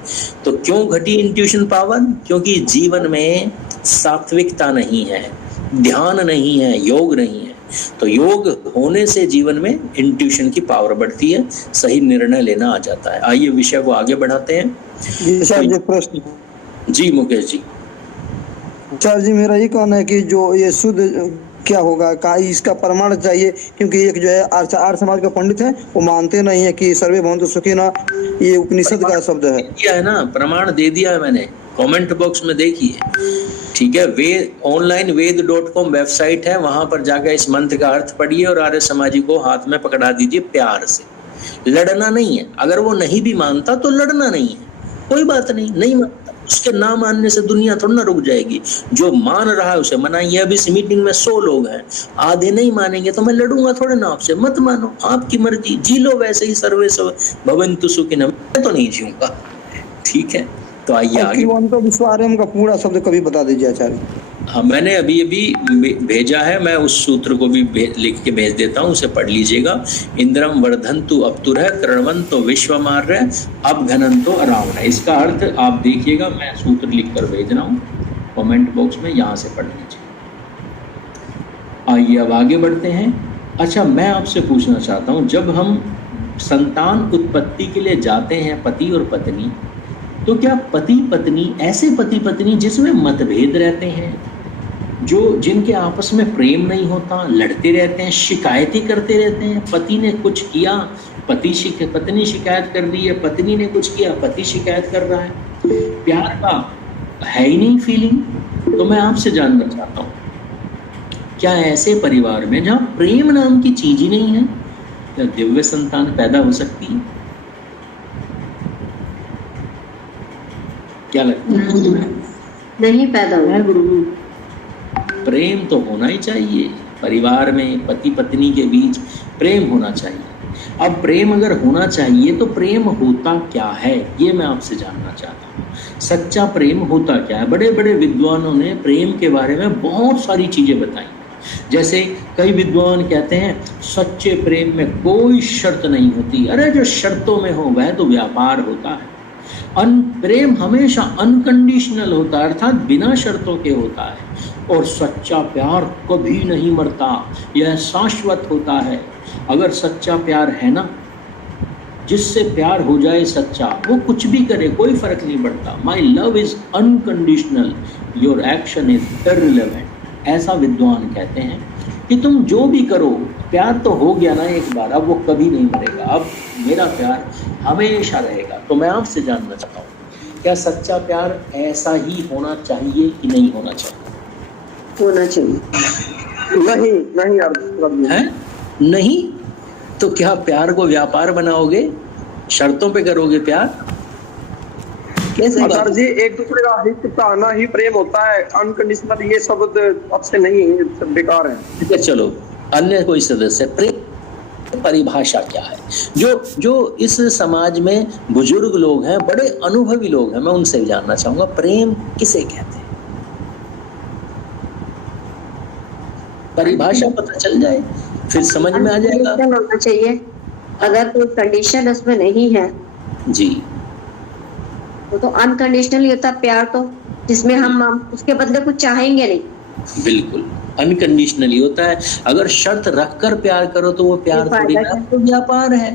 तो क्यों घटी इंट्यूशन पावर? क्योंकि जीवन में सात्विकता नहीं है, ध्यान नहीं है, योग नहीं है। तो योग होने से जीवन में इंट्यूशन की पावर बढ़ती है, सही निर्णय लेना आ जाता है। आइए विषय को आगे बढ़ाते हैं। प्रश्न जी मुकेश जी। आचार्य जी, मेरा ये कहना है कि जो ये शुद्ध क्या होगा, का इसका प्रमाण चाहिए, क्योंकि एक जो है आर्य समाज का पंडित है वो मानते नहीं है कि सर्वे भवन्तु सुखिनः ये उपनिषद का शब्द है। दिया है ना, प्रमाण दे दिया है मैंने, कमेंट बॉक्स में देखिए। ठीक है, वेद ऑनलाइन वेद.com वेबसाइट है, वहां पर जाकर इस मंत्र का अर्थ पढ़िए और आर्य समाजी को हाथ में पकड़ा दीजिए प्यार से। लड़ना नहीं है, अगर वो नहीं भी मानता तो लड़ना नहीं है, कोई बात नहीं, नहीं मानता उसके ना मानने से दुनिया थोड़ा ना रुक जाएगी। जो मान रहा है उसे मनाइए। अब इस मीटिंग में 100 लोग हैं, आधे नहीं मानेंगे तो मैं लड़ूंगा थोड़े ना आपसे। मत मानो, आपकी मर्जी, जी लो वैसे ही, सर्वे भवन्तु सुखिनः। मैं तो नहीं जीऊंगा। ठीक है, तो आइए आगे। विश्वारम का पूरा शब्द कभी बता दीजिए आचार्य। हाँ, मैंने अभी भेजा है, मैं उस सूत्र को भी लिख के भेज देता हूँ, उसे पढ़ लीजिएगा। इंद्रम वर्धन्तु अप्तुरः कृण्वन्तो विश्वमार्य अभघनन्तो अरावणः। इसका अर्थ आप देखिएगा, मैं सूत्र लिख कर भेज रहा हूँ कमेंट बॉक्स में, यहाँ से पढ़ लीजिए। आइए अब आगे बढ़ते हैं। अच्छा, मैं आपसे पूछना चाहता हूँ, जब हम संतान उत्पत्ति के लिए जाते हैं पति और पत्नी, तो क्या पति पत्नी, ऐसे पति पत्नी जिसमें मतभेद रहते हैं, जिनके आपस में प्रेम नहीं होता, लड़ते रहते हैं, शिकायतें करते रहते हैं, पति ने कुछ किया पत्नी शिकायत कर रही है, पत्नी ने कुछ किया पति शिकायत कर रहा है, प्यार का है ही नहीं फीलिंग। तो मैं आपसे जानना चाहता हूँ, क्या ऐसे परिवार में जहाँ प्रेम नाम की चीज ही नहीं है, क्या दिव्य संतान पैदा हो सकती है? क्या लगता है? नहीं पैदा हुआ गुरु। प्रेम तो होना ही चाहिए परिवार में, पति पत्नी के बीच प्रेम होना चाहिए। अब प्रेम अगर होना चाहिए तो प्रेम होता क्या है, ये मैं आपसे जानना चाहता हूँ। सच्चा प्रेम होता क्या है? बड़े बड़े विद्वानों ने प्रेम के बारे में बहुत सारी चीजें बताई। जैसे कई विद्वान कहते हैं सच्चे प्रेम में कोई शर्त नहीं होती। अरे जो शर्तों में हो वह तो व्यापार होता है। प्रेम हमेशा अनकंडीशनल होता है, अर्थात बिना शर्तों के होता है। और सच्चा प्यार कभी नहीं मरता, यह शाश्वत होता है। अगर सच्चा प्यार है ना, जिससे प्यार हो जाए सच्चा, वो कुछ भी करे कोई फर्क नहीं पड़ता। My love is unconditional, your action is irrelevant. ऐसा विद्वान कहते हैं कि तुम जो भी करो, प्यार तो हो गया ना एक बार, अब वो कभी नहीं मरेगा, अब मेरा प्यार हमेशा रहेगा। तो मैं आपसे जानना चाहता हूँ, क्या सच्चा प्यार ऐसा ही होना चाहिए कि नहीं होना चाहिए? होना चाहिए। नहीं है नहीं, तो क्या प्यार को व्यापार बनाओगे? शर्तों पे करोगे प्यार? कैसे आचार्य जी, एक दूसरे का हित चाहना ही प्रेम होता है। अनकंडीशनल ये शब्द अच्छे नहीं है, सब बेकार है। ठीक है, चलो अन्य कोई सदस्य। प्रेम परिभाषा क्या है? जो इस समाज में बुजुर्ग लोग हैं, बड़े अनुभवी लोग हैं, मैं उनसे जानना चाहूंगा प्रेम किसे कहते हैं? परिभाषा पता चल जाए, फिर समझ में आ जाएगा। होना चाहिए, अगर कोई कंडीशन उसमें नहीं है जी, वो तो अनकंडीशनली होता प्यार, तो जिसमें हम उसके बदले कुछ चाहेंगे नहीं। बिल्कुल अनकंडीशनली होता है। अगर शर्त रखकर प्यार करो तो वो प्यार थोड़ी ना, तो व्यापार है।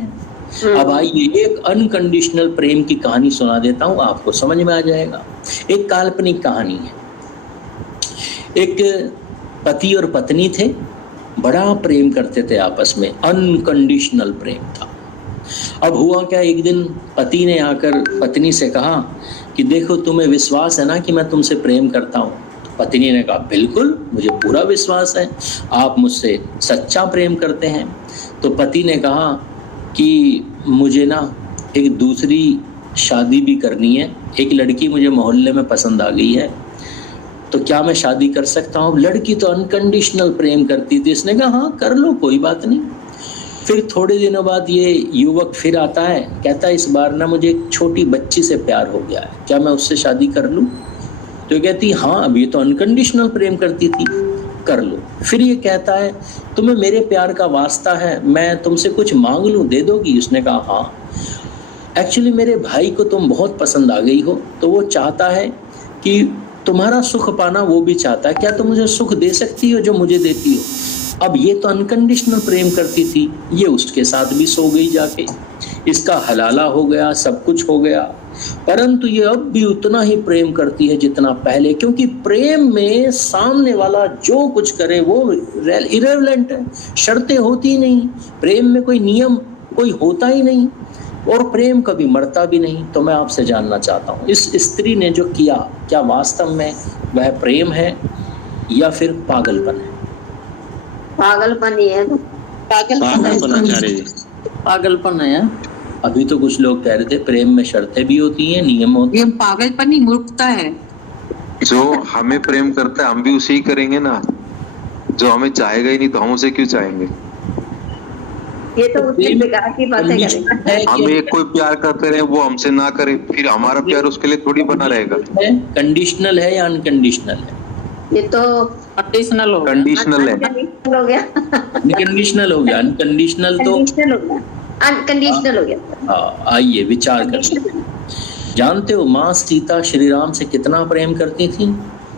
अब आइए एक अनकंडीशनल प्रेम की कहानी सुना देता हूँ, आपको समझ में आ जाएगा। एक काल्पनिक कहानी है। एक पति और पत्नी थे, बड़ा प्रेम करते थे आपस में, अनकंडीशनल प्रेम था। अब हुआ क्या, एक दिन पति ने आकर पत्नी से कहा कि देखो तुम्हें विश्वास है ना कि मैं तुमसे प्रेम करता हूँ? तो पत्नी ने कहा बिल्कुल, मुझे पूरा विश्वास है, आप मुझसे सच्चा प्रेम करते हैं। तो पति ने कहा कि मुझे ना एक दूसरी शादी भी करनी है, एक लड़की मुझे मोहल्ले में पसंद आ गई है, तो क्या मैं शादी कर सकता हूँ? लड़की तो अनकंडीशनल प्रेम करती थी, इसने कहा हाँ कर लो, कोई बात नहीं। फिर थोड़े दिनों बाद ये युवक फिर आता है, कहता है इस बार ना मुझे एक छोटी बच्ची से प्यार हो गया है, क्या मैं उससे शादी कर लूँ? तो कहती हाँ, अब ये तो अनकंडीशनल प्रेम करती थी, कर लो। फिर ये कहता है तुम्हें मेरे प्यार का वास्ता है, मैं तुमसे कुछ मांग लूँ, दे दोगी? उसने कहा हाँ, एक्चुअली मेरे भाई को तुम बहुत पसंद आ गई हो, तो वो चाहता है कि तुम्हारा सुख पाना वो भी चाहता है, क्या तुम मुझे सुख दे सकती हो जो मुझे देती हो? अब ये तो अनकंडीशनल प्रेम करती थी, ये उसके साथ भी सो गई जाके, इसका हलाला हो गया, सब कुछ हो गया, परंतु ये अब भी उतना ही प्रेम करती है जितना पहले, क्योंकि प्रेम में सामने वाला जो कुछ करे वो इररिलेवेंट है, शर्तें होती नहीं, प्रेम में कोई नियम कोई होता ही नहीं, और प्रेम कभी मरता भी नहीं। तो मैं आपसे जानना चाहता हूँ, इस स्त्री ने जो किया, क्या वास्तव में वह प्रेम है या फिर पागलपन है? पागलपन ही है, पागलपन है। अभी तो कुछ लोग कह रहे थे प्रेम में शर्तें भी होती हैं, नियम होते हैं। पागलपन ही मूर्खता है। जो हमें प्रेम करता है हम भी उसे ही करेंगे ना, जो हमें चाहेगा ही नहीं तो हम उसे क्यों चाहेंगे? ये तो उसकी बेकार की बातें करेगा। हम एक कोई प्यार करते रहे, वो हमसे ना करे, फिर हमारा प्यार उसके लिए थोड़ी बना रहेगा। कंडीशनल है या अनकंडीशनल है? ये तो कंडीशनल हो गया। कंडीशनल है, हो गया, अनकंडीशनल हो गया, अनकंडीशनल तो अनकंडीशनल हो गया। हाँ, आइए विचार करें। जानते हो माँ सीता श्री राम से कितना प्रेम करती थी?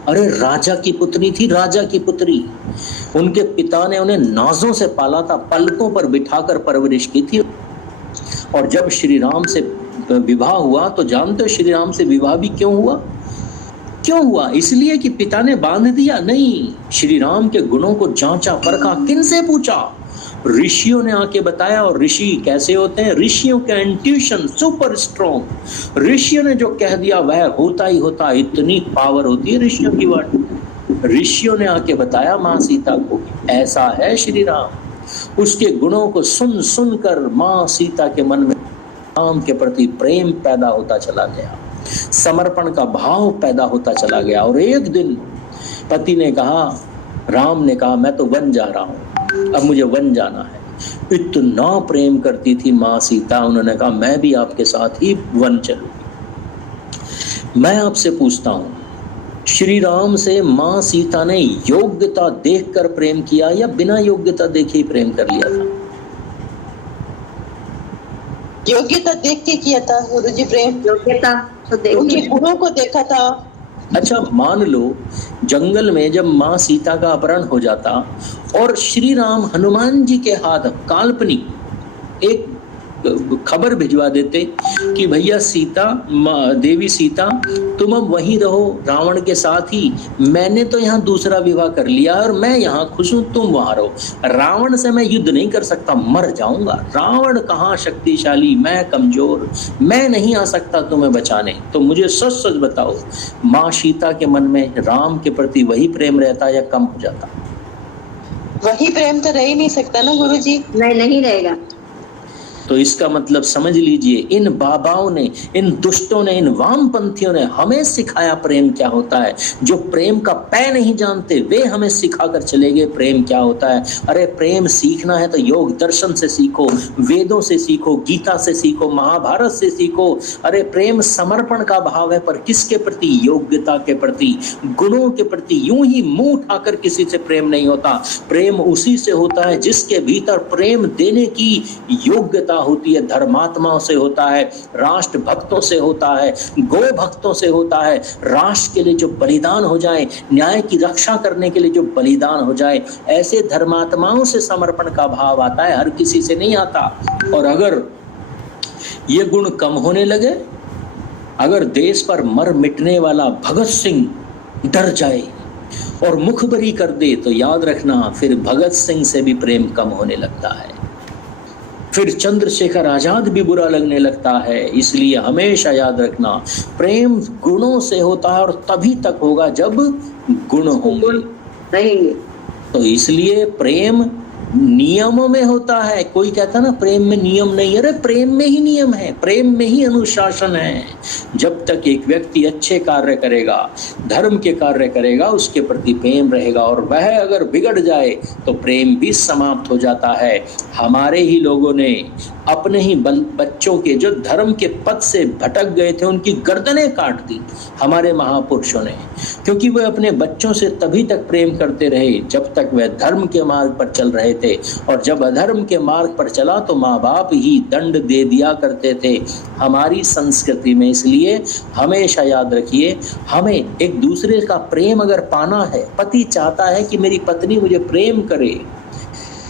अरे राजा की पुत्री थी, राजा की पुत्री। उनके पिता ने उन्हें नाजों से पाला था, पलकों पर बिठाकर परवरिश की थी। और जब श्री राम से विवाह हुआ तो जानते हो श्री राम से विवाह भी क्यों हुआ? क्यों हुआ? इसलिए कि पिता ने बांध दिया? नहीं, श्री राम के गुणों को जांचा परखा। किनसे पूछा? ऋषियों ने आके बताया। और ऋषि कैसे होते हैं? ऋषियों का इंट्यूशन सुपर स्ट्रॉन्ग। ऋषियों ने जो कह दिया वह होता ही होता, इतनी पावर होती है ऋषियों की वर्ड। ऋषियों ने आके बताया माँ सीता को ऐसा है श्री राम। उसके गुणों को सुन सुन कर माँ सीता के मन में राम के प्रति प्रेम पैदा होता चला गया, समर्पण का भाव पैदा होता चला गया। और एक दिन पति ने कहा, राम ने कहा मैं तो वन जा रहा हूँ, अब मुझे वन जाना है। इतना प्रेम करती थी माँ सीता, उन्होंने कहा मैं भी आपके साथ ही वन चलूंगी। मैं आपसे पूछता हूं, श्री राम से माँ सीता ने योग्यता देखकर प्रेम किया या बिना योग्यता देखे ही प्रेम कर लिया था? योग्यता देख के किया था गुरुजी प्रेम। योग्यता तो उनके गुणों को देखा था। अच्छा, मान लो जंगल में जब माँ सीता का अपहरण हो जाता और श्री राम हनुमान जी के हाथ काल्पनिक एक खबर भिजवा देते कि भैया सीता, देवी सीता तुम अब वहीं रहो रावण के साथ ही, मैंने तो यहाँ दूसरा विवाह कर लिया और मैं यहाँ खुश हूं, तुम वहां रहो। रावण से मैं युद्ध नहीं कर सकता, मर जाऊंगा। रावण कहाँ शक्तिशाली, मैं कमजोर, मैं नहीं आ सकता तुम्हें बचाने। तो मुझे सच सच बताओ, माँ सीता के मन में राम के प्रति वही प्रेम रहता या कम हो जाता? वही प्रेम तो रह ही नहीं सकता ना गुरुजी। नहीं रहेगा। तो इसका मतलब समझ लीजिए, इन बाबाओं ने, इन दुष्टों ने, इन वामपंथियों ने हमें सिखाया प्रेम क्या होता है। जो प्रेम का पै नहीं जानते वे हमें सिखाकर चले गए प्रेम क्या होता है। अरे प्रेम सीखना है तो योग दर्शन से सीखो, वेदों से सीखो, गीता से सीखो, महाभारत से सीखो। अरे प्रेम समर्पण का भाव है, पर किसके प्रति? योग्यता के प्रति, गुणों के प्रति। यूं ही मुंह उठाकर किसी से प्रेम नहीं होता। प्रेम उसी से होता है जिसके भीतर प्रेम देने की योग्यता होती है। धर्मात्माओं से होता है, राष्ट्र भक्तों से होता है, गो भक्तों से होता है। राष्ट्र के लिए जो बलिदान हो जाए, न्याय की रक्षा करने के लिए जो बलिदान हो जाए, ऐसे धर्मात्माओं से समर्पण का भाव आता है, हर किसी से नहीं आता। और अगर ये गुण कम होने लगे, अगर देश पर मर मिटने वाला भगत सिंह डर जाए और मुखबरी कर दे, तो याद रखना फिर भगत सिंह से भी प्रेम कम होने लगता है, फिर चंद्रशेखर आजाद भी बुरा लगने लगता है। इसलिए हमेशा याद रखना, प्रेम गुणों से होता है और तभी तक होगा जब गुण होंगे। तो इसलिए प्रेम नियमों में होता है। कोई कहता ना प्रेम में नियम नहीं, अरे प्रेम में ही नियम है, प्रेम में ही अनुशासन है। जब तक एक व्यक्ति अच्छे कार्य करेगा, धर्म के कार्य करेगा, उसके प्रति प्रेम रहेगा, और वह अगर बिगड़ जाए तो प्रेम भी समाप्त हो जाता है। हमारे ही लोगों ने अपने ही बच्चों के जो धर्म के पथ से भटक गए थे, उनकी गर्दनें काट दी हमारे महापुरुषों ने, क्योंकि वे अपने बच्चों से तभी तक प्रेम करते रहे जब तक वह धर्म के मार्ग पर चल रहे थे, और जब अधर्म के मार्ग पर चला तो माँ बाप ही दंड दे दिया करते थे हमारी संस्कृति में। इसलिए हमेशा याद रखिए, हमें एक दूसरे का प्रेम अगर पाना है, पति चाहता है कि मेरी पत्नी मुझे प्रेम करे,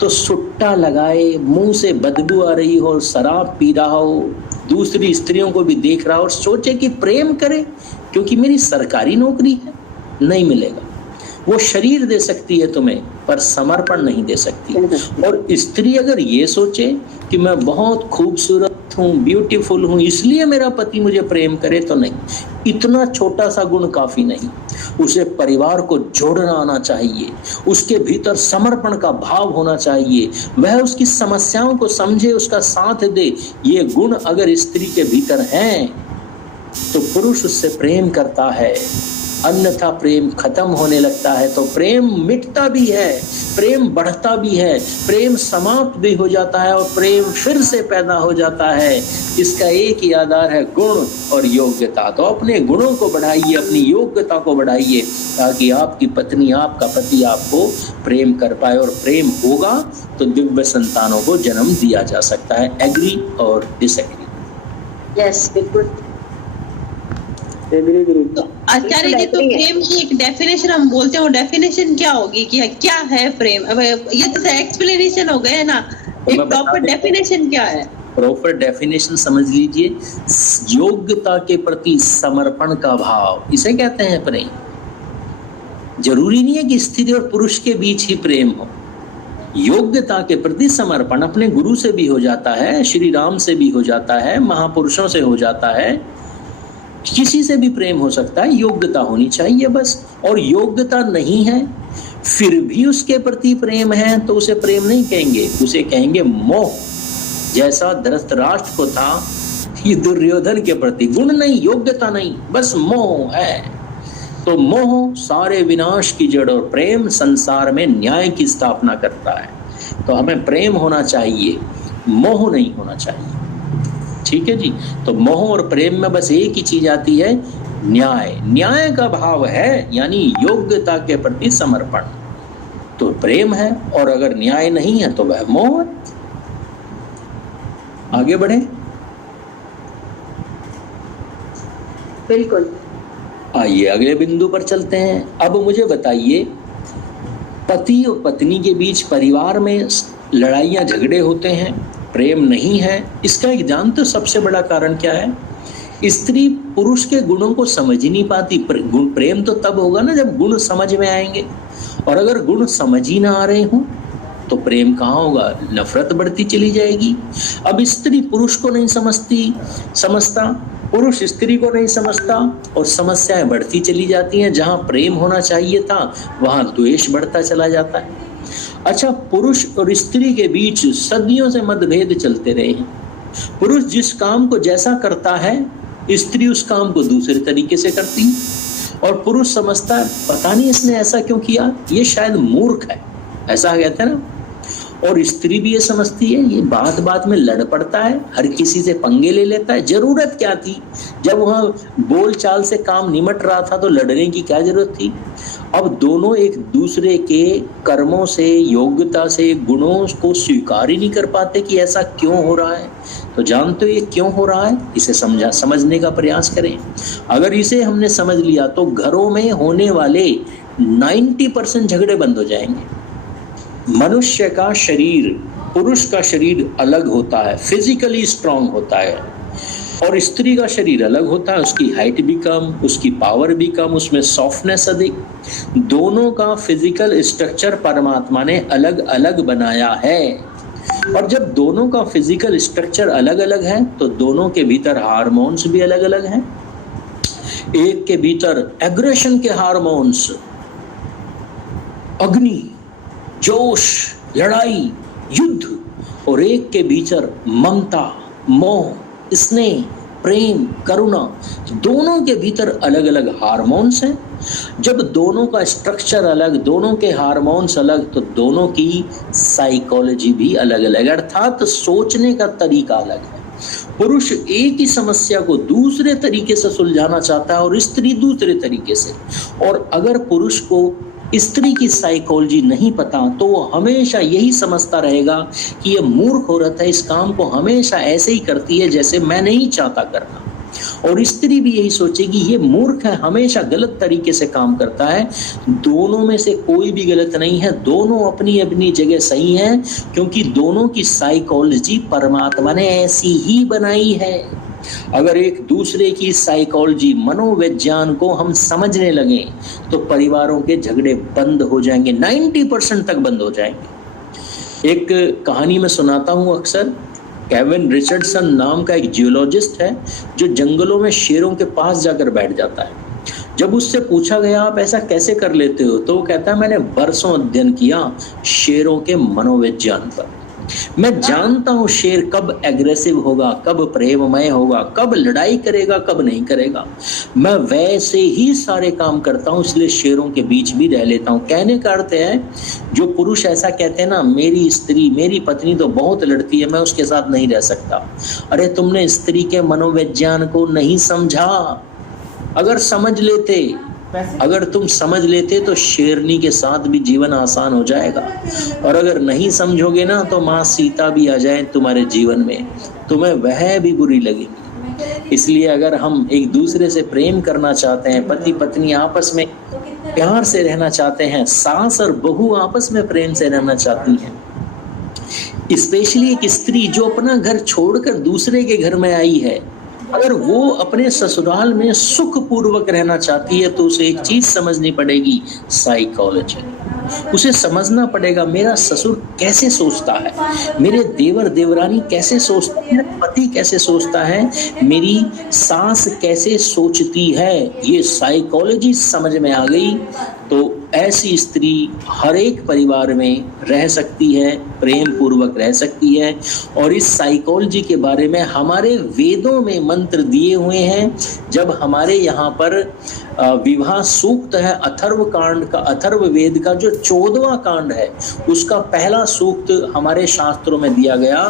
तो सुट्टा लगाए, मुंह से बदबू आ रही हो, शराब पी रहा हो, दूसरी स्त्रियों को भी देख रहा हो, और सोचे कि प्रेम करे क्योंकि मेरी सरकारी नौकरी है, नहीं मिलेगा। वो शरीर दे सकती है तुम्हें, पर समर्पण नहीं दे सकती। और स्त्री अगर ये सोचे कि मैं बहुत खूबसूरत हूँ, ब्यूटीफुल हूँ, इसलिए मेरा पति मुझे प्रेम करे, तो नहीं, इतना छोटा सा गुण काफी नहीं। उसे परिवार को जोड़ना आना चाहिए, उसके भीतर समर्पण का भाव होना चाहिए, वह उसकी समस्याओं को समझे, उसका साथ दे। ये गुण अगर स्त्री के भीतर हैं तो पुरुष उससे प्रेम करता है, अन्यथा प्रेम खत्म होने लगता है। तो प्रेम मिटता भी है, प्रेम बढ़ता भी है, प्रेम समाप्त भी हो जाता है, और प्रेम फिर से पैदा हो जाता है। इसका एक ही आधार है, गुण और योग्यता। तो अपने गुणों को बढ़ाइए, अपनी योग्यता को बढ़ाइए, ताकि आपकी पत्नी, आपका पति आपको प्रेम कर पाए, और प्रेम होगा तो दिव्य संतानों को जन्म दिया जा सकता है। एग्री और डिसएग्री? यस, बिल्कुल। तो आचार्य जी, तो प्रेम की एक डेफिनेशन हम बोलते हैं, वो डेफिनेशन क्या होगी कि क्या है प्रेम? अब ये तो एक्सप्लेनेशन हो गया ना, एक प्रॉपर डेफिनेशन क्या है? प्रॉपर डेफिनेशन समझ लीजिए, योग्यता के प्रति समर्पण का भाव, इसे कहते हैं प्रेम। जरूरी नहीं है कि स्त्री और पुरुष के बीच ही प्रेम हो। योग्यता के प्रति समर्पण अपने गुरु से भी हो जाता है, श्री राम से भी हो जाता है, महापुरुषों से हो जाता है, किसी से भी प्रेम हो सकता है। योग्यता होनी चाहिए बस। और योग्यता नहीं है फिर भी उसके प्रति प्रेम है तो उसे प्रेम नहीं कहेंगे, उसे कहेंगे मोह। जैसा धृतराष्ट्र को था ये दुर्योधन के प्रति, गुण नहीं, योग्यता नहीं, बस मोह है। तो मोह सारे विनाश की जड़, और प्रेम संसार में न्याय की स्थापना करता है। तो हमें प्रेम होना चाहिए, मोह नहीं होना चाहिए। ठीक है जी। तो मोह और प्रेम में बस एक ही चीज आती है, न्याय। न्याय का भाव है यानी योग्यता के प्रति समर्पण, तो प्रेम है। और अगर न्याय नहीं है तो वह मोह है। आगे बढ़े। बिल्कुल। आइए अगले बिंदु पर चलते हैं। अब मुझे बताइए, पति और पत्नी के बीच परिवार में लड़ाइयाँ झगड़े होते हैं, प्रेम नहीं है, इसका एक जानते हो सबसे बड़ा कारण क्या है? स्त्री पुरुष के गुणों को समझ ही नहीं पाती। प्रेम तो तब होगा ना जब गुण समझ में आएंगे, और अगर गुण समझ ही ना आ रहे हों तो प्रेम कहाँ होगा? नफरत बढ़ती चली जाएगी। अब स्त्री पुरुष को नहीं समझता, पुरुष स्त्री को नहीं समझता, और समस्याएं बढ़ती चली जाती हैं। जहां प्रेम होना चाहिए था वहां द्वेष बढ़ता चला जाता है। अच्छा, पुरुष और स्त्री के बीच सदियों से मतभेद चलते रहे हैं। पुरुष जिस काम को जैसा करता है, स्त्री उस काम को दूसरे तरीके से करती है, और पुरुष समझता है पता नहीं इसने ऐसा क्यों किया, ये शायद मूर्ख है, ऐसा कहते हैं ना। और स्त्री भी ये समझती है, ये बात बात में लड़ पड़ता है, हर किसी से पंगे ले लेता है। जरूरत क्या थी? जब वहां बोल चाल से काम निमट रहा था तो लड़ने की क्या जरूरत थी? अब दोनों एक दूसरे के कर्मों से, योग्यता से, गुणों को स्वीकार ही नहीं कर पाते कि ऐसा क्यों हो रहा है। तो जानते हो ये क्यों हो रहा है? इसे समझने का प्रयास करें। अगर इसे हमने समझ लिया तो घरों में होने वाले 90% झगड़े बंद हो जाएंगे। मनुष्य का शरीर, पुरुष का शरीर अलग होता है, फिजिकली स्ट्रांग होता है, और स्त्री का शरीर अलग होता है, उसकी हाइट भी कम, उसकी पावर भी कम, उसमें सॉफ्टनेस अधिक। दोनों का फिजिकल स्ट्रक्चर परमात्मा ने अलग अलग बनाया है, और जब दोनों का फिजिकल स्ट्रक्चर अलग अलग है तो दोनों के भीतर हार्मोन्स भी अलग अलग हैं। एक के भीतर एग्रेशन के हार्मोन्स, अग्नि, जोश, लड़ाई, युद्ध, और एक के भीतर ममता, मोह, स्नेह, प्रेम, करुणा। दोनों के भीतर अलग अलग हार्मोन्स हैं। जब दोनों का स्ट्रक्चर अलग, दोनों के हार्मोन्स अलग, तो दोनों की साइकोलॉजी भी अलग अलग, अर्थात सोचने का तरीका अलग है। पुरुष एक ही समस्या को दूसरे तरीके से सुलझाना चाहता है और स्त्री दूसरे तरीके से। और अगर पुरुष को स्त्री की साइकोलॉजी नहीं पता तो वो हमेशा यही समझता रहेगा कि ये मूर्ख औरत है, इस काम को हमेशा ऐसे ही करती है जैसे मैं नहीं चाहता करना। और स्त्री भी यही सोचेगी ये मूर्ख है, हमेशा गलत तरीके से काम करता है। दोनों में से कोई भी गलत नहीं है, दोनों अपनी अपनी जगह सही हैं, क्योंकि दोनों की साइकोलॉजी परमात्मा ने ऐसी ही बनाई है। अगर एक दूसरे की साइकोलॉजी, मनोविज्ञान को हम समझने लगे तो परिवारों के झगड़े बंद हो जाएंगे, 90% तक बंद हो जाएंगे। एक कहानी में सुनाता हूँ अक्सर। केविन रिचर्डसन नाम का एक जियोलॉजिस्ट है जो जंगलों में शेरों के पास जाकर बैठ जाता है। जब उससे पूछा गया आप ऐसा कैसे कर लेते हो, तो वो कहता है मैंने बरसों अध्ययन किया शेरों के मनोविज्ञान पर। मैं जानता हूं शेर कब एग्रेसिव होगा, कब प्रेममय होगा, कब लड़ाई करेगा, कब नहीं करेगा। मैं वैसे ही सारे काम करता हूं, इसलिए शेरों के बीच भी रह लेता हूं। कहने का अर्थ है, जो पुरुष ऐसा कहते हैं ना, मेरी स्त्री, मेरी पत्नी तो बहुत लड़ती है, मैं उसके साथ नहीं रह सकता। अरे तुमने स्त्री के मनोविज्ञान को नहीं समझा। अगर तुम समझ लेते तो शेरनी के साथ भी जीवन आसान हो जाएगा। और अगर नहीं समझोगे ना तो माँ सीता भी आ जाए तुम्हारे जीवन में, तुम्हें वह भी बुरी लगेगी। इसलिए अगर हम एक दूसरे से प्रेम करना चाहते हैं, पति पत्नी आपस में प्यार से रहना चाहते हैं, सास और बहू आपस में प्रेम से रहना चाहती हैं, स्पेशली एक स्त्री जो अपना घर छोड़कर दूसरे के घर में आई है, अगर वो अपने ससुराल में सुख पूर्वक रहना चाहती है तो उसे एक चीज समझनी पड़ेगी, साइकोलॉजी। उसे समझना पड़ेगा मेरा ससुर कैसे सोचता है, मेरे देवर देवरानी कैसे सोचते हैं, मेरा पति कैसे सोचता है, मेरी सास कैसे सोचती है। ये साइकोलॉजी समझ में आ गई तो ऐसी स्त्री हर एक परिवार में रह सकती है, प्रेम पूर्वक रह सकती है। और इस साइकोलॉजी के बारे में हमारे वेदों में मंत्र दिए हुए हैं। जब हमारे यहाँ पर विवाह सूक्त है अथर्व कांड का, अथर्व वेद का जो 14वां कांड है उसका पहला सूक्त हमारे शास्त्रों में दिया गया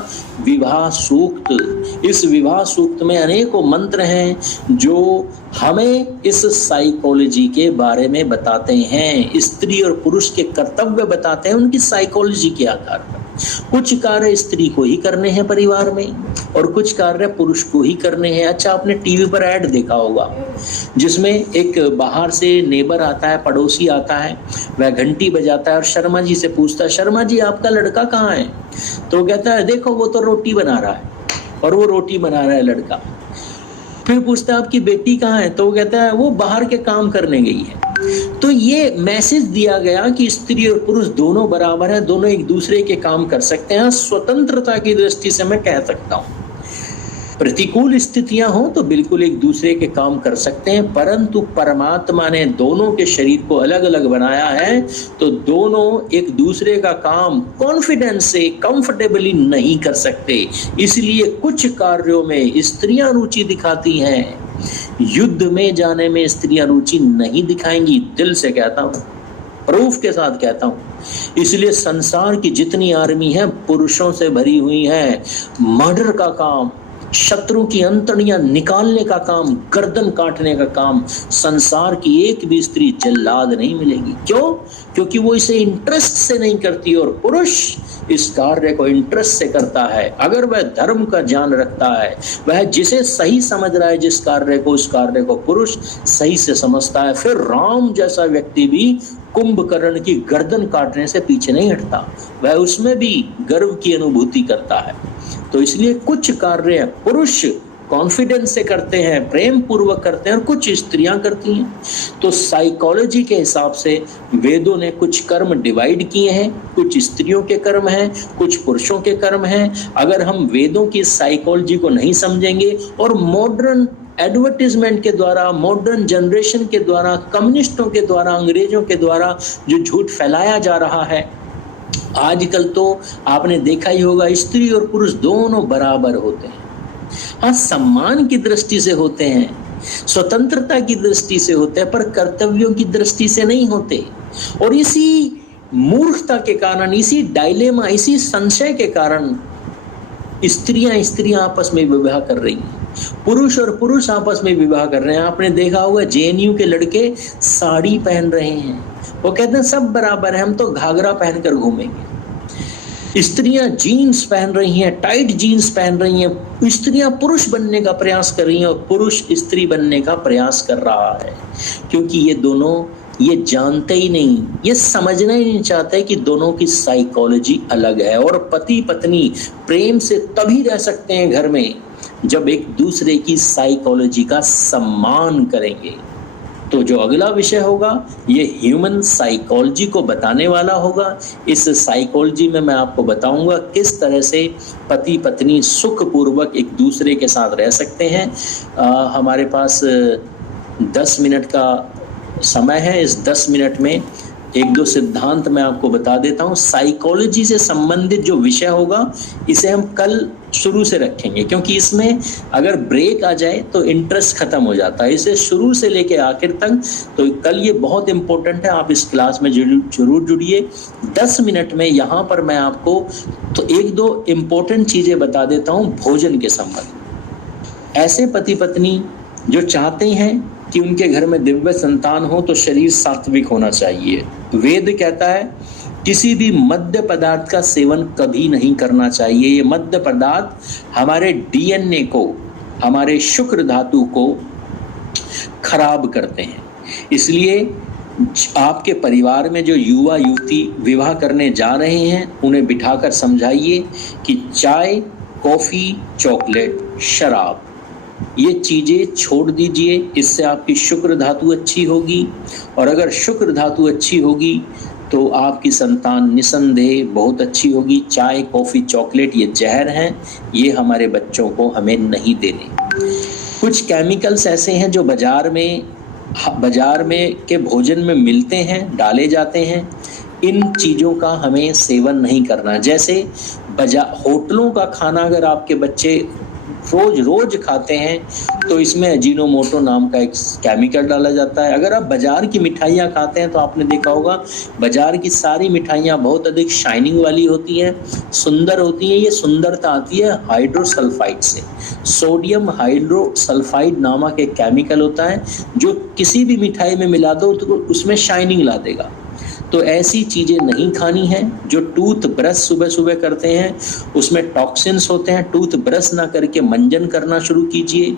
विवाह सूक्त। इस विवाह सूक्त में अनेकों मंत्र हैं जो हमें इस साइकोलॉजी के बारे में बताते हैं, स्त्री और पुरुष के कर्तव्य बताते हैं उनकी साइकोलॉजी के आधार पर। कुछ कार्य स्त्री को ही करने हैं परिवार में और कुछ कार्य पुरुष को ही करने हैं। अच्छा, आपने टीवी पर ऐड देखा होगा जिसमें एक बाहर से नेबर आता है, पड़ोसी आता है, वह घंटी बजाता है और शर्मा जी से पूछता है, शर्मा जी आपका लड़का कहाँ है? तो वो कहता है देखो वो तो रोटी बना रहा है, और वो रोटी बना रहा है लड़का। फिर पूछता है आपकी बेटी कहाँ है? तो वो कहता है वो बाहर के काम करने गई है। तो ये मैसेज दिया गया कि स्त्री और पुरुष दोनों बराबर हैं, दोनों एक दूसरे के काम कर सकते हैं। स्वतंत्रता की दृष्टि से मैं कह सकता हूं प्रतिकूल स्थितियां हो तो बिल्कुल एक दूसरे के काम कर सकते हैं, परंतु परमात्मा ने दोनों के शरीर को अलग अलग बनाया है तो दोनों एक दूसरे का काम कॉन्फिडेंस से कंफर्टेबली नहीं कर सकते। इसलिए कुछ कार्यों में स्त्रियां रुचि दिखाती हैं, युद्ध में जाने में स्त्रियां रुचि नहीं दिखाएंगी। दिल से कहता हूं, प्रूफ के साथ कहता हूं। इसलिए संसार की जितनी आर्मी है पुरुषों से भरी हुई है। मर्डर का काम, शत्रु की अंतड़ियां निकालने का काम, गर्दन काटने का काम, संसार की एक भी स्त्री जल्लाद नहीं मिलेगी। क्यों? क्योंकि वो इसे इंटरेस्ट से नहीं करती और पुरुष इस कार्य को इंटरेस्ट से करता है। अगर वह धर्म का ज्ञान रखता है, वह जिसे सही समझ रहा है जिस कार्य को, उस कार्य को पुरुष सही से समझता है। फिर राम जैसा व्यक्ति भी कुंभकर्ण की गर्दन काटने से पीछे नहीं हटता, वह उसमें भी गर्व की अनुभूति करता है। तो इसलिए कुछ कार्य पुरुष कॉन्फिडेंस से करते हैं, प्रेम पूर्वक करते हैं, और कुछ स्त्रियां करती हैं। तो साइकोलॉजी के हिसाब से वेदों ने कुछ कर्म डिवाइड किए हैं, कुछ स्त्रियों के कर्म हैं, कुछ पुरुषों के कर्म हैं। अगर हम वेदों की साइकोलॉजी को नहीं समझेंगे और मॉडर्न एडवर्टीजमेंट के द्वारा, मॉडर्न जनरेशन के द्वारा, कम्युनिस्टों के द्वारा, अंग्रेजों के द्वारा जो झूठ फैलाया जा रहा है, आजकल तो आपने देखा ही होगा स्त्री और पुरुष दोनों बराबर होते हैं। हाँ, सम्मान की दृष्टि से होते हैं, स्वतंत्रता की दृष्टि से होते हैं, पर कर्तव्यों की दृष्टि से नहीं होते। और इसी मूर्खता के कारण, इसी डायलेमा, इसी संशय के कारण स्त्रियां आपस में विवाह कर रही हैं, पुरुष और पुरुष आपस में विवाह कर रहे हैं। आपने देखा होगा जेएनयू के लड़के साड़ी पहन रहे हैं, वो कहते हैं सब बराबर है, हम तो घाघरा पहनकर घूमेंगे। स्त्रियां जीन्स पहन रही हैं, टाइट जीन्स पहन रही हैं। स्त्रियां पुरुष बनने का प्रयास कर रही हैं और पुरुष स्त्री बनने का प्रयास कर रहा है, क्योंकि ये दोनों ये जानते ही नहीं, ये समझना ही नहीं चाहते कि दोनों की साइकोलॉजी अलग है। और पति पत्नी प्रेम से तभी रह सकते हैं घर में जब एक दूसरे की साइकोलॉजी का सम्मान करेंगे। तो जो अगला विषय होगा ये ह्यूमन साइकोलॉजी को बताने वाला होगा। इस साइकोलॉजी में मैं आपको बताऊंगा किस तरह से पति पत्नी सुखपूर्वक एक दूसरे के साथ रह सकते हैं। हमारे पास 10 मिनट का समय है। इस 10 मिनट में एक दो सिद्धांत मैं आपको बता देता हूँ। साइकोलॉजी से संबंधित जो विषय होगा इसे हम कल शुरू से रखेंगे, क्योंकि इसमें अगर ब्रेक आ जाए तो इंटरेस्ट खत्म हो जाता है। इसे शुरू से लेके आखिर तक, तो कल ये बहुत इंपॉर्टेंट है, आप इस क्लास में जरूर जुड़िए। 10 मिनट में यहाँ पर मैं आपको तो एक दो इम्पोर्टेंट चीजें बता देता हूँ भोजन के संबंध। ऐसे पति पत्नी जो चाहते हैं कि उनके घर में दिव्य संतान हो तो शरीर सात्विक होना चाहिए। वेद कहता है किसी भी मद्य पदार्थ का सेवन कभी नहीं करना चाहिए। ये मद्य पदार्थ हमारे डीएनए को, हमारे शुक्र धातु को खराब करते हैं। इसलिए आपके परिवार में जो युवा युवती विवाह करने जा रहे हैं उन्हें बिठाकर समझाइए कि चाय, कॉफी, चॉकलेट, शराब ये चीजें छोड़ दीजिए। इससे आपकी शुक्र धातु अच्छी होगी, और अगर शुक्र धातु अच्छी होगी तो आपकी संतान निसंदेह बहुत अच्छी होगी। चाय, कॉफी, चॉकलेट ये जहर हैं, ये हमारे बच्चों को हमें नहीं देने। कुछ केमिकल्स ऐसे हैं जो बाजार में के भोजन में मिलते हैं, डाले जाते हैं। इन चीज़ों का हमें सेवन नहीं करना। जैसे होटलों का खाना अगर आपके बच्चे रोज रोज खाते हैं तो इसमें अजीनोमोटो नाम का एक केमिकल डाला जाता है। अगर आप बाजार की मिठाइयाँ खाते हैं तो आपने देखा होगा बाजार की सारी मिठाइयाँ बहुत अधिक शाइनिंग वाली होती हैं, सुंदर होती हैं। ये सुंदरता आती है हाइड्रोसल्फाइड से। सोडियम हाइड्रोसल्फाइड नामक एक केमिकल होता है जो किसी भी मिठाई में मिला दो तो उसमें शाइनिंग ला देगा। तो ऐसी चीजें नहीं खानी है। जो टूथ ब्रश सुबह सुबह करते हैं उसमें टॉक्सिन्स होते हैं। टूथ ब्रश ना करके मंजन करना शुरू कीजिए।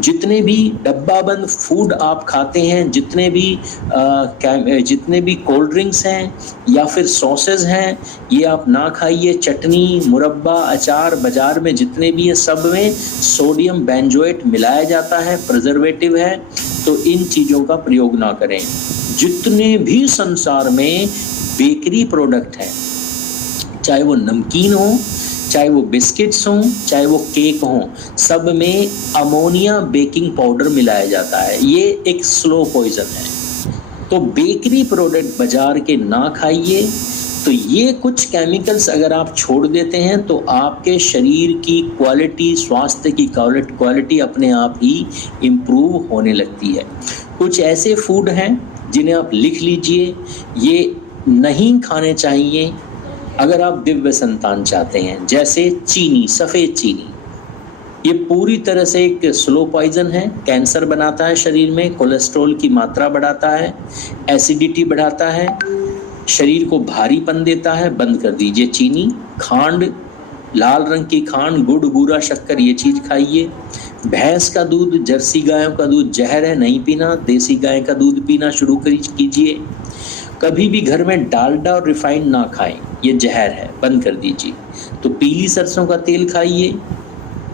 जितने भी डब्बा बंद फूड आप खाते हैं, जितने भी कोल्ड ड्रिंक्स हैं या फिर सॉसेज हैं, ये आप ना खाइए। चटनी, मुरब्बा, अचार बाजार में जितने भी हैं सब में सोडियम बेंजोएट मिलाया जाता है, प्रिजर्वेटिव है। तो इन चीज़ों का प्रयोग ना करें। जितने भी संसार में बेकरी प्रोडक्ट हैं, चाहे वो नमकीन हो, चाहे वो बिस्किट्स हों, चाहे वो केक हों, सब में अमोनिया बेकिंग पाउडर मिलाया जाता है। ये एक स्लो पॉइजन है। तो बेकरी प्रोडक्ट बाजार के ना खाइए। तो ये कुछ केमिकल्स अगर आप छोड़ देते हैं तो आपके शरीर की क्वालिटी, स्वास्थ्य की क्वालिटी अपने आप ही इम्प्रूव होने लगती है। कुछ ऐसे फूड हैं जिन्हें आप लिख लीजिए, ये नहीं खाने चाहिए अगर आप दिव्य संतान चाहते हैं। जैसे चीनी, सफ़ेद चीनी, ये पूरी तरह से एक स्लो पॉइजन है। कैंसर बनाता है शरीर में, कोलेस्ट्रॉल की मात्रा बढ़ाता है, एसिडिटी बढ़ाता है, शरीर को भारीपन देता है। बंद कर दीजिए चीनी। खांड, लाल रंग की खांड, गुड़, बूरा, शक्कर, ये चीज़ खाइए। भैंस का दूध, जर्सी गायों का दूध जहर है, नहीं पीना। देसी गाय का दूध पीना शुरू कीजिए। कभी भी घर में डालडा और रिफाइंड ना खाएं, ये जहर है, बंद कर दीजिए। तो पीली सरसों का तेल खाइए,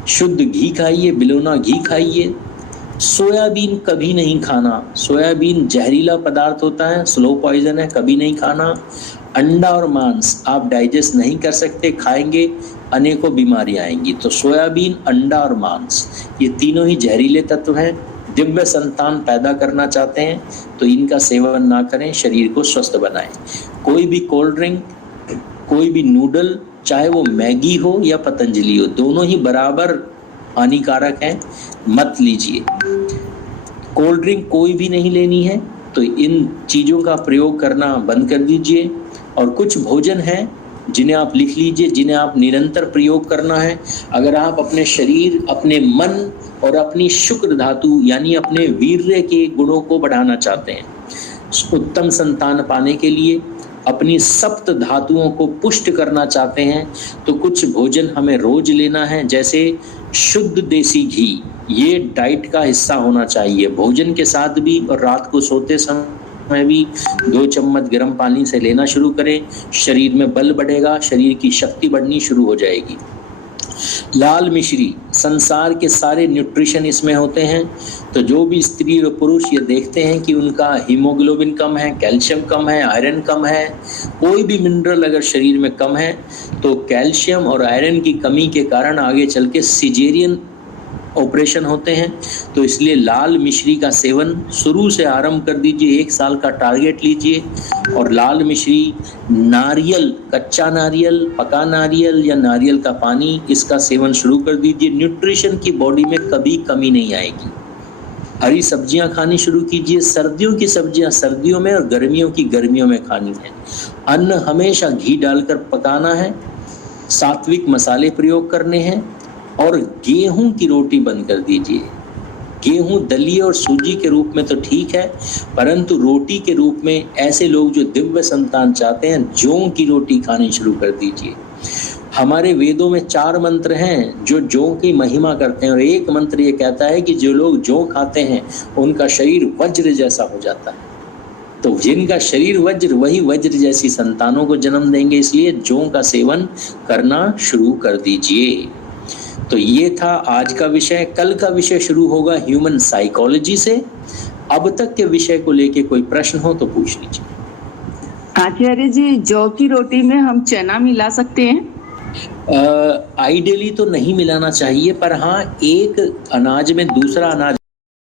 शुद्ध घी खाइए, बिलोना घी खाइए। सोयाबीन कभी नहीं खाना, सोयाबीन जहरीला पदार्थ होता है, स्लो पॉइजन है, कभी नहीं खाना। अंडा और मांस आप डाइजेस्ट नहीं कर सकते, खाएंगे अनेकों बीमारियां आएंगी। तो सोयाबीन, अंडा और मांस, ये तीनों ही जहरीले तत्व हैं। दिव्य संतान पैदा करना चाहते हैं तो इनका सेवन ना करें, शरीर को स्वस्थ बनाएं। कोई भी कोल्ड ड्रिंक, कोई भी नूडल, चाहे वो मैगी हो या पतंजलि हो, दोनों ही बराबर हानिकारक हैं, मत लीजिए। कोल्ड ड्रिंक कोई भी नहीं लेनी है, तो इन चीज़ों का प्रयोग करना बंद कर दीजिए। और कुछ भोजन हैं जिन्हें आप लिख लीजिए, जिन्हें आप निरंतर प्रयोग करना है। अगर आप अपने शरीर, अपने मन और अपनी शुक्र धातु यानी अपने वीर्य के गुणों को बढ़ाना चाहते हैं, उत्तम संतान पाने के लिए अपनी सप्त धातुओं को पुष्ट करना चाहते हैं, तो कुछ भोजन हमें रोज लेना है। जैसे शुद्ध देसी घी, ये डाइट का हिस्सा होना चाहिए, भोजन के साथ भी। और रात को सोते समय भी 2 चम्मच गर्म पानी से लेना शुरू करें। शरीर में बल बढ़ेगा, शरीर की शक्ति बढ़नी शुरू हो जाएगी। लाल मिश्री, संसार के सारे न्यूट्रिशन इसमें होते हैं। तो जो भी स्त्री और पुरुष ये देखते हैं कि उनका हीमोग्लोबिन कम है, कैल्शियम कम है, आयरन कम है, कोई भी मिनरल अगर शरीर में कम है, तो कैल्शियम और आयरन की कमी के कारण आगे चल के सिजेरियन ऑपरेशन होते हैं। तो इसलिए लाल मिश्री का सेवन शुरू से आरंभ कर दीजिए, 1 साल का टारगेट लीजिए। और लाल मिश्री, नारियल, कच्चा नारियल, पका नारियल या नारियल का पानी, इसका सेवन शुरू कर दीजिए। न्यूट्रिशन की बॉडी में कभी कमी नहीं आएगी। हरी सब्जियां खानी शुरू कीजिए। सर्दियों की सब्जियां सर्दियों में और गर्मियों की गर्मियों में खानी है। अन्न हमेशा घी डालकर पकाना है, सात्विक मसाले प्रयोग करने हैं। और गेहूं की रोटी बंद कर दीजिए। गेहूं दलिए और सूजी के रूप में तो ठीक है, परंतु रोटी के रूप में ऐसे लोग जो दिव्य संतान चाहते हैं, जौ की रोटी खानी शुरू कर दीजिए। हमारे वेदों में 4 मंत्र हैं जो जौ की महिमा करते हैं, और एक मंत्र ये कहता है कि जो लोग जौ खाते हैं उनका शरीर वज्र जैसा हो जाता है। तो जिनका शरीर वज्र, वही वज्र जैसी संतानों को जन्म देंगे। इसलिए जौ का सेवन करना शुरू कर दीजिए। तो ये था आज का विषय। कल का विषय शुरू होगा ह्यूमन साइकोलॉजी से। अब तक के विषय को लेके कोई प्रश्न हो तो पूछ लीजिए। आचार्य जी, जौ की रोटी में हम चना मिला सकते हैं? आइडियली तो नहीं मिलाना चाहिए, पर हाँ, एक अनाज में दूसरा अनाज